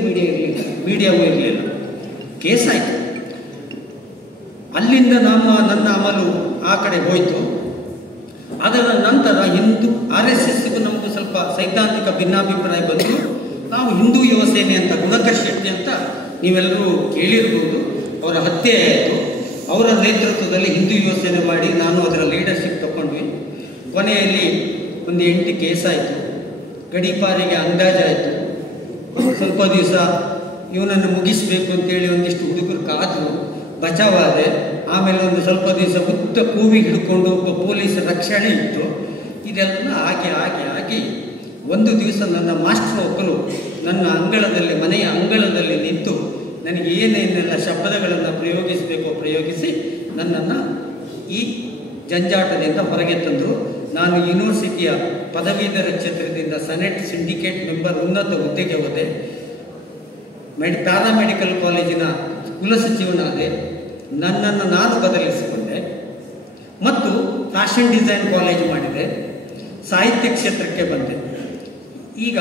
ಮೀಡಿಯಾವೂ ಇರಲಿಲ್ಲ. ಕೇಸ್ ಆಯಿತು. ಅಲ್ಲಿಂದ ನನ್ನ ಅಮಲು ಆ ಕಡೆ ಹೋಯಿತು. ಅದರ ನಂತರ RSSಗೂ ನಮಗೂ ಸ್ವಲ್ಪ ಸೈದ್ಧಾಂತಿಕ ಭಿನ್ನಾಭಿಪ್ರಾಯ ಬಂದು ನಾವು ಹಿಂದೂ ಯುವ ಸೇನೆ ಅಂತ ಗುಣಕರ್ ಶೆಟ್ಟಿ ಅಂತ ನೀವೆಲ್ಲರೂ ಕೇಳಿರ್ಬೋದು, ಅವರ ಹತ್ಯೆ ಆಯಿತು. ಅವರ ನೇತೃತ್ವದಲ್ಲಿ ಹಿಂದೂ ಯುವ ಸೇನೆ ಮಾಡಿ ನಾನು ಅದರ ಲೀಡರ್ಶಿಪ್ ತಗೊಂಡ್ವಿ. ಕೊನೆಯಲ್ಲಿ ಒಂದು 8 ಕೇಸ್ ಆಯಿತು. ಗಡೀಪಾರಿಗೆ ಅಂದಾಜಾಯಿತು. ಸ್ವಲ್ಪ ದಿವಸ ಇವನನ್ನು ಮುಗಿಸಬೇಕು ಅಂತೇಳಿ ಒಂದಿಷ್ಟು ಹುಡುಗರು ಕಾದರು, ಬಚಾವಾದೆ. ಆಮೇಲೆ ಒಂದು ಸ್ವಲ್ಪ ದಿವಸ ಉದ್ದ ಕೂವಿ ಹಿಡ್ಕೊಂಡು ಒಬ್ಬ ಪೊಲೀಸ್ ರಕ್ಷಣೆ ಇತ್ತು. ಇದೆಲ್ಲ ಆಗಿ ಒಂದು ದಿವಸ ನನ್ನ ಮಾಸ್ಟರ್ ಒಬ್ಬರು ನನ್ನ ಅಂಗಳದಲ್ಲಿ, ಮನೆಯ ಅಂಗಳದಲ್ಲಿ ನಿಂತು ನನಗೆ ಏನೇನೆಲ್ಲ ಶಬ್ದಗಳನ್ನು ಪ್ರಯೋಗಿಸಿ ನನ್ನನ್ನು ಈ ಜಂಜಾಟದಿಂದ ಹೊರಗೆ ತಂದರು. ನಾನು ಯೂನಿವರ್ಸಿಟಿಯ ಪದವೀಧರ ಕ್ಷೇತ್ರದಿಂದ ಸೆನೆಟ್ ಸಿಂಡಿಕೇಟ್ ಮೆಂಬರ್ ಉನ್ನತ ಹುದ್ದೆಗೆ ಹೋದೆ. ಪ್ಯಾರಾಮೆಡಿಕಲ್ ಕಾಲೇಜಿನ ಕುಲಸಚಿವನಾದೆ. ನನ್ನನ್ನು ನಾನು ಬದಲಿಸಿಕೊಂಡೆ ಮತ್ತು ಫ್ಯಾಷನ್ ಡಿಸೈನ್ ಕಾಲೇಜ್ ಮಾಡಿದೆ. ಸಾಹಿತ್ಯ ಕ್ಷೇತ್ರಕ್ಕೆ ಬಂದೆ. ಈಗ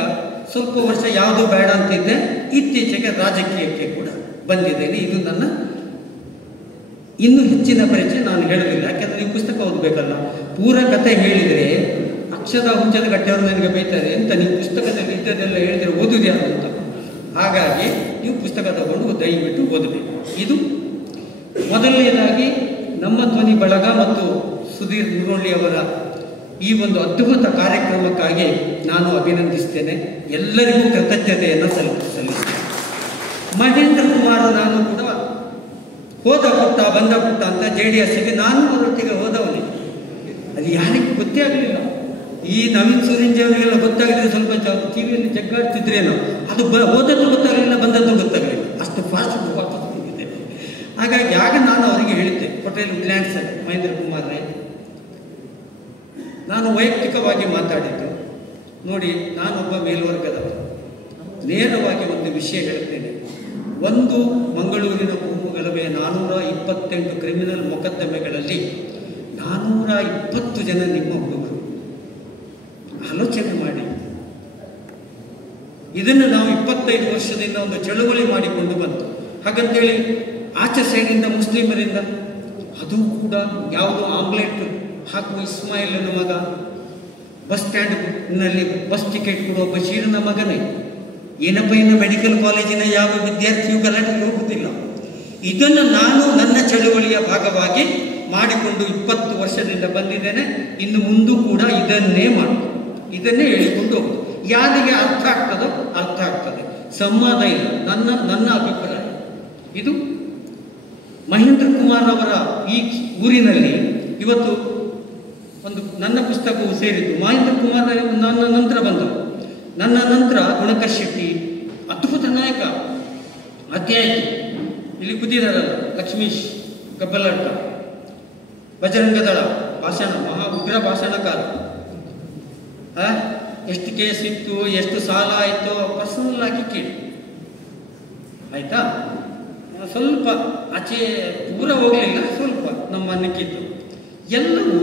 ಸ್ವಲ್ಪ ವರ್ಷ ಯಾವುದು ಬೇಡ ಅಂತಿದ್ದೆ, ಇತ್ತೀಚೆಗೆ ರಾಜಕೀಯಕ್ಕೆ ಕೂಡ ಬಂದಿದ್ದೇನೆ. ಇದು ನನ್ನ ಇನ್ನೂ ಹೆಚ್ಚಿನ ಪರಿಚಯ ನಾನು ಹೇಳಲಿಲ್ಲ, ಯಾಕೆಂದರೆ ನೀವು ಪುಸ್ತಕ ಓದಬೇಕಲ್ಲ. ಪೂರ ಕಥೆ ಹೇಳಿದರೆ ಅಕ್ಷರ ಹುಂಚದ ಗಟ್ಟೆಯವರು ನನಗೆ ಬೈತಾರೆ ಅಂತ, ನೀವು ಪುಸ್ತಕದಲ್ಲಿ ಇದ್ದದೆಲ್ಲ ಹೇಳಿದರೆ ಓದುವುದ್ಯಾರು ಅಂತ. ಹಾಗಾಗಿ ನೀವು ಪುಸ್ತಕ ತಗೊಂಡು ದಯವಿಟ್ಟು ಓದಬೇಕು. ಇದು ಮೊದಲನೇದಾಗಿ ನಮ್ಮ ಧ್ವನಿ ಬಳಗ ಮತ್ತು ಸುಧೀರ್ ಮುರೊಳ್ಳಿ ಅವರ ಈ ಒಂದು ಅದ್ಭುತ ಕಾರ್ಯಕ್ರಮಕ್ಕಾಗಿ ನಾನು ಅಭಿನಂದಿಸ್ತೇನೆ. ಎಲ್ಲರಿಗೂ ಕೃತಜ್ಞತೆಯನ್ನು ಸಲ್ಲಿಸ್ತೇನೆ. ಮಹೇಂದ್ರ ಕುಮಾರ್ ನಾನು ಕೂಡ ಬಂದ ಪುಟ್ಟ ಅಂತ JDSಗೆ ನಾನು ಅವರೊಟ್ಟಿಗೆ ಹೋದವನೇ. ಅದು ಯಾರಿಗೂ ಗೊತ್ತೇ ಆಗಲಿಲ್ಲ. ಈ ನವೀನ್ ಸೂರಿಂಜಿ ಅವರಿಗೆಲ್ಲ ಗೊತ್ತಾಗಿದ್ರೆ ಸ್ವಲ್ಪ ಟಿವಿಯಲ್ಲಿ ಜಗ್ಗಾಡ್ತಿದ್ರೇನೋ. ಅದು ಹೋದದ್ದು ಗೊತ್ತಾಗಲಿಲ್ಲ, ಬಂದದ್ದು ಗೊತ್ತಾಗಲಿಲ್ಲ. ಅಷ್ಟು ಫಾಸ್ಟ್ ಬಂದಿದೆ. ಹಾಗಾಗಿ ಆಗ ನಾನು ಅವರಿಗೆ ಹೇಳಿದ್ದೆ, ಹೋಟೆಲ್ ವುಡ್ಲ್ಯಾಂಡ್ಸ್ ಮಹೇಂದ್ರ ಕುಮಾರ್ ರೈ, ನಾನು ವೈಯಕ್ತಿಕವಾಗಿ ಮಾತಾಡಿದ್ದು, ನೋಡಿ ನಾನೊಬ್ಬ ಮೇಲ್ವರ್ಗದವ, ನೇರವಾಗಿ ಒಂದು ವಿಷಯ ಹೇಳ್ತೇನೆ. ಒಂದು ಮಂಗಳೂರಿನ ಭೂಮುಗ ಕೆಲವೇ 428 ಕ್ರಿಮಿನಲ್ ಮೊಕದ್ದಮೆಗಳಲ್ಲಿ 420 ಜನ ನಿಮ್ಮ ಹುಡುಗರು. ಆಲೋಚನೆ ಮಾಡಿ. ಇದನ್ನು ನಾವು 25 ವರ್ಷದಿಂದ ಒಂದು ಚಳುವಳಿ ಮಾಡಿಕೊಂಡು ಬಂತು. ಹಾಗಂತೇಳಿ ಆಚೆ ಸೈಡಿಂದ ಮುಸ್ಲಿಮರಿಂದ ಅದು ಕೂಡ ಯಾವುದೋ ಆಮ್ಲೆಟ್ ಹಾಕುವ ಇಸ್ಮಾಯಿಲನ ಮಗ, ಬಸ್ ಸ್ಟ್ಯಾಂಡ್ನಲ್ಲಿ ಬಸ್ ಟಿಕೆಟ್ ಕೊಡುವ ಬಶೀರನ ಮಗನೇ, ಏನಪ್ಪ ಇನ್ನು ಮೆಡಿಕಲ್ ಕಾಲೇಜಿನ ಯಾವ ವಿದ್ಯಾರ್ಥಿಯು ಗಲಾಟೆಗೆ ಹೋಗುತ್ತಿಲ್ಲ. ಇದನ್ನು ನಾನು ನನ್ನ ಚಳುವಳಿಯ ಭಾಗವಾಗಿ ಮಾಡಿಕೊಂಡು 20 ವರ್ಷದಿಂದ ಬಂದಿದ್ದೇನೆ. ಇನ್ನು ಮುಂದೂ ಕೂಡ ಇದನ್ನೇ ಹೇಳಿಕೊಂಡು ಹೋಗುದು. ಯಾರಿಗೆ ಅರ್ಥ ಆಗ್ತದೋ ಅರ್ಥ ಆಗ್ತದೆ, ಸಂವಾದ ಇಲ್ಲ. ನನ್ನ ಅಭಿಪ್ರಾಯ ಇದು. ಮಹೇಂದ್ರ ಕುಮಾರ್ ಅವರ ಈ ಊರಿನಲ್ಲಿ ಇವತ್ತು ಒಂದು ನನ್ನ ಪುಸ್ತಕವು ಸೇರಿದ್ದು. ಮಹೇಂದ್ರ ಕುಮಾರ್ ನನ್ನ ನಂತರ ಬಂದರು. ನನ್ನ ನಂತರ ಗುಣಕರ್ ಶೆಟ್ಟಿ, ಅದ್ಭುತ ನಾಯಕ, ಅಧ್ಯಾಯ ಇಲ್ಲಿ ಕೂತಿದಾರಲ್ಲ, ಲಕ್ಷ್ಮೀಶ್ ಗಬ್ಬಲಡ್ಕ, ಬಜರಂಗದಳ ಭಾಷಣ, ಮಹಾ ಉಗ್ರ ಭಾಷಣಕಾರ. ಎಷ್ಟು ಕೇಸ್ ಇತ್ತು, ಎಷ್ಟು ಸಾಲ ಆಯಿತು, ಪರ್ಸನಲ್ ಆಗಿ ಕೇಳಿ ಆಯ್ತಾ. ಸ್ವಲ್ಪ ಆಚೆ ಪೂರ ಹೋಗಲಿಲ್ಲ, ಸ್ವಲ್ಪ ನಮ್ಮ ಅನ್ನಕ್ಕಿತ್ತು. ಎಲ್ಲವೂ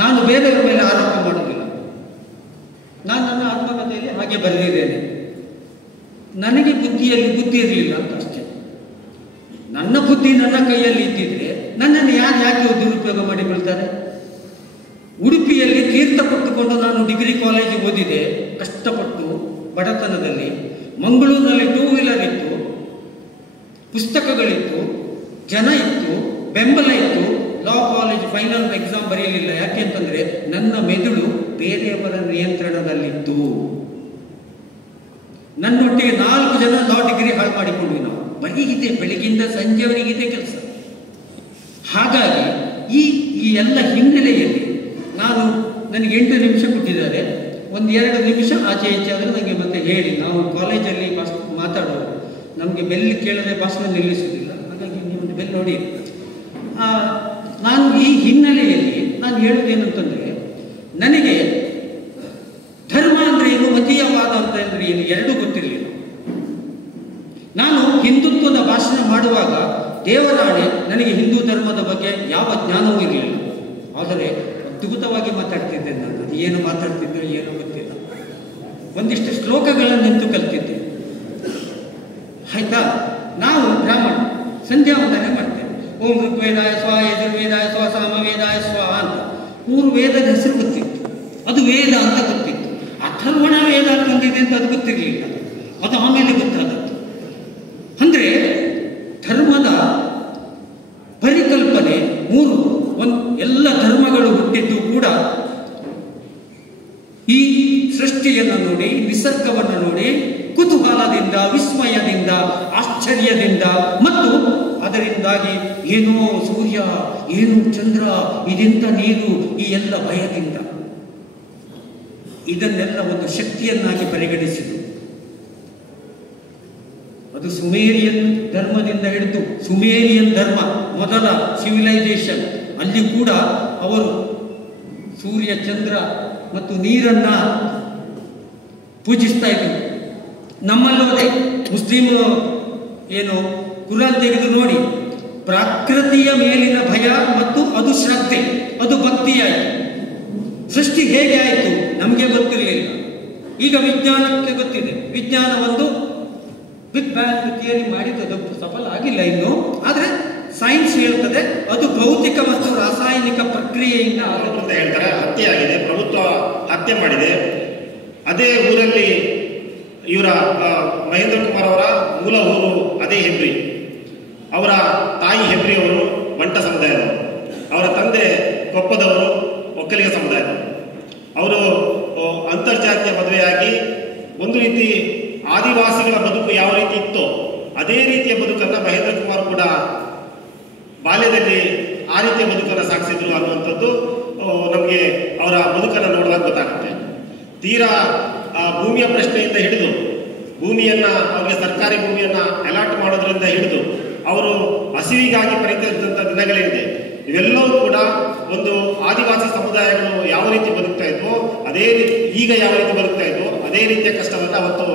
ನಾನು ಬೇರೆಯವರ ಮೇಲೆ ಆರೋಪ ಮಾಡೋದಿಲ್ಲ. ನಾನು ನನ್ನ ಆತ್ಮಕಥೆಯಲ್ಲಿ ಹಾಗೆ ಬರೆದಿದ್ದೇನೆ. ನನಗೆ ಬುದ್ಧಿ ಇರಲಿಲ್ಲ ಅಂತ ಅಷ್ಟೇ. ನನ್ನ ಬುದ್ಧಿ ನನ್ನ ಕೈಯಲ್ಲಿ ಇದ್ದಿದ್ರೆ ನನ್ನನ್ನು ಯಾಕೆ ದುರುಪಯೋಗ ಮಾಡಿಕೊಳ್ತಾರೆ? ಉಡುಪಿಯಲ್ಲಿ ತೀರ್ಥ ಪಟ್ಟುಕೊಂಡು ನಾನು ಡಿಗ್ರಿ ಕಾಲೇಜಿಗೆ ಓದಿದೆ, ಕಷ್ಟಪಟ್ಟು ಬಡತನದಲ್ಲಿ. ಮಂಗಳೂರಿನಲ್ಲಿ 2 ವೀಲರ್ ಇತ್ತು, ಪುಸ್ತಕಗಳಿತ್ತು, ಜನ ಇತ್ತು, ಬೆಂಬಲ ಇತ್ತು. ಲಾ ಕಾಲೇಜ್ ಫೈನಲ್ ಎಕ್ಸಾಮ್ ಬರೆಯಲಿಲ್ಲ. ಯಾಕೆ ಅಂತಂದ್ರೆ ನನ್ನ ಮೆದುಳು ಬೇರೆಯವರ ನಿಯಂತ್ರಣದಲ್ಲಿತ್ತು. ನನ್ನೊಟ್ಟಿಗೆ 4 ಜನ ಲಾ ಡಿಗ್ರಿ ಹಾಳು ಮಾಡಿಕೊಂಡ್ವಿ ನಾವು. ಬರೀಗಿದೆ, ಬೆಳಗಿಂದ ಸಂಜೆವರೆಗಿದೆ ಕೆಲಸ. ಹಾಗಾಗಿ ಈ ಎಲ್ಲ ಹಿನ್ನೆಲೆಯಲ್ಲಿ ನನಗೆ 8 ನಿಮಿಷ ಕೊಟ್ಟಿದ್ದಾರೆ. 1-2 ನಿಮಿಷ ಆಚೆ ಈಚೆ ಆದರೆ ನನಗೆ ಮತ್ತೆ ಹೇಳಿ. ನಾವು ಕಾಲೇಜಲ್ಲಿ ಮಾತಾಡೋದು, ನಮಗೆ ಬೆಲ್ ಕೇಳದೆ ಭಾಷಣ ನಿಲ್ಲಿಸುವುದಿಲ್ಲ. ಹಾಗಾಗಿ ನೀವು ಬೆಲ್ ನೋಡಿ. ನಾನು ಈ ಹಿನ್ನೆಲೆಯಲ್ಲಿ ನಾನು ಹೇಳುವುದೇನಂತಂದರೆ, ನನಗೆ ಧರ್ಮ ಅಂದರೆ ಏನು, ಮತೀಯವಾದ ಅಂತ ಅಂದರೆ ಏನು, ಎರಡೂ ಗೊತ್ತಿರಲಿಲ್ಲ. ನಾನು ಹಿಂದುತ್ವದ ಭಾಷಣ ಮಾಡುವಾಗ ದೇವರಾಣೆ ನನಗೆ ಹಿಂದೂ ಧರ್ಮದ ಬಗ್ಗೆ ಯಾವ ಜ್ಞಾನವೂ ಇರಲಿಲ್ಲ. ಆದರೆ ಅದ್ಭುತವಾಗಿ ಮಾತಾಡ್ತಿದ್ದೆ. ನಾನು ಅದು ಏನು ಮಾತಾಡ್ತಿದ್ದೆ ಏನೋ ಗೊತ್ತಿಲ್ಲ. ಒಂದಿಷ್ಟು ಶ್ಲೋಕಗಳನ್ನಂತೂ ಕಲ್ತಿದ್ದೆ. ಆಯ್ತಾ. ನಾವು ಬ್ರಾಹ್ಮಣ ಸಂಧ್ಯಾ ವಂದನೆ ಮಾಡ್ತೇವೆ. ಓಂ ಋಗ್ವೇದಾಯ ಸ್ವ, ಯಜುರ್ವೇದಾಯ ಸ್ವ, ಸಾಮವೇದಾಯ ಸ್ವ ಅಂತ 3 ವೇದದ ಹೆಸರು ಗೊತ್ತಿತ್ತು. ಅದು ವೇದ ಅಂತ ಗೊತ್ತಿತ್ತು. ಅಥರ್ವಣ ವೇದ ತಂದಿದೆ ಅಂತ ಅದು ಗೊತ್ತಿರಲಿಲ್ಲ. ಅದು ಆಮೇಲೆ ಗೊತ್ತಾದದ್ದು. ಅಂದರೆ ಧರ್ಮದ ಪರಿಕಲ್ಪನೆ 3. ಎಲ್ಲ ಧರ್ಮಗಳು ಹುಟ್ಟಿದ್ದು ಕೂಡ ಈ ಸೃಷ್ಟಿಯನ್ನು ನೋಡಿ, ನಿಸರ್ಗವನ್ನು ನೋಡಿ ಕುತೂಹಲದಿಂದ, ವಿಸ್ಮಯದಿಂದ, ಆಶ್ಚರ್ಯದಿಂದ ಮತ್ತು ಅದರಿಂದಾಗಿ ಏನೋ ಸೂರ್ಯ, ಏನು ಚಂದ್ರ, ಇದೆಂತ ನೀರು, ಈ ಎಲ್ಲ ಭಯದಿಂದ ಇದನ್ನೆಲ್ಲ ಒಂದು ಶಕ್ತಿಯನ್ನಾಗಿ ಪರಿಗಣಿಸಿತು. ಅದು ಸುಮೇರಿಯನ್ ಧರ್ಮದಿಂದ ಹಿಡಿದು, ಸುಮೇರಿಯನ್ ಧರ್ಮ ಮೊದಲ ಸಿವಿಲೈಸೇಷನ್, ಅಲ್ಲಿ ಕೂಡ ಅವರು ಸೂರ್ಯ, ಚಂದ್ರ ಮತ್ತು ನೀರನ್ನ ಪೂಜಿಸ್ತಾ ಇದ್ರು. ನಮ್ಮಲ್ಲೂ ಅದೇ. ಮುಸ್ಲಿಂ ಏನು ಕುರಾನ್ ತೆಗೆದು ನೋಡಿ, ಪ್ರಕೃತಿಯ ಮೇಲಿನ ಭಯ ಮತ್ತು ಅದು ಶ್ರದ್ಧೆ, ಅದು ಭಕ್ತಿಯಾಯಿತು. ಸೃಷ್ಟಿ ಹೇಗೆ ಆಯಿತು ನಮಗೆ ಗೊತ್ತಿರಲಿಲ್ಲ. ಈಗ ವಿಜ್ಞಾನಕ್ಕೆ ಗೊತ್ತಿದೆ. ವಿಜ್ಞಾನ ಒಂದು ಬಿಗ್ ಬ್ಯಾಂಗ್ ಥಿಯರಿ ಮಾಡಿದ್ದು ಸಫಲ ಆಗಿಲ್ಲ ಇನ್ನು. ಆದರೆ ಸೈನ್ಸ್ ಹೇಳ್ತದೆ ಅದು ಭೌತಿಕ ಮತ್ತು ರಾಸಾಯನಿಕ ಪ್ರಕ್ರಿಯೆಯಿಂದ ಅಂತ ಹೇಳ್ತಾರೆ. ಹತ್ಯೆ ಆಗಿದೆ, ಪ್ರಭುತ್ವ ಹತ್ಯೆ ಮಾಡಿದೆ. ಅದೇ ಊರಲ್ಲಿ ಇವರ ಮಹೇಂದ್ರ ಕುಮಾರ್ ಅವರ ಮೂಲ ಊರು ಅದೇ ಹೆಬ್ರಿ. ಅವರ ತಾಯಿ ಹೆಬ್ರಿ ಅವರು ಬಂಟ ಸಮುದಾಯದವರು, ಅವರ ತಂದೆ ಕೊಪ್ಪದವರು ಒಕ್ಕಲಿಗ ಸಮುದಾಯದವರು. ಅವರು ಅಂತರ್ಜಾತೀಯ ಮದುವೆಯಾಗಿ ಒಂದು ರೀತಿ ಆದಿವಾಸಿಗಳ ಬದುಕು ಯಾವ ರೀತಿ ಇತ್ತೋ ಅದೇ ರೀತಿಯ ಬದುಕನ್ನು ಮಹೇಂದ್ರ ಕುಮಾರ್ ಕೂಡ ಬಾಲ್ಯದಲ್ಲಿ ಆ ರೀತಿಯ ಬದುಕನ್ನು ಸಾಗಿಸಿದ್ರು ಅನ್ನುವಂಥದ್ದು ನಮಗೆ ಅವರ ಬದುಕನ್ನು ನೋಡಿದಾಗ ಗೊತ್ತಾಗುತ್ತೆ. ತೀರಾ ಭೂಮಿಯ ಪ್ರಶ್ನೆಯಿಂದ ಹಿಡಿದು, ಭೂಮಿಯನ್ನ ಅವರಿಗೆ ಸರ್ಕಾರಿ ಭೂಮಿಯನ್ನ ಅಲಾಟ್ ಮಾಡೋದ್ರಿಂದ ಹಿಡಿದು ಅವರು ಹಸಿವಿಗಾಗಿ ಪರಿತಿದ್ದಂಥ ದಿನಗಳೇನಿದೆ, ಇವೆಲ್ಲವೂ ಕೂಡ ಒಂದು ಆದಿವಾಸಿ ಸಮುದಾಯಗಳು ಯಾವ ರೀತಿ ಬದುಕ್ತಾ ಇದ್ವೋ ಅದೇ ರೀತಿ ಈಗ ಯಾವ ರೀತಿ ಬದುಕ್ತಾ ಇದ್ವೋ ಅದೇ ರೀತಿಯ ಕಷ್ಟವನ್ನು ಅವತ್ತು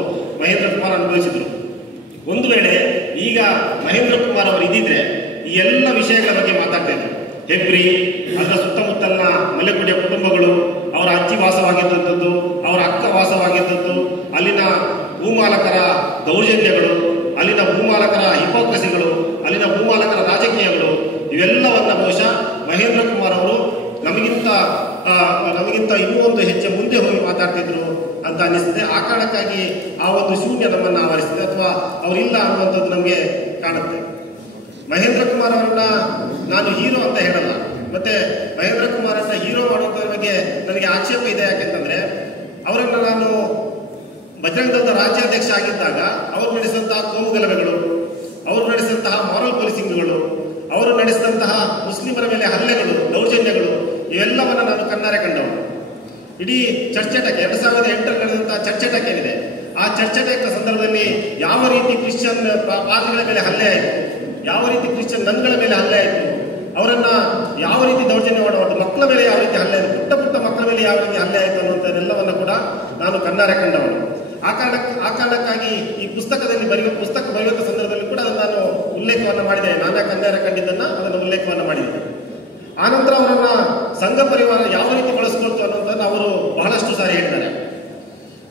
ಮಹೇಂದ್ರ ಕುಮಾರ್ ಅನುಭವಿಸಿದ್ರು. ಒಂದು ವೇಳೆ ಈಗ ಮಹೇಂದ್ರ ಕುಮಾರ್ ಅವರು ಇದ್ದಿದ್ರೆ ಈ ಎಲ್ಲ ವಿಷಯಗಳ ಬಗ್ಗೆ ಮಾತಾಡ್ತಾ ಇದ್ರು. ಹೆಬ್ರಿ, ಅದರ ಸುತ್ತಮುತ್ತಲಿನ ಮಲೆಕುಡಿಯ ಕುಟುಂಬಗಳು, ಅವರ ಅಜ್ಜಿ ವಾಸವಾಗಿದ್ದಂಥದ್ದು, ಅವರ ಅಕ್ಕ ವಾಸವಾಗಿದ್ದದ್ದು, ಅಲ್ಲಿನ ಭೂಮಾಲಕರ ದೌರ್ಜನ್ಯಗಳು, ಅಲ್ಲಿನ ಭೂಮಾಲಕರ ಹಿಪೋಕ್ರಸಿಗಳು, ಅಲ್ಲಿನ ಭೂಮಾಲಕರ ರಾಜಕೀಯಗಳು, ಇವೆಲ್ಲವನ್ನ ಬಹುಶಃ ಮಹೇಂದ್ರ ಕುಮಾರ್ ಅವರು ನಮಗಿಂತ ಇನ್ನೂ ಒಂದು ಹೆಜ್ಜೆ ಮುಂದೆ ಹೋಗಿ ಮಾತಾಡ್ತಿದ್ರು ಅಂತ ಅನಿಸ್ತದೆ. ಆ ಕಾರಣಕ್ಕಾಗಿ ಆ ಒಂದು ಶೂನ್ಯ ನಮ್ಮನ್ನು ಆವರಿಸಿದೆ, ಅಥವಾ ಅವರಿಲ್ಲ ಅನ್ನುವಂಥದ್ದು ನಮಗೆ ಕಾಣುತ್ತೆ. ಮಹೇಂದ್ರ ಕುಮಾರ್ ಅವರನ್ನ ನಾನು ಹೀರೋ ಅಂತ ಹೇಳಲ್ಲ, ಮತ್ತೆ ಮಹೇಂದ್ರ ಕುಮಾರ್ ಅವರನ್ನ ಹೀರೋ ಮಾಡುವಂಥದ್ರ ಬಗ್ಗೆ ನನಗೆ ಆಕ್ಷೇಪ ಇದೆ. ಯಾಕೆಂತಂದ್ರೆ ಅವರನ್ನ ನಾನು ಬಜರಂಗ ದಳದ ರಾಜ್ಯಾಧ್ಯಕ್ಷ ಆಗಿದ್ದಾಗ ಅವರು ನಡೆಸಿದಂತಹ ಕೋಮುಗಲಭೆಗಳು, ಅವರು ನಡೆಸಿದಂತಹ ಮಾರಲ್ ಪೊಲೀಸಿಂಗ್ಗಳು, ಅವರು ನಡೆಸಿದಂತಹ ಮುಸ್ಲಿಮರ ಮೇಲೆ ಹಲ್ಲೆಗಳು, ದೌರ್ಜನ್ಯಗಳು, ಇವೆಲ್ಲವನ್ನ ನಾನು ಕಣ್ಣಾರೆ ಕಂಡವರು. ಇಡೀ ಚರ್ಚ್ ಅಟ್ಯಾಕ್ 2008 ನಡೆದಂತಹ ಚರ್ಚ್ ಅಟ್ಯಾಕ್ ಏನಿದೆ, ಆ ಚರ್ಚ್ ಅಟ್ಯಾಕ್ ಸಂದರ್ಭದಲ್ಲಿ ಯಾವ ರೀತಿ ಕ್ರಿಶ್ಚಿಯನ್ ಪಾದ್ರಿಗಳ ಮೇಲೆ ಹಲ್ಲೆ ಆಯಿತು, ಯಾವ ರೀತಿ ಕ್ರಿಶ್ಚಿಯನ್ ನನ್ಗಳ ಮೇಲೆ ಹಲ್ಲೆ ಆಯಿತು, ಅವರನ್ನ ಯಾವ ರೀತಿ ದೌರ್ಜನ್ಯ ಮಾಡುವುದು, ಮಕ್ಕಳ ಮೇಲೆ ಯಾವ ರೀತಿ ಹಲ್ಲೆ ಆಯಿತು, ಪುಟ್ಟ ಮಕ್ಕಳ ಮೇಲೆ ಯಾವ ರೀತಿ ಹಲ್ಲೆ ಆಯಿತು ಅನ್ನುವಂಥದ್ದೆಲ್ಲವನ್ನ ಕೂಡ ನಾನು ಕಣ್ಣಾರೆ ಕಂಡವನು. ಆ ಕಾರಣಕ್ಕಾಗಿ ಈ ಪುಸ್ತಕ ಬರೆಯುವ ಸಂದರ್ಭದಲ್ಲಿ ಕೂಡ ನಾನು ಉಲ್ಲೇಖವನ್ನು ಮಾಡಿದೆ. ನಾನೇ ಕಣ್ಣಾರೆ ಕಂಡಿದ್ದನ್ನ ಅದನ್ನು ಉಲ್ಲೇಖವನ್ನು ಮಾಡಿದೆ. ಆನಂತರ ಅವರನ್ನ ಸಂಘ ಪರಿವಾರ ಯಾವ ರೀತಿ ಬಳಸ್ಕೊಳ್ತು ಅನ್ನೋದನ್ನು ಅವರು ಬಹಳಷ್ಟು ಸಾರಿ ಹೇಳಿದ್ದಾರೆ.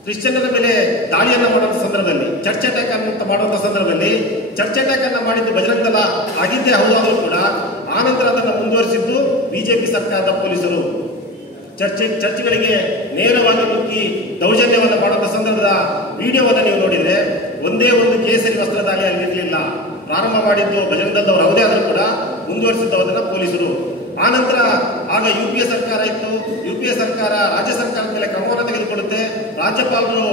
ಕ್ರಿಶ್ಚಿಯನ್ನರ ಮೇಲೆ ದಾಳಿಯನ್ನ ಮಾಡುವಂಥ ಸಂದರ್ಭದಲ್ಲಿ, ಚರ್ಚ್ ಅಟ್ಯಾಕ್ ಅಂತ ಮಾಡುವಂಥ ಸಂದರ್ಭದಲ್ಲಿ, ಚರ್ಚ್ ಅಟ್ಯಾಕ್ ಅನ್ನ ಮಾಡಿದ್ದು ಬಜರಂಗ ದಳ ಆಗಿದ್ದೇ ಹೌದಾದರೂ ಕೂಡ ಆನಂತರ ಅದನ್ನು ಮುಂದುವರಿಸಿದ್ದು ಬಿಜೆಪಿ ಸರ್ಕಾರದ ಪೊಲೀಸರು. ಚರ್ಚ್ಗಳಿಗೆ ನೇರವಾಗಿ ನುಗ್ಗಿ ದೌರ್ಜನ್ಯವನ್ನು ಮಾಡುವಂಥ ಸಂದರ್ಭದ ವಿಡಿಯೋವನ್ನು ನೀವು ನೋಡಿದ್ರೆ ಒಂದೇ ಒಂದು ಕೇಸರಿ ವಸ್ತ್ರ ದಾಳಿ ಅಲ್ಲಿರಲಿಲ್ಲ. ಪ್ರಾರಂಭ ಮಾಡಿದ್ದು ಬಜರಂಗ ದಳದವರು ಯಾವುದೇ ಆದರೂ ಕೂಡ ಮುಂದುವರಿಸಿದ್ದು ಅದನ್ನು ಪೊಲೀಸರು. ಆನಂತರ ಆಗ UPA ಸರ್ಕಾರ ಇತ್ತು. UPA ಸರ್ಕಾರ ರಾಜ್ಯ ಸರ್ಕಾರದ ಮೇಲೆ ಕ್ರಮವನ್ನು ತೆಗೆದುಕೊಳ್ಳುತ್ತೆ. ರಾಜ್ಯಪಾಲರು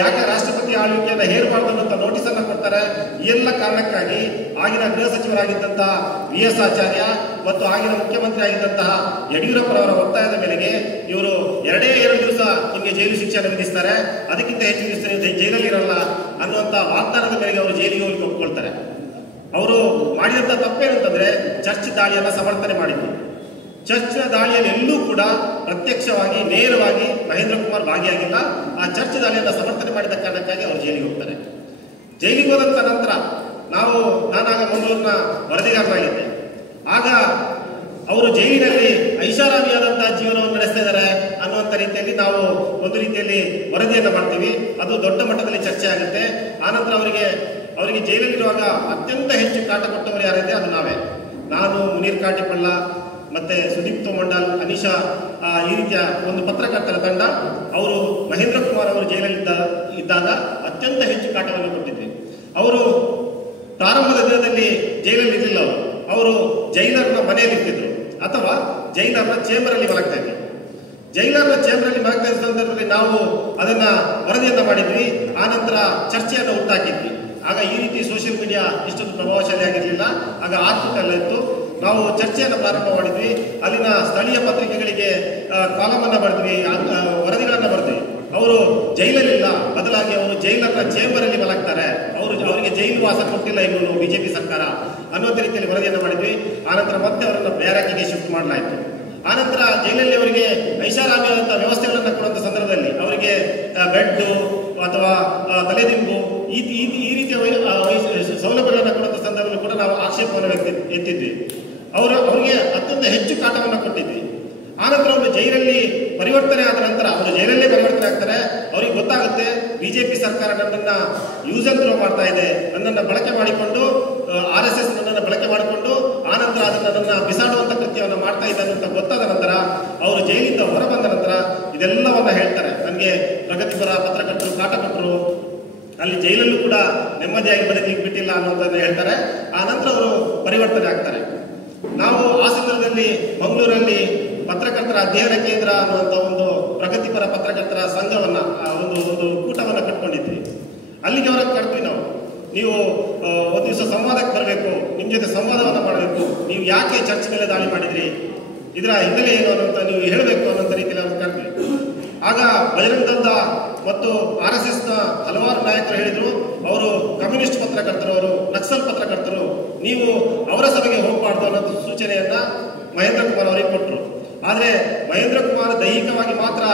ಯಾಕೆ ರಾಷ್ಟ್ರಪತಿ ಆಳ್ವಿಕೆಯನ್ನು ಹೇರಬಾರದು ಅಂತ ನೋಟಿಸ್ ಅನ್ನು ಕೊಡ್ತಾರೆ. ಈ ಎಲ್ಲ ಕಾರಣಕ್ಕಾಗಿ ಆಗಿನ ಗೃಹ ಸಚಿವರಾಗಿದ್ದಂತಹ VS ಆಚಾರ್ಯ ಮತ್ತು ಆಗಿನ ಮುಖ್ಯಮಂತ್ರಿ ಆಗಿದ್ದಂತಹ ಯಡಿಯೂರಪ್ಪರವರ ಒತ್ತಾಯದ ಮೇರೆಗೆ ಇವರು 2 ದಿವಸ ನಿಮಗೆ ಜೈಲು ಶಿಕ್ಷೆಯನ್ನು ವಿಧಿಸ್ತಾರೆ, ಅದಕ್ಕಿಂತ ಹೆಚ್ಚು ದಿವಸ ಜೈಲಲ್ಲಿ ಇರಲ್ಲ ಅನ್ನುವಂಥ ವಾಗ್ದಾನದ ಮೇರೆಗೆ ಅವರು ಜೈಲಿಗೆ ಹೋಗಿ ಒಪ್ಕೊಳ್ತಾರೆ. ಅವರು ಮಾಡಿದಂಥ ತಪ್ಪೇನಂತಂದ್ರೆ ಚರ್ಚ್ ದಾಳಿಯನ್ನು ಸಮರ್ಥನೆ ಮಾಡಿದ್ರು. ಚರ್ಚ್ನ ದಾಳಿಯಲ್ಲಿ ಎಲ್ಲೂ ಕೂಡ ಪ್ರತ್ಯಕ್ಷವಾಗಿ ನೇರವಾಗಿ ಮಹೇಂದ್ರ ಕುಮಾರ್ ಭಾಗಿಯಾಗಿಲ್ಲ. ಆ ಚರ್ಚ್ ದಾಳಿಯನ್ನು ಸಮರ್ಥನೆ ಮಾಡಿದ ಕಾರಣಕ್ಕಾಗಿ ಅವರು ಜೈಲಿಗೆ ಹೋಗ್ತಾರೆ. ಜೈಲಿಗೆ ಹೋದಂತ ನಂತರ ನಾನಾಗ ಮಂಗಳೂರಿನ ವರದಿಗಾರನಾಗಿದ್ದೆ. ಆಗ ಅವರು ಜೈಲಿನಲ್ಲಿ ಐಷಾರಾಮಿಯಾದಂತಹ ಜೀವನವನ್ನು ನಡೆಸ್ತಾ ಇದ್ದಾರೆ ಅನ್ನುವಂಥ ರೀತಿಯಲ್ಲಿ ನಾವು ಒಂದು ರೀತಿಯಲ್ಲಿ ವರದಿಯನ್ನು ಮಾಡ್ತೀವಿ. ಅದು ದೊಡ್ಡ ಮಟ್ಟದಲ್ಲಿ ಚರ್ಚೆ ಆಗುತ್ತೆ. ಆನಂತರ ಅವರಿಗೆ ಜೈಲಲ್ಲಿರುವಾಗ ಅತ್ಯಂತ ಹೆಚ್ಚು ಕಾಟ ಕೊಟ್ಟವರು ಯಾರಿದೆ ಅದು ನಾವೇ. ನಾನು, ಮುನೀರ್ ಕಾಟಿಪಳ್ಳ, ಮತ್ತೆ ಸುದೀಪ್ ಮಂಡಲ್, ಅನಿಶಾ, ಈ ರೀತಿಯ ಒಂದು ಪತ್ರಕರ್ತರ ತಂಡ ಅವರು ಮಹೇಂದ್ರ ಕುಮಾರ್ ಅವರು ಜೈಲಲ್ಲಿ ಇದ್ದಾಗ ಅತ್ಯಂತ ಹೆಚ್ಚು ಕಾಟವನ್ನು ಕೊಟ್ಟಿದ್ವಿ. ಅವರು ಪ್ರಾರಂಭದ ದಿನದಲ್ಲಿ ಜೈಲಲ್ಲಿ ಇರಲಿಲ್ಲ. ಅವರು ಜೈಲರ್ನ ಮನೆಯಲ್ಲಿ ಇರ್ತಿದ್ರು ಅಥವಾ ಜೈಲರ್ನ ಚೇಂಬರ್ ಅಲ್ಲಿ ಮಲಗ್ತಾ ಇದ್ರು. ಜೈಲರ್ನ ಚೇಂಬರ್ ಅಲ್ಲಿ ಮಲಗ್ತಾ ಇದ್ದ ಸಂದರ್ಭದಲ್ಲಿ ನಾವು ಅದನ್ನ ವರದಿಯನ್ನ ಮಾಡಿದ್ವಿ. ಆನಂತರ ಚರ್ಚೆಯನ್ನು ಹುಟ್ಟಾಕಿದ್ವಿ. ಆಗ ಈ ರೀತಿ ಸೋಷಿಯಲ್ ಮೀಡಿಯಾ ಇಷ್ಟೊಂದು ಪ್ರಭಾವಶಾಲಿ ಆಗಿರಲಿಲ್ಲ. ಆಗ ಆರ್ಥಿಕ ಎಲ್ಲ ಇತ್ತು. ನಾವು ಚರ್ಚೆಯನ್ನು ಪ್ರಾರಂಭ ಮಾಡಿದ್ವಿ. ಅಲ್ಲಿನ ಸ್ಥಳೀಯ ಪತ್ರಿಕೆಗಳಿಗೆ ಕಾಲಮ್ ಅನ್ನ ಬರೆದ್ವಿ, ವರದಿಗಳನ್ನ ಬರೆದ್ವಿ. ಅವರು ಜೈಲಲ್ಲಿಲ್ಲ, ಬದಲಾಗಿ ಅವರು ಜೈಲರ್ನ ಚೇಂಬರ್ ಅಲ್ಲಿ ಮಲಗ್ತಾರೆ, ಅವರಿಗೆ ಜೈಲು ವಾಸ ಕೊಟ್ಟಿಲ್ಲ ಇನ್ನು ಬಿಜೆಪಿ ಸರ್ಕಾರ ಅನ್ನುವಂಥ ರೀತಿಯಲ್ಲಿ ವರದಿಯನ್ನು ಮಾಡಿದ್ವಿ. ಆನಂತರ ಮತ್ತೆ ಅವರನ್ನು ಬ್ಯಾರಕ್ಕಿಗೆ ಶಿಫ್ಟ್ ಮಾಡಲಾಯಿತು. ಆನಂತರ ಜೈಲಲ್ಲಿ ಅವರಿಗೆ ಐಷಾರಾಮಿಯಾದಂಥ ವ್ಯವಸ್ಥೆಗಳನ್ನು ಕೊಡುವಂಥ ಸಂದರ್ಭದಲ್ಲಿ ಅವರಿಗೆ ಬೆಡ್ ಅಥವಾ ತಲೆದಿಂಬು ಈ ರೀತಿಯ ಸೌಲಭ್ಯಗಳನ್ನು ಕೊಡುವಂಥ ಸಂದರ್ಭದಲ್ಲಿ ಕೂಡ ನಾವು ಆಕ್ಷೇಪವನ್ನು ಎತ್ತಿದ್ವಿ. ಅವರಿಗೆ ಅತ್ಯಂತ ಹೆಚ್ಚು ಕಾಟವನ್ನು ಕೊಟ್ಟಿದ್ವಿ. ಆನಂತರ ಅವರು ಜೈಲಲ್ಲಿ ಪರಿವರ್ತನೆ ಆದ ನಂತರ ಅವರು ಜೈಲಲ್ಲೇ ಪರಿವರ್ತನೆ ಆಗ್ತಾರೆ. ಅವ್ರಿಗೆ ಗೊತ್ತಾಗುತ್ತೆ ಬಿಜೆಪಿ ಸರ್ಕಾರ ನನ್ನನ್ನ ಯೂಸ್ ಅಂಡ್ ಥ್ರೋ ಮಾಡ್ತಾ ಇದೆ, ನನ್ನನ್ನು ಬಳಕೆ ಮಾಡಿಕೊಂಡು RSS ನನ್ನನ್ನು ಬಳಕೆ ಮಾಡಿಕೊಂಡು ಆನಂತರ ಅದನ್ನ ಬಿಸಾಡುವಂತ ಕೃತ್ಯವನ್ನು ಮಾಡ್ತಾ ಇದ್ದಾನೆ ಅಂತ ಗೊತ್ತಾದ ನಂತರ ಅವರು ಜೈಲಿಂದ ಹೊರಬಂದ ನಂತರ ಇದೆಲ್ಲವನ್ನ ಹೇಳ್ತಾರೆ. ನನಗೆ ಪ್ರಗತಿಪರ ಪತ್ರಕರ್ತರು ಕಾಟ ಕೊಟ್ಟರು, ಅಲ್ಲಿ ಜೈಲಲ್ಲೂ ಕೂಡ ನೆಮ್ಮದಿಯಾಗಿ ಬದುಕಲಿಕ್ಕೆ ಬಿಟ್ಟಿಲ್ಲ ಅನ್ನೋದನ್ನ ಹೇಳ್ತಾರೆ. ಆ ನಂತರ ಅವರು ಪರಿವರ್ತನೆ ಆಗ್ತಾರೆ. ನಾವು ಆ ಸಂದರ್ಭದಲ್ಲಿ ಮಂಗಳೂರಲ್ಲಿ ಪತ್ರಕರ್ತರ ಅಧ್ಯಯನ ಕೇಂದ್ರ ಅನ್ನುವಂಥ ಒಂದು ಪ್ರಗತಿಪರ ಪತ್ರಕರ್ತರ ಸಂಘವನ್ನ ಒಂದು ಕೂಟವನ್ನು ಕಟ್ಕೊಂಡಿದ್ವಿ. ಅಲ್ಲಿಗೆ ಅವರ ಕರ್ತೀವಿ ನಾವು. ನೀವು ಒಂದು ದಿವಸ ಸಂವಾದಕ್ಕೆ ಬರಬೇಕು, ನಿಮ್ಮ ಜೊತೆ ಸಂವಾದವನ್ನು ಮಾಡಬೇಕು, ನೀವು ಯಾಕೆ ಚರ್ಚ್ ಮೇಲೆ ದಾಳಿ ಮಾಡಿದ್ರಿ, ಇದರ ಹಿನ್ನೆಲೆ ಏನು ಅನ್ನುವಂಥ ನೀವು ಹೇಳಬೇಕು ಅನ್ನೋಂಥ ರೀತಿಯಲ್ಲಿ ಅವ್ರು ಕರ್ತೀವಿ. ಆಗ ಬಜರಂಗ ದಳದ ಮತ್ತು RSSನ ಹಲವಾರು ನಾಯಕರು ಹೇಳಿದ್ರು, ಅವರು ಕಮ್ಯುನಿಸ್ಟ್ ಪತ್ರಕರ್ತರು, ಅವರು ನಕ್ಸಲ್ ಪತ್ರಕರ್ತರು, ನೀವು ಅವರ ಸಭೆಗೆ ಹೋಗಬಾರ್ದು ಅನ್ನೋ ಸೂಚನೆಯನ್ನ ಮಹೇಂದ್ರ ಕುಮಾರ್ ಅವರಿಗೆ ಕೊಟ್ಟರು. ಆದರೆ ಮಹೇಂದ್ರ ಕುಮಾರ್ ದೈಹಿಕವಾಗಿ ಮಾತ್ರ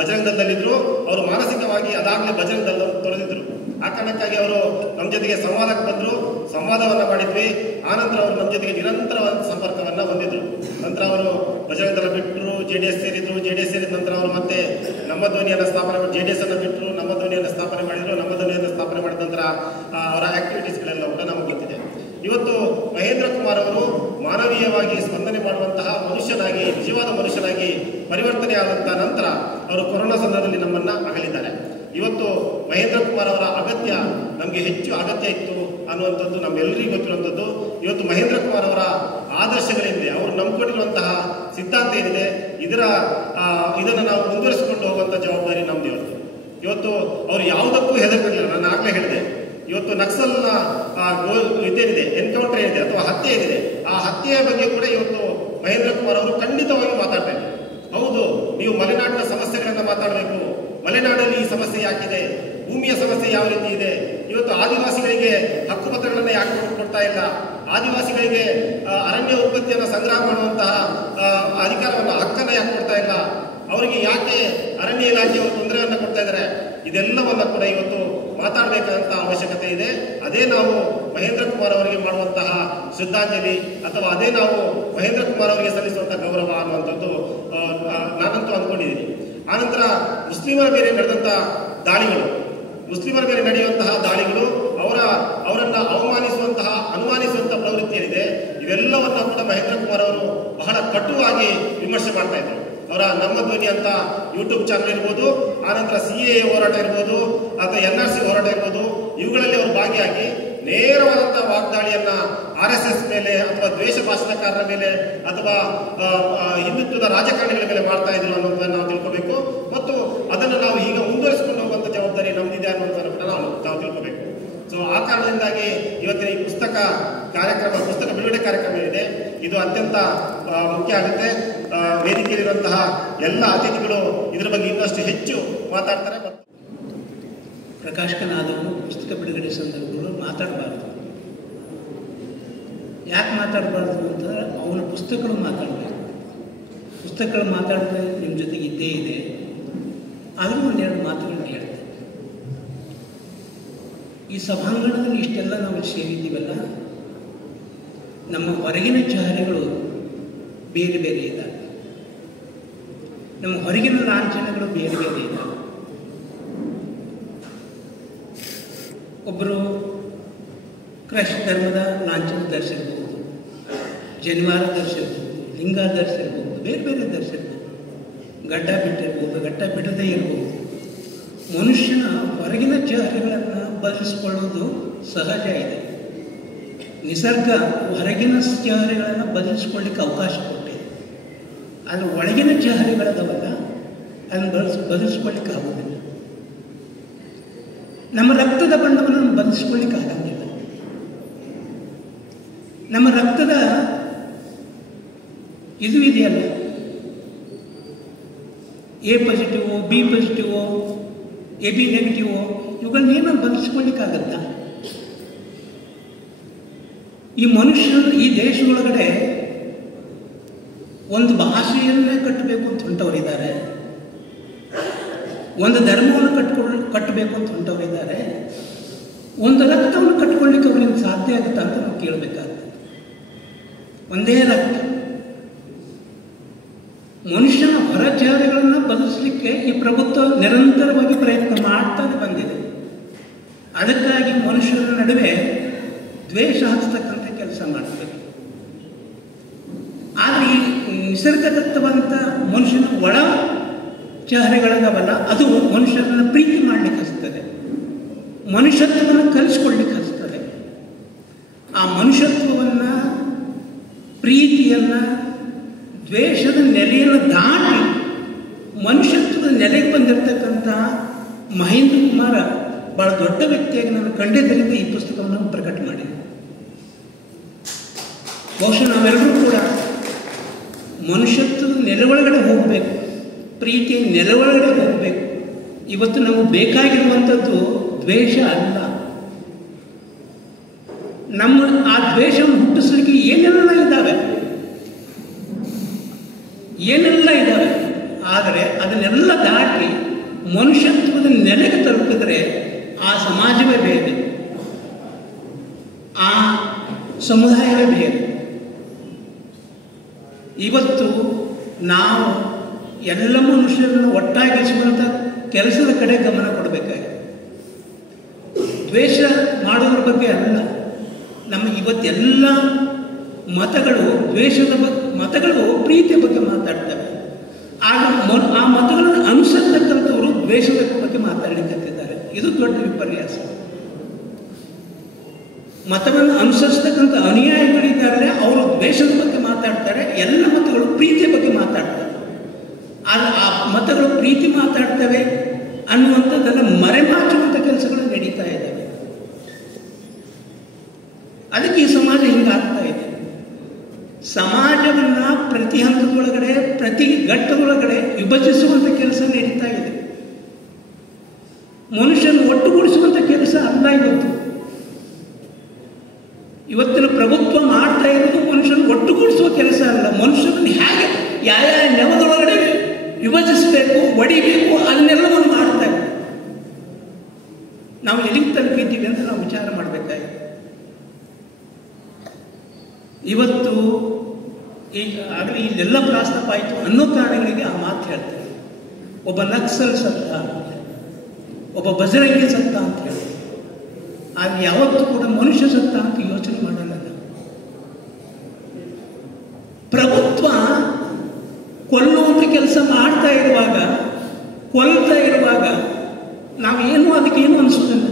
ಬಜರಂಗ ದಳದಲ್ಲಿದ್ದರು. ಅವರು ಮಾನಸಿಕವಾಗಿ ಅದಾಗಲೇ ಬಜರಂಗ ದಳ ತೊರೆದಿದ್ರು. ಆ ಕಾರಣಕ್ಕಾಗಿ ಅವರು ನಮ್ಮ ಜೊತೆಗೆ ಸಂವಾದಕ್ಕೆ ಬಂದರು, ಸಂವಾದವನ್ನು ಮಾಡಿದ್ವಿ. ಆನಂತರ ಅವರು ನಮ್ಮ ಜೊತೆಗೆ ನಿರಂತರವಾದ ಸಂಪರ್ಕವನ್ನು ಹೊಂದಿದ್ರು. ನಂತರ ಅವರು ಬಜರಂಗ ದಳ ಬಿಟ್ಟರು, JDS ಸೇರಿದ್ರು. JDS ಸೇರಿದ ನಂತರ ಅವರು ಮತ್ತೆ ನಮ್ಮ ಧ್ವನಿಯನ್ನು ಸ್ಥಾಪನೆ ಮಾಡಿ JDS ಅನ್ನು ಬಿಟ್ಟರು, ನಮ್ಮ ಧ್ವನಿಯನ್ನು ಸ್ಥಾಪನೆ ಮಾಡಿದರು. ನಮ್ಮ ಧ್ವನಿಯನ್ನು ಸ್ಥಾಪನೆ ಮಾಡಿದ ನಂತರ ಅವರ ಆಕ್ಟಿವಿಟೀಸ್ಗಳೆಲ್ಲ ಕೂಡ ನಮಗೆ ಗೊತ್ತಿದೆ. ಇವತ್ತು ಮಹೇಂದ್ರ ಕುಮಾರ್ ಅವರು ಮಾನವೀಯವಾಗಿ ಸ್ಪಂದನೆ ಮಾಡುವಂತಹ ಮನುಷ್ಯನಾಗಿ, ನಿಜವಾದ ಮನುಷ್ಯನಾಗಿ ಪರಿವರ್ತನೆ ಆದಂಥ ನಂತರ ಅವರು ಕೊರೋನಾ ಸಂದರ್ಭದಲ್ಲಿ ನಮ್ಮನ್ನು ಅಗಲಿದ್ದಾರೆ. ಇವತ್ತು ಮಹೇಂದ್ರ ಕುಮಾರ್ ಅವರ ಅಗತ್ಯ ನಮಗೆ ಹೆಚ್ಚು ಅಗತ್ಯ ಇತ್ತು ಅನ್ನುವಂಥದ್ದು ನಮ್ಮೆಲ್ಲರಿಗೂ ಗೊತ್ತಿರುವಂಥದ್ದು. ಇವತ್ತು ಮಹೇಂದ್ರ ಕುಮಾರ್ ಅವರ ಆದರ್ಶಗಳೇನಿದೆ, ಅವರು ನಂಬಿಕೊಂಡಿರುವಂತಹ ಸಿದ್ಧಾಂತ ಏನಿದೆ, ಇದನ್ನು ನಾವು ಮುಂದುವರಿಸಿಕೊಂಡು ಹೋಗುವಂಥ ಜವಾಬ್ದಾರಿ ನಮ್ದು. ಇವತ್ತು ಅವರು ಯಾವುದಕ್ಕೂ ಹೆದರಿರಲಿಲ್ಲ. ನಾನು ಆಗಲೇ ಹೇಳಿದೆ, ಇವತ್ತು ನಕ್ಸಲ್ನ ಇದೇನಿದೆ, ಎನ್ಕೌಂಟರ್ ಏನಿದೆ ಅಥವಾ ಹತ್ಯೆ ಏನಿದೆ, ಆ ಹತ್ಯೆಯ ಬಗ್ಗೆ ಕೂಡ ಇವತ್ತು ಮಹೇಂದ್ರ ಕುಮಾರ್ ಅವರು ಖಂಡಿತವಾಗಿ ಮಾತಾಡ್ತಾರೆ. ಹೌದು, ನೀವು ಮಲೆನಾಡಿನ ಸಮಸ್ಯೆಗಳನ್ನು ಮಾತಾಡಬೇಕು. ಮಲೆನಾಡಲ್ಲಿ ಈ ಸಮಸ್ಯೆ ಯಾಕಿದೆ, ಭೂಮಿಯ ಸಮಸ್ಯೆ ಯಾವ ರೀತಿ ಇದೆ, ಇವತ್ತು ಆದಿವಾಸಿಗಳಿಗೆ ಹಕ್ಕುಪತ್ರಗಳನ್ನು ಯಾಕೆ ಕೊಡ್ತಾ ಇಲ್ಲ, ಆದಿವಾಸಿಗಳಿಗೆ ಅರಣ್ಯ ಉತ್ಪತ್ತಿಯನ್ನು ಸಂಗ್ರಹ ಮಾಡುವಂತಹ ಅಧಿಕಾರವನ್ನು, ಹಕ್ಕನ್ನು ಯಾಕೆ ಕೊಡ್ತಾ ಇಲ್ಲ, ಅವರಿಗೆ ಯಾಕೆ ಅರಣ್ಯ ಇಲಾಖೆಯವರು ತೊಂದರೆಯನ್ನು ಕೊಡ್ತಾ ಇದ್ದಾರೆ, ಇದೆಲ್ಲವನ್ನ ಕೂಡ ಇವತ್ತು ಮಾತಾಡಬೇಕಾದಂತಹ ಅವಶ್ಯಕತೆ ಇದೆ. ಅದೇ ನಾವು ಮಹೇಂದ್ರ ಕುಮಾರ್ ಅವರಿಗೆ ಮಾಡುವಂತಹ ಶ್ರದ್ಧಾಂಜಲಿ, ಅಥವಾ ಅದೇ ನಾವು ಮಹೇಂದ್ರ ಕುಮಾರ್ ಅವರಿಗೆ ಸಲ್ಲಿಸುವಂತಹ ಗೌರವ ಅನ್ನುವಂಥದ್ದು ನಾನಂತೂ ಅಂದ್ಕೊಂಡಿದ್ದೀನಿ. ಆನಂತರ ಮುಸ್ಲಿಮರ ಮೇಲೆ ನಡೆದಂಥ ದಾಳಿಗಳು, ಮುಸ್ಲಿಮರ ಮೇಲೆ ನಡೆಯುವಂತಹ ದಾಳಿಗಳು, ಅವರನ್ನು ಅನುಮಾನಿಸುವಂತಹ ಪ್ರವೃತ್ತಿ ಏನಿದೆ, ಇವೆಲ್ಲವನ್ನ ಕೂಡ ಮಹೇಂದ್ರ ಕುಮಾರ್ ಅವರು ಬಹಳ ಕಟುವಾಗಿ ವಿಮರ್ಶೆ ಮಾಡ್ತಾ ಇದ್ರು. ಅವರ ನಮ್ಮ ಧ್ವನಿ ಅಂತ ಯೂಟ್ಯೂಬ್ ಚಾನಲ್ ಇರ್ಬೋದು, ಆನಂತರ CAA ಹೋರಾಟ ಇರ್ಬೋದು, ಅಥವಾ NRC ಹೋರಾಟ ಇರ್ಬೋದು, ಇವುಗಳಲ್ಲಿ ಅವರು ಭಾಗಿಯಾಗಿ ನೇರವಾದಂತಹ ವಾಗ್ದಾಳಿಯನ್ನ RSS ಮೇಲೆ ಅಥವಾ ದ್ವೇಷ ಭಾಷಣಕಾರರ ಮೇಲೆ ಅಥವಾ ಹಿಂದುತ್ವದ ರಾಜಕಾರಣಿಗಳ ಮೇಲೆ ಮಾಡ್ತಾ ಇದ್ರು ಅನ್ನೋದನ್ನ ನಾವು ತಿಳ್ಕೋಬೇಕು. ಮತ್ತು ಅದನ್ನು ನಾವು ಈಗ ಮುಂದುವರಿಸಿಕೊಂಡು ಹೋಗುವಂತ ಜವಾಬ್ದಾರಿ ನಮ್ದಿದೆ ಅನ್ನೋದನ್ನು ಕೂಡ ನಾವು ತಿಳ್ಕೋಬೇಕು. ಸೊ ಆ ಕಾರಣದಿಂದಾಗಿ ಇವತ್ತಿನ ಈ ಪುಸ್ತಕ ಬಿಡುಗಡೆ ಕಾರ್ಯಕ್ರಮ ಇದೆ, ಇದು ಅತ್ಯಂತ ಮುಖ್ಯ ಆಗುತ್ತೆ. ವೇದಿಕೆಯಲ್ಲಿರುವಂತಹ ಎಲ್ಲ ಅತಿಥಿಗಳು ಇದರ ಬಗ್ಗೆ ಇನ್ನಷ್ಟು ಹೆಚ್ಚು ಮಾತಾಡ್ತಾರೆ. ಪ್ರಕಾಶಕನಾದವನು ಪುಸ್ತಕ ಬಿಡುಗಡೆ ಸಂದರ್ಭಗಳು ಮಾತಾಡಬಾರ್ದು. ಯಾಕೆ ಮಾತಾಡಬಾರ್ದು ಅಂತಂದರೆ ಅವನ ಪುಸ್ತಕಗಳು ಮಾತಾಡಬೇಕು. ಪುಸ್ತಕಗಳು ಮಾತಾಡಿದ್ರೆ ನಿಮ್ಮ ಜೊತೆಗೆ ಇದ್ದೇ ಇದೆ. ಆದರೂ ಒಂದೆರಡು ಮಾತುಗಳನ್ನ ಹೇಳ್ತೇನೆ. ಈ ಸಭಾಂಗಣದಲ್ಲಿ ಇಷ್ಟೆಲ್ಲ ನಾವು ಸೇರಿದ್ದೀವಲ್ಲ, ನಮ್ಮ ಹೊರಗಿನ ಚಹರೆಗಳು ಬೇರೆ ಬೇರೆ ಇದ್ದಾವೆ, ನಮ್ಮ ಹೊರಗಿನ ಲಾಂಛನಗಳು ಬೇರೆ ಬೇರೆ ಇದ್ದಾವೆ. ಒಬ್ಬರು ಕ್ರೈಸ್ತ ಧರ್ಮದ ಲಾಂಛನ ಧರಿಸಿರ್ಬೋದು, ಜನಿವಾರ ಧರಿಸಿರ್ಬೋದು, ಲಿಂಗ ಧರಿಸಿರ್ಬೋದು, ಬೇರೆ ಬೇರೆ ಧರಿಸಿರ್ಬೋದು, ಗಡ್ಡ ಬಿಟ್ಟಿರ್ಬೋದು, ಗಡ್ಡ ಬಿಡದೇ ಇರ್ಬೋದು. ಮನುಷ್ಯನ ಹೊರಗಿನ ಚಹರೆಗಳನ್ನು ಬದಲಿಸ್ಕೊಳ್ಳೋದು ಸಹಜ ಇದೆ. ನಿಸರ್ಗ ಹೊರಗಿನ ಚಹರೆಗಳನ್ನು ಬದಲಿಸ್ಕೊಳ್ಳಿಕ್ಕೆ ಅವಕಾಶ ಕೊಟ್ಟಿದೆ. ಆದರೆ ಒಳಗಿನ ಚಹರೆಗಳದವಲ್ಲ, ಅದನ್ನು ಬದಲಿಸ್ಕೊಳ್ಳಿಕ್ಕೆ ಆಗೋದಿಲ್ಲ. ನಮ್ಮ ರಕ್ತದ ಬಣ್ಣವನ್ನು ಬದಲಿಸ್ಕೊಳ್ಳಿಕ್ಕೆ ಆಗಂಗಿಲ್ಲ. ನಮ್ಮ ರಕ್ತದ ಇದು ಇದೆಯಲ್ಲ, A positive, B positive, AB negative, ಇವುಗಳನ್ನೇನೋ ಬದಲಿಸ್ಕೊಳ್ಳಿಕ್ಕಾಗತ್ತ? ಈ ಮನುಷ್ಯರು ಈ ದೇಶದೊಳಗಡೆ ಒಂದು ಭಾಷೆಯನ್ನೇ ಕಟ್ಟಬೇಕು ಅಂತ ಹೊಂಟವರಿದ್ದಾರೆ, ಒಂದು ಧರ್ಮವನ್ನು ಕಟ್ಟಬೇಕು ಅಂತ ಹೊಂಟವರಿದ್ದಾರೆ. ಒಂದು ರಕ್ತವನ್ನು ಕಟ್ಕೊಳ್ಳಿಕ್ಕೆ ಅವರಿಂದ ಸಾಧ್ಯ ಆಗುತ್ತಾ ಅಂತ ನಾವು ಕೇಳಬೇಕಾಗುತ್ತೆ. ಒಂದೇ ರಕ್ತ. ಮನುಷ್ಯನ ಹೊರಚಾರಗಳನ್ನು ಬದಲಿಸಲಿಕ್ಕೆ ಈ ಪ್ರಭುತ್ವ ನಿರಂತರವಾಗಿ ಪ್ರಯತ್ನ ಮಾಡ್ತಾನೆ ಬಂದಿದೆ. ಅದಕ್ಕಾಗಿ ಮನುಷ್ಯರ ನಡುವೆ ದ್ವೇಷ ಹಚ್ಚತಕ್ಕಂಥ ಕೆಲಸ ಮಾಡಬೇಕು. ಆದರೆ ಈ ನಿಸರ್ಗದತ್ತವಂತ ಮನುಷ್ಯನ ಒಳ ಚಹರೆಗಳದವಲ್ಲ, ಅದು ಮನುಷ್ಯರನ್ನು ಪ್ರೀತಿ ಮಾಡಲಿಕ್ಕೆ ಹಚ್ತದೆ, ಮನುಷ್ಯತ್ವವನ್ನು ಕಲಿಸ್ಕೊಳ್ಳಿಕ್ಕೆ ಹಚ್ತದೆ. ಆ ಮನುಷ್ಯತ್ವವನ್ನು, ಪ್ರೀತಿಯನ್ನು, ದ್ವೇಷದ ನೆಲೆಯನ್ನು ದಾಟಿ ಮನುಷ್ಯತ್ವದ ನೆಲೆಗೆ ಬಂದಿರತಕ್ಕಂಥ ಮಹೇಂದ್ರ ಕುಮಾರ ಬಹಳ ದೊಡ್ಡ ವ್ಯಕ್ತಿಯಾಗಿ ನಾನು ಕಂಡಿದ್ದರಿಂದ ಈ ಪುಸ್ತಕವನ್ನು ಪ್ರಕಟ ಮಾಡಿದೆ. ಬಹುಶಃ ನಾವೆಲ್ಲರೂ ಕೂಡ ಮನುಷ್ಯತ್ವದ ನೆಲೆ ಒಳಗಡೆ ಹೋಗಬೇಕು, ಪ್ರೀತಿಯ ನೆಲೆ ಒಳಗಡೆ ಹೋಗಬೇಕು. ಇವತ್ತು ನಮಗೆ ಬೇಕಾಗಿರುವಂಥದ್ದು ದ್ವೇಷ ಅಲ್ಲ. ನಮ್ಮ ಆ ದ್ವೇಷವನ್ನು ಹುಟ್ಟಿಸಲಿಕ್ಕೆ ಏನೆಲ್ಲ ಇದ್ದಾವೆ, ಆದರೆ ಅದನ್ನೆಲ್ಲ ದಾಟಿ ಇದೆ. ಇವತ್ತು ನಾವು ಎಲ್ಲ ಮನುಷ್ಯರನ್ನು ಒಟ್ಟಾಗಿಸುವಂಥ ಕೆಲಸದ ಕಡೆ ಗಮನ ಕೊಡಬೇಕಾಗಿದೆ. ದ್ವೇಷ ಮಾಡೋದ್ರ ಬಗ್ಗೆ ಅಲ್ಲ. ನಮ್ಮ ಇವತ್ತೆಲ್ಲ ಮತಗಳು ದ್ವೇಷದ ಮತಗಳು ಪ್ರೀತಿಯ ಬಗ್ಗೆ ಮಾತಾಡ್ತವೆ. ಆ ಮತಗಳನ್ನು ಅನುಸರಿಸತಕ್ಕಂಥವರು ದ್ವೇಷದ ಬಗ್ಗೆ ಮಾತಾಡಲಿಕ್ಕತ್ತಿದ್ದಾರೆ. ಇದು ದೊಡ್ಡ ವಿಪರ್ಯಾಸ. ಮತವನ್ನು ಅನುಸರಿಸತಕ್ಕಂಥ ಅನುಯಾಯಿಗಳಿದ್ದಾರೆ, ಅವರು ದ್ವೇಷದ ಬಗ್ಗೆ ಮಾತಾಡ್ತಾರೆ. ಎಲ್ಲ ಮತಗಳು ಪ್ರೀತಿಯ ಬಗ್ಗೆ ಮಾತಾಡ್ತಾರೆ. ಆ ಮತಗಳು ಪ್ರೀತಿ ಮಾತಾಡ್ತವೆ ಅನ್ನುವಂಥದ್ದನ್ನು ಮರೆಮಾಚುವಂಥ ಕೆಲಸಗಳು ನಡೀತಾ ಇದ್ದಾವೆ. ಅದಕ್ಕೆ ಈ ಸಮಾಜ ಹಿಂಗಾಗ್ತಾ ಇದೆ. ಸಮಾಜವನ್ನ ಪ್ರತಿ ಹಂತದೊಳಗಡೆ, ಪ್ರತಿ ಘಟ್ಟದೊಳಗಡೆ ವಿಭಜಿಸುವಂಥ ಕೆಲಸ ನಡೀತಾ ಇದೆ. ಮನುಷ್ಯನ ಒಟ್ಟುಗೂಡಿಸುವಂಥ ಕೆಲಸ ಅಲ್ಲ ಇವತ್ತಿನ ಪ್ರಭುತ್ವ ಮಾಡ್ತಾ ಇರೋದು ಮನುಷ್ಯನ ಒಟ್ಟುಗೂಡಿಸುವ ಕೆಲಸ ಅಲ್ಲ. ಮನುಷ್ಯರನ್ನು ಹೇಗೆ ಯಾವ ನೆವದೊಳಗಡೆ ವಿಭಜಿಸಬೇಕು, ಒಡಿಬೇಕು, ಅದನ್ನೆಲ್ಲವನ್ನು ಮಾಡ್ತಾ ಇದ್ದೀವಿ. ನಾವು ಎಲ್ಲಿಗೆ ತಲುಪಿದ್ದೀವಿ ಅಂತ ನಾವು ವಿಚಾರ ಮಾಡಬೇಕಾಗಿದೆ. ಇವತ್ತು ಆಗಲೇ ಇಲ್ಲೆಲ್ಲ ಪ್ರಸ್ತಾಪ ಆಯಿತು ಅನ್ನೋ ಕಾರಣಗಳಿಗೆ ಆ ಮಾತು ಹೇಳ್ತಾರೆ. ಒಬ್ಬ ನಕ್ಸಲ್ ಸತ್ತ, ಒಬ್ಬ ಬಜರಂಗಿ ಸತ್ತ ಅಂತ ಹೇಳಿ. ಆದ್ರೆ ಯಾವತ್ತೂ ಕೂಡ ಮನುಷ್ಯ ಸತ್ತ ಅಂತ ಯೋಚನೆ ಮಾಡಲ್ಲ. ಪ್ರಭುತ್ವ ಕೊಲ್ಲುವಂಥ ಕೆಲಸ ಮಾಡ್ತಾ ಇರುವಾಗ, ಕೊಲ್ತಾ ಇರುವಾಗ ನಾವೇನು ಅದಕ್ಕೇನು ಅನಿಸೋದಿಲ್ಲ.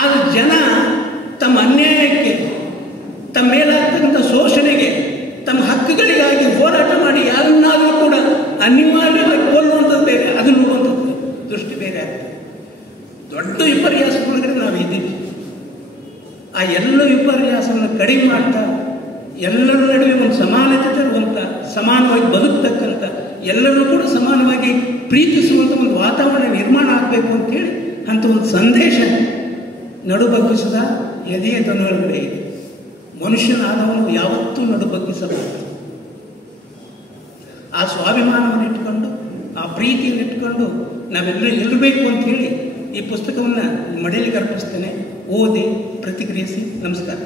ಆದ್ರೆ ಜನ ತಮ್ಮ ಅನ್ಯಾಯಕ್ಕೆ, ತಮ್ಮ ಮೇಲಾಗ್ತಕ್ಕಂಥ ಶೋಷಣೆಗೆ, ತಮ್ಮ ಹಕ್ಕುಗಳಿಗಾಗಿ ಹೋರಾಟ ಮಾಡಿ ಯಾರನ್ನಾದರೂ ಕೂಡ ಅನಿವಾರ್ಯವಾಗಿ ಕೊಲ್ಲುವಂಥದ್ದು ಬೇರೆ, ಅದು ನೋಡುವಂಥದ್ದು ದೃಷ್ಟಿ ಬೇರೆ ಆಗ್ತದೆ. ದೊಡ್ಡ ವಿಪರ್ಯಾಸದೊಳಗಡೆ ನಾವು ಇದ್ದೀವಿ. ಆ ಎಲ್ಲ ವಿಪರ್ಯಾಸವನ್ನು ಕಡಿಮೆ ಮಾಡ್ತಾ ಎಲ್ಲರ ನಡುವೆ ಒಂದು ಸಮಾನತೆ ತರುವಂಥ, ಸಮಾನವಾಗಿ ಬದುಕ್ತಕ್ಕಂಥ, ಎಲ್ಲರೂ ಕೂಡ ಸಮಾನವಾಗಿ ಪ್ರೀತಿಸುವಂಥ ಒಂದು ವಾತಾವರಣ ನಿರ್ಮಾಣ ಆಗಬೇಕು ಅಂತೇಳಿ ಅಂತ ಒಂದು ಸಂದೇಶ ನಡುಬಗ್ಗಿಸದ ಎದೆಯ ತನ್ನೊಳಗಡೆ ಇದೆ. ಮನುಷ್ಯನಾದವನು ಯಾವತ್ತೂ ನಡುಬಗ್ಗಿಸಬಾರದು. ಆ ಸ್ವಾಭಿಮಾನವನ್ನು ಇಟ್ಕೊಂಡು, ಆ ಪ್ರೀತಿಯನ್ನು ಇಟ್ಕೊಂಡು ನಾವೆಲ್ಲರೂ ಇರಬೇಕು ಅಂತ ಹೇಳಿ ಈ ಪುಸ್ತಕವನ್ನು ಮಡಿಲಿಗೆ ಅರ್ಪಿಸ್ತೇನೆ. ಓದಿ, ಪ್ರತಿಕ್ರಿಯಿಸಿ. ನಮಸ್ಕಾರ.